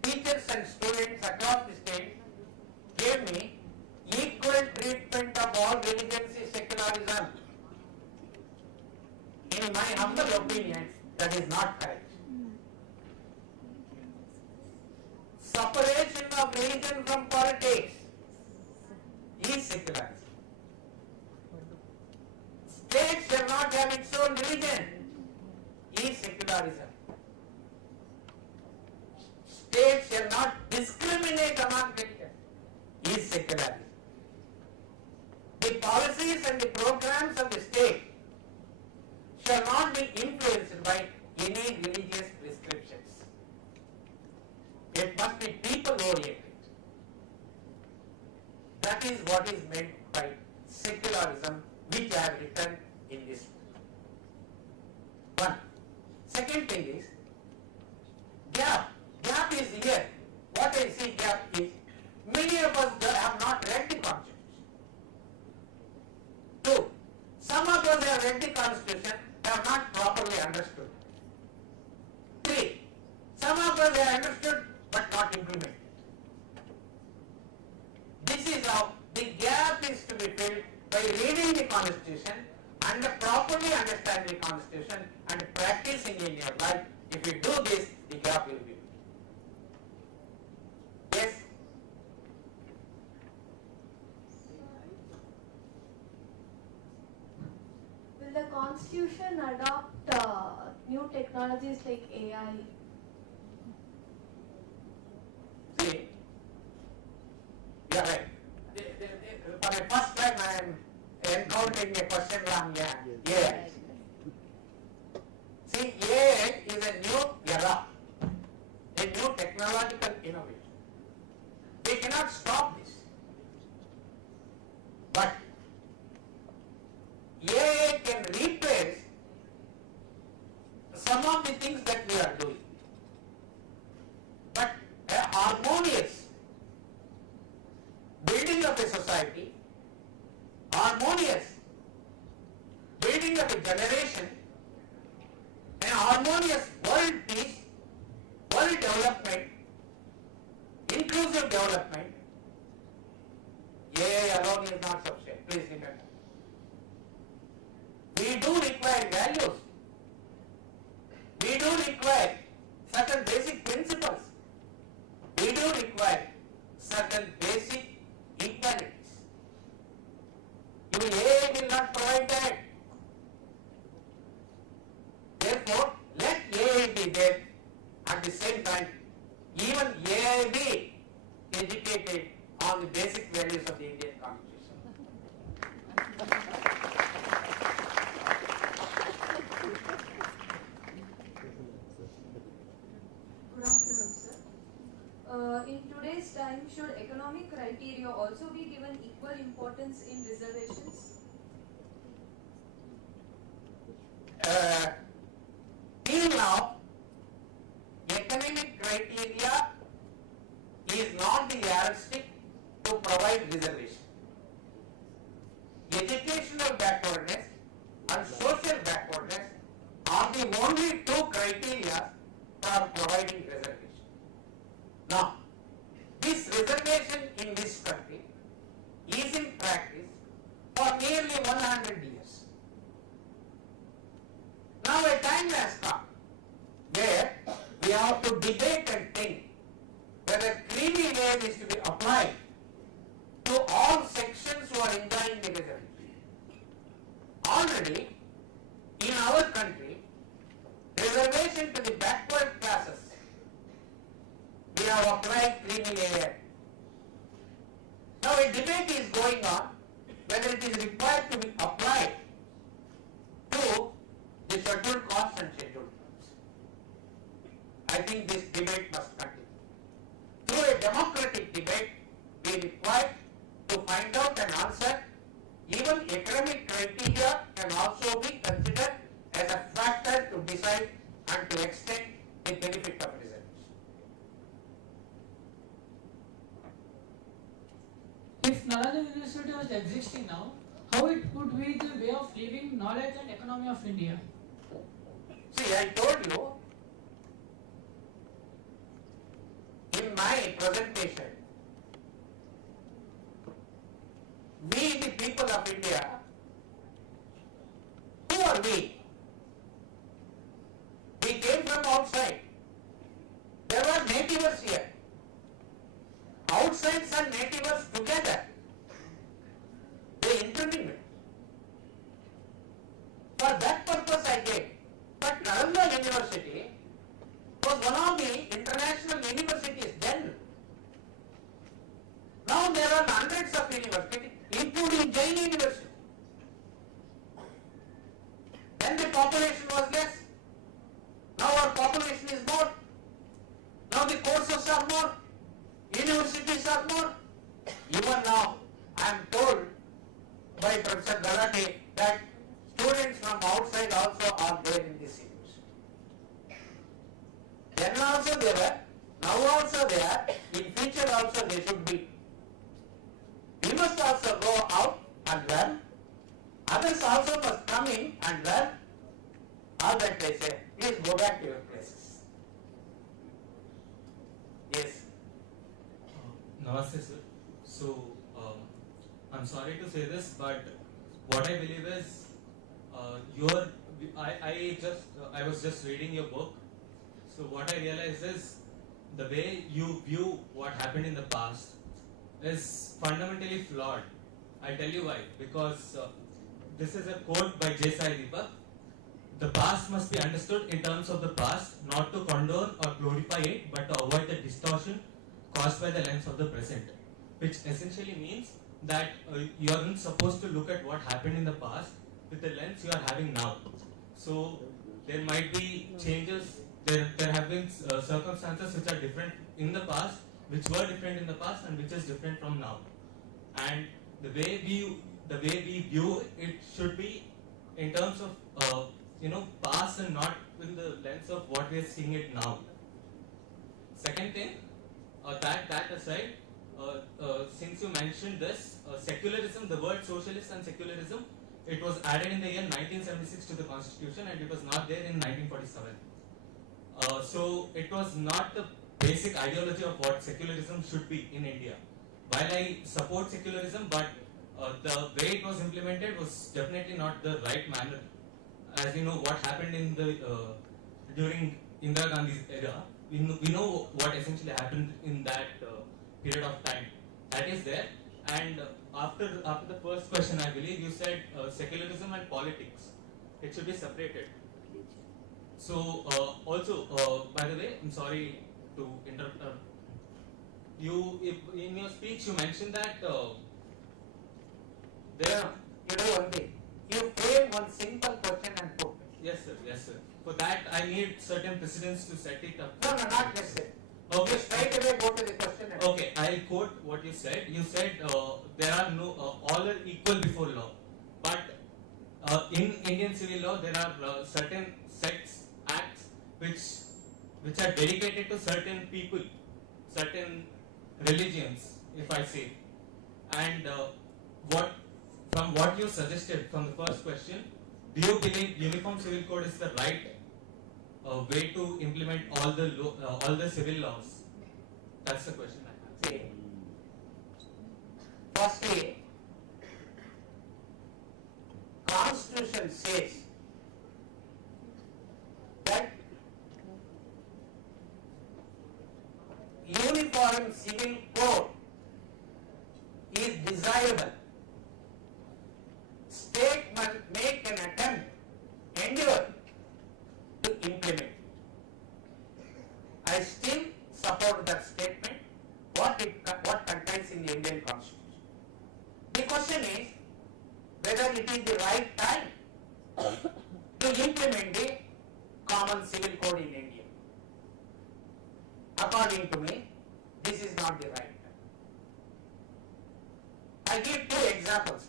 teachers and students across the state gave me equal treatment of all religions is secularism. In my humble opinion, that is not correct. Separation of religion from politics is secularism. State shall not have its own religion is secularism. State shall not discriminate among religions is secularism. The policies and the programs of the state shall not be influenced by any religious prescriptions. It must be people oriented. That is what is meant by secularism, which I have written in this book. One. Second thing is gap. Gap is here. What I see gap is many of us have not read the Constitution. Two. Some of us have read the Constitution, have not properly understood. Three. Some of us have understood but not implemented. This is how the gap is to be filled by reading the Constitution and properly understanding the Constitution and practicing in your life. If you do this, the gap will be filled. Yes? Will the Constitution adopt new technologies like AI? See, you are right. For the first time I am encountering a question on AI. See, AI is a new era, a new technological innovation. We cannot stop this. But AI can replace some of the things that we are doing. But a harmonious building of a society, harmonious building of a generation, a harmonious world peace, world development, inclusive development, AI alone is not sufficient. Please remember. We do require values. We do require certain basic principles. We do require certain basic equalities. AI will not provide that. Therefore, let AI be there. At the same time, even AI be educated on the basic values of the Indian Constitution. Good afternoon, sir. In today's time, should economic criteria also be given equal importance in reservations? Till now, economic criteria is not the yardstick to provide reservation. Educational backwardness and social backwardness are the only two criteria for providing reservation. Now, this reservation in this country is in practice for nearly 100 years. Now a time has come where we have to debate and think whether creamy wave is to be applied to all sections who are enjoying the reservation. Already, to the backward classes, we have applied Creamy Act. Now a debate is going on whether it is required to be applied to the scheduled castes and scheduled tribes. I think this debate must continue. Through a democratic debate, we require to find out an answer. Even economic criteria can also be considered as a factor to decide and to extend the benefit of reservation. If Nalanda University was existing now, how it would be the way of living, knowledge and economy of India? See, I told you in my presentation, we the people of India, who are we? We came from outside. There were nativers here. Outsides and nativers together. They intermingled. For that purpose I came. But Nalanda University was one of the international universities then. Now there are hundreds of universities, including JAIN University. Then the population was less. Now our population is more. Now the courses are more. Universities are more. Even now, I am told by Professor Galati that students from outside also are there in this university. Then also they were, now also they are, in future also they should be. We must also go out and learn. Others also must come in and learn. All that they say, please go back to your places. Yes. Namaste, sir. So, I'm sorry to say this, but what I believe is, I was just reading your book. So what I realized is, the way you view what happened in the past is fundamentally flawed. I'll tell you why. Because this is a quote by J. Sai Deepak. The past must be understood in terms of the past, not to condone or glorify it, but to avoid the distortion caused by the lens of the present. Which essentially means that you aren't supposed to look at what happened in the past with the lens you are having now. So there might be changes, there have been circumstances which are different in the past, which were different in the past and which is different from now. And the way we view it should be in terms of past and not in the lens of what we are seeing it now. Second thing, that aside, since you mentioned this, secularism, the word socialist and secularism, it was added in the year 1976 to the constitution and it was not there in 1947. So it was not the basic ideology of what secularism should be in India. While I support secularism, but the way it was implemented was definitely not the right manner. As you know, what happened in the during Indira Gandhi's era, we know what essentially happened in that period of time. That is there. And after the first question, I believe you said secularism and politics, it should be separated. So also, by the way, I'm sorry to interrupt. In your speech you mentioned that there. You do one thing. You frame one simple question and put. Yes, sir. Yes, sir. For that, I need certain precedents to set it up. No, not necessary. Okay. You straight away go to the question. And Okay, I'll quote what you said. You said there are no all are equal before law, but in Indian civil law there are certain sects, acts which are dedicated to certain people, certain religions, if I say. And from what you suggested from the first question, do you believe Uniform Civil Code is the right way to implement all the civil laws? That's the question I have. see, firstly, Constitution says that Uniform Civil Code is desirable. State must make an attempt, endeavor to implement. about that statement, what contains in the Indian Constitution. The question is whether it is the right time to implement the common civil code in India. According to me, this is not the right time. I give two examples.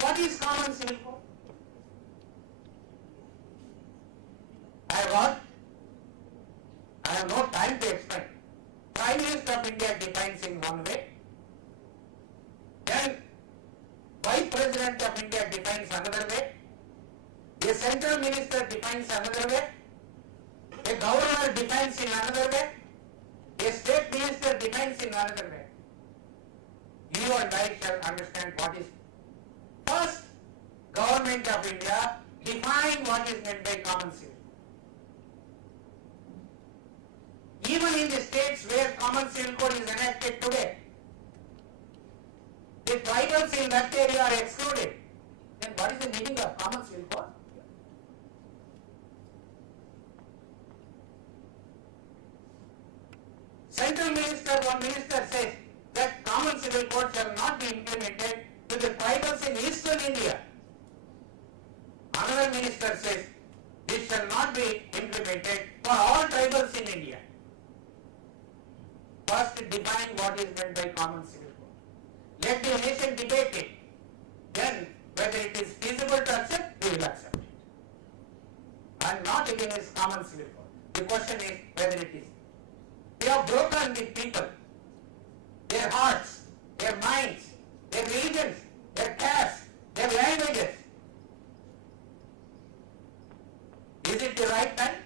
What is common civil code? I have no time to explain. Prime Minister of India defines in one way, then Vice President of India defines another way, a Central Minister defines another way, a Governor defines in another way, a State Minister defines in another way. You and I shall understand what is. First, Government of India define what is meant by common civil. Even in the states where common civil code is enacted today, the tribals in that area are excluded. Then what is the meaning of common civil code? Central Minister, one minister says that common civil code shall not be implemented to the tribals in eastern India. Another minister says this shall not be implemented for all tribals in India. First define what is meant by common civil code. Let the nation debate it. Then whether it is feasible to accept, we will accept it. I am not against common civil code. The question is whether it is. We have broken the people, their hearts, their minds, their religions, their castes, their languages. Is it the right time?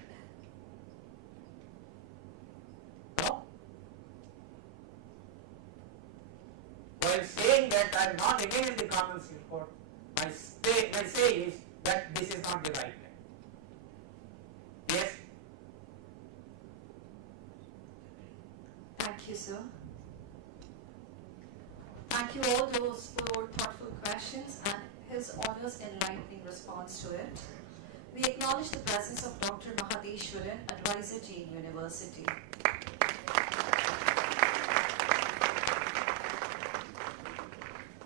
No. While saying that I am not against the common civil code, my say is that this is not the right time. Yes? Thank you, sir. Thank you all those for thoughtful questions and His Honor's enlightening response to it. We acknowledge the presence of Dr. Mahadeshwaran, Advisor, JAIN University.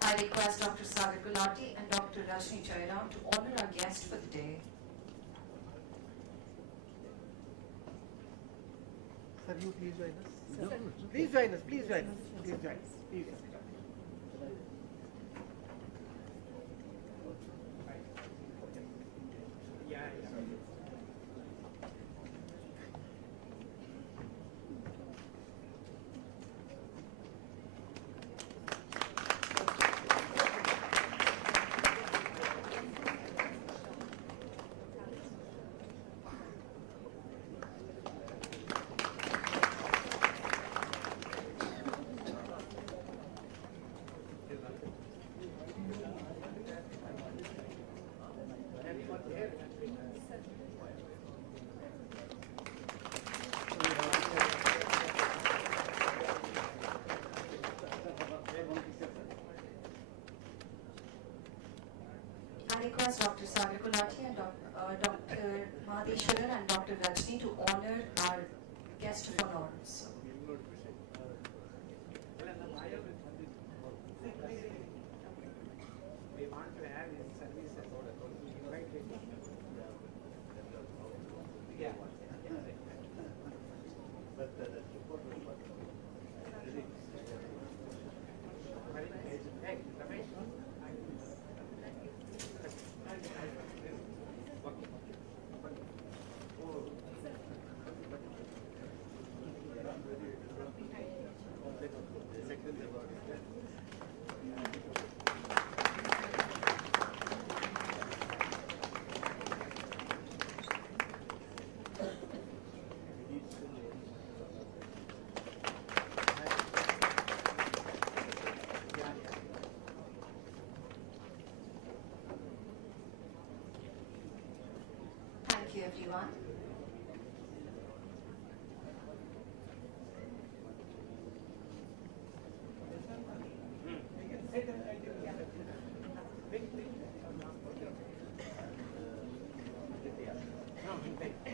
I request Dr. Sabeer Gulati and Dr. Rajni Jairam to honor our guest for the day. Sir, you please join us. Sir. Please join us. Please join us. Please join us. Please. I request Dr. Sabeer Gulati and Dr. Mahadeshwaran and Dr. Rajni to honor our guest of honor. So. We want to have his services. Yeah. But the report was what? Hey, Ramesh. Thank you, everyone.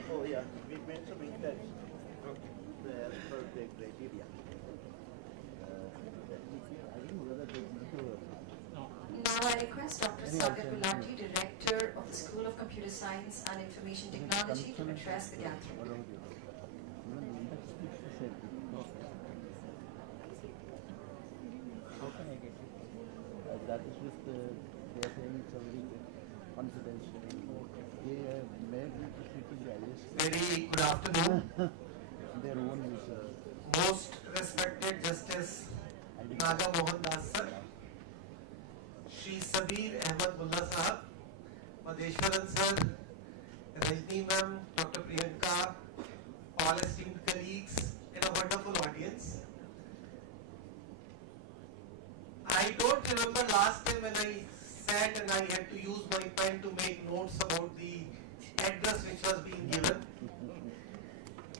Oh yeah, we made some inquiries. Okay. the criteria. I don't know whether they need to. Now I request Dr. Sabeer, Director of the School of Computer Science and Information Technology, to address the gathering. How can I get it? That is with they are saying it's a very confidential. They may be treating the IS. Very good afternoon. Their own is. Most respected Justice Nagamohan sir, Shri Sabeer Ahmed Mulla sahab, Madheshwaran sir, Rajni ma'am, Dr. Priyanka, all esteemed colleagues, and a wonderful audience. I don't remember last time when I sat and I had to use my pen to make notes about the address which was being given.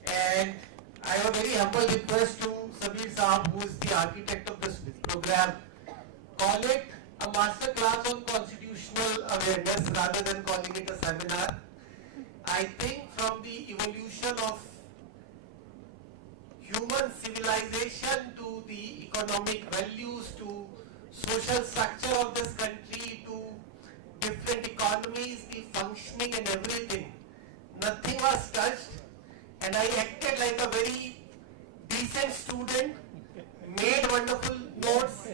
And I have a very humble request to Sabeer Saab, who is the architect of this program. Call it a master class on constitutional awareness rather than calling it a seminar. I think from the evolution of human civilization to the economic values to social structure of this country to different economies, the functioning and everything, nothing was touched. And I acted like a very decent student, made wonderful notes,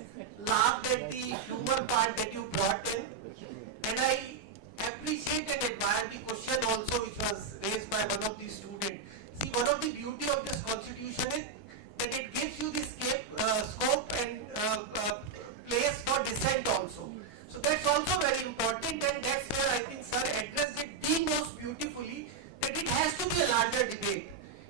laughed at the humor part that you brought in, and I appreciate and admire the question also which was raised by one of the students. See, one of the beauty of this constitution is that it gives you the scope and place for dissent also. So that's also very important, and that's where I think sir addressed it the most beautifully, that it has to be a larger debate.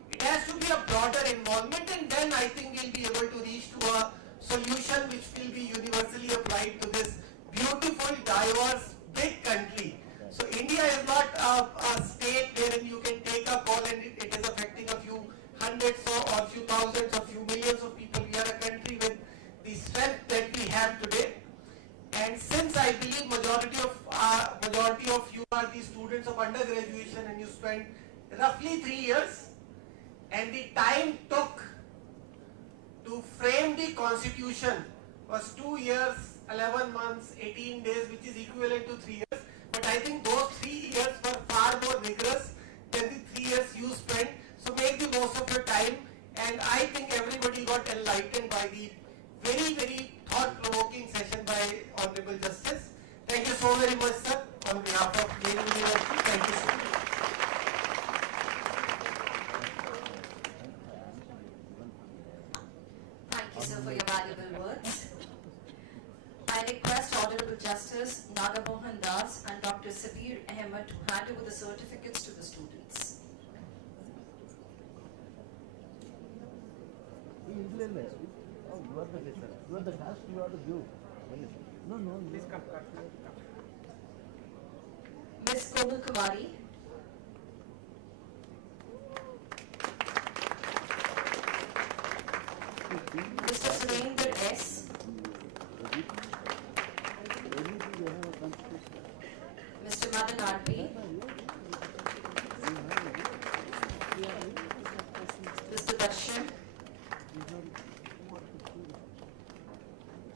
It has to be a broader involvement, and then I think we'll be able to reach to a solution which will be universally applied to this beautiful, diverse, big country. So India is not a state wherein you can take a call and it is affecting a few hundreds or few thousands or few millions of people. We are a country with the strength that we have today. And since I believe majority of you are the students of undergraduation and you spent roughly 3 years, and the time took to frame the constitution was 2 years, 11 months, 18 days, which is equivalent to 3 years. But I think those 3 years were far more rigorous than the 3 years you spent. So make the most of your time, and I think everybody got enlightened by the very, very thought-provoking session by Honorable Justice. Thank you so very much, sir, on behalf of JAIN University. Thank you so much. Thank you, sir, for your valuable words. I request Honorable Justice Nagamohan Das and Dr. Sabeer Ahmed to hand over the certificates to the students. Oh, you are the listener. You are the host, you are the view. No, please come. Ms. Komal Kumari. Mr. Surendra S. Mr. Madan R.P. Mr. Darshan.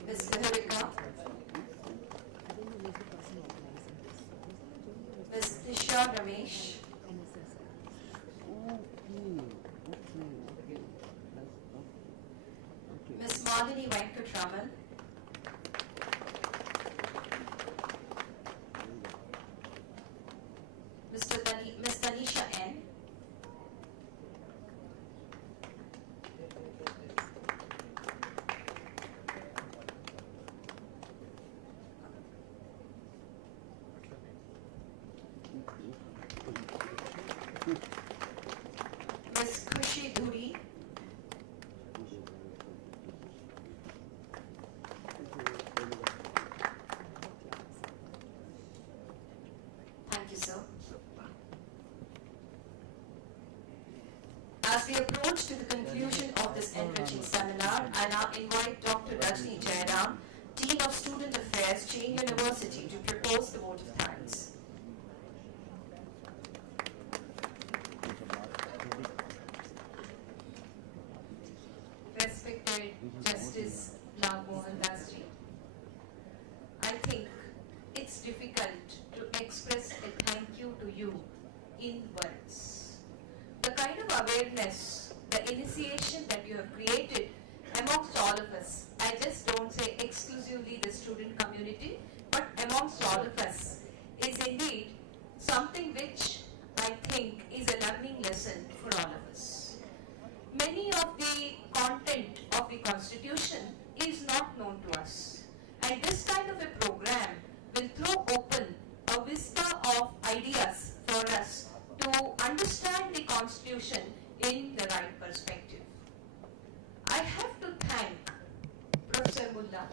Ms. Niharika. Ms. Disha Ramesh. Ms. Malini Venkatraman. Ms. Tanisha N. Ms. Khushi Dhuri. Thank you, sir. As we approach to the conclusion of this enriching seminar, I now invite Dr. Rajni Jairam, Dean of Student Affairs, JAIN University, to propose the vote of thanks. in words. The kind of awareness, the initiation that you have created amongst all of us, I just don't say exclusively the student community, but amongst all of us, is indeed something which I think is a learning lesson for all of us. Many of the content of the Constitution is not known to us, and this kind of a program will throw open a vista of ideas for us to understand the Constitution in the right perspective. I have to thank Professor Mulla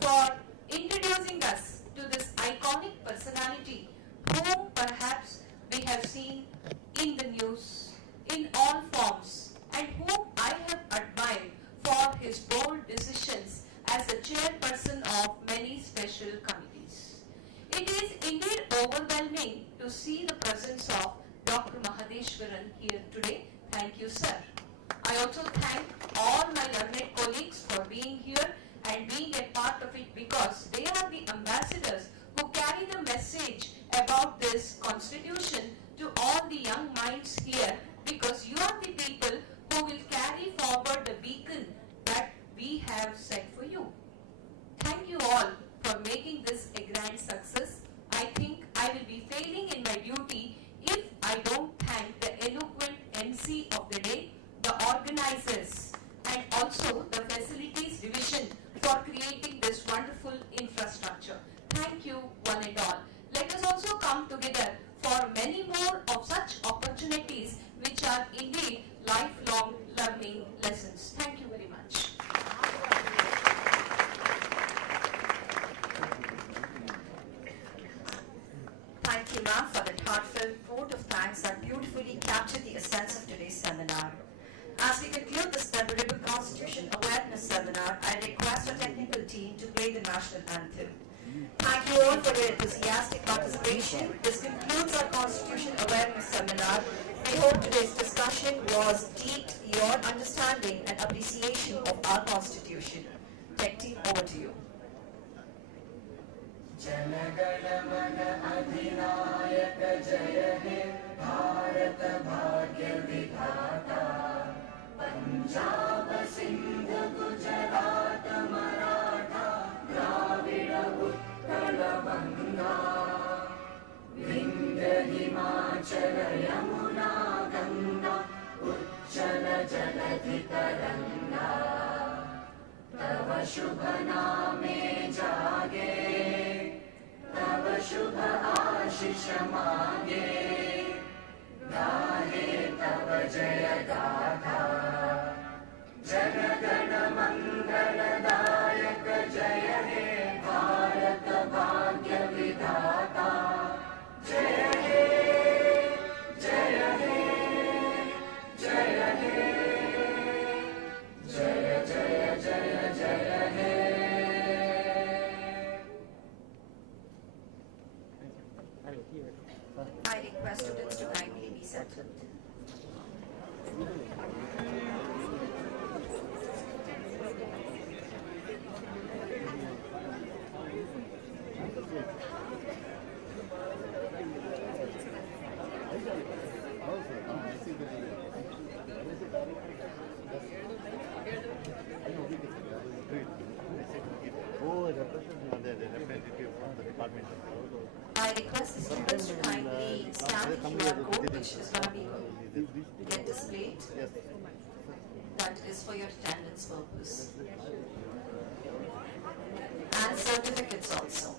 for introducing us to this iconic personality whom perhaps we have seen in the news in all forms and whom I have admired for his bold decisions as the chairperson of many special committees. It is indeed overwhelming to see the presence of Dr. Mahadeshwaran here today. Thank you, sir. I also thank all my learned colleagues for being here and being a part of it, because they are the ambassadors who carry the message about this Constitution to all the young minds here, because you are the people who will carry forward the beacon that we have set for you. Thank you all for making this a grand success. I think I will be failing in my duty if I don't thank the eloquent MC of the day, the organizers, and also the facilities division for creating this wonderful infrastructure. Thank you, one and all. Let us also come together for many more of such opportunities which are indeed lifelong learning lessons. Thank you very much. Thank you, ma'am, for that heartfelt vote of thanks that beautifully captured the essence of today's seminar. As we conclude this memorable Constitution Awareness Seminar, I request our technical team to play the national anthem. Thank you all for your enthusiastic participation. This concludes our Constitution Awareness Seminar. We hope today's discussion was deep your understanding and appreciation of our Constitution. Tech team, over to you. Punjab Sindh Gujarat Maratha Dravid Utkal बंगा विंध्य हिमाचल यमुना गंगा उच्चल जलधि तरंगा तव शुभ नामे जागे तव शुभ आशीष मांगे गाहे तव जय गाथा जन गण मंगलदायक जय हे भारत भाग्य विधाता जय हे जय हे जय हे जय जय जय जय हे I request students to kindly be seated. I request the students to kindly scan the QR code, which is going to be get displayed. That is for your attendance purpose. And certificates also.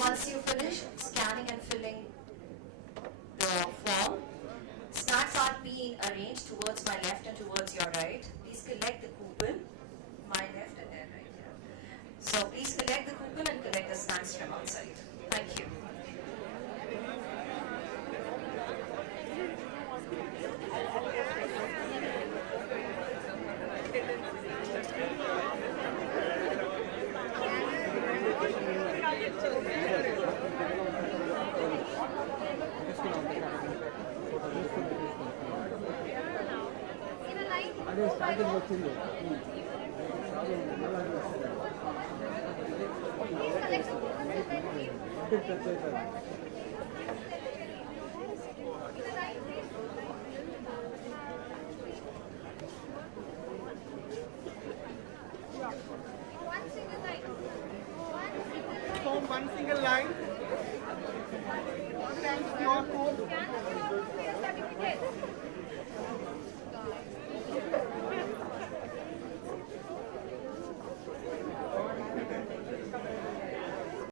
Once you finish scanning and filling the form, snacks are being arranged towards my left and towards your right. Please collect the coupon, my left and their right. So please collect the coupon and collect the snacks from outside. Thank you. Next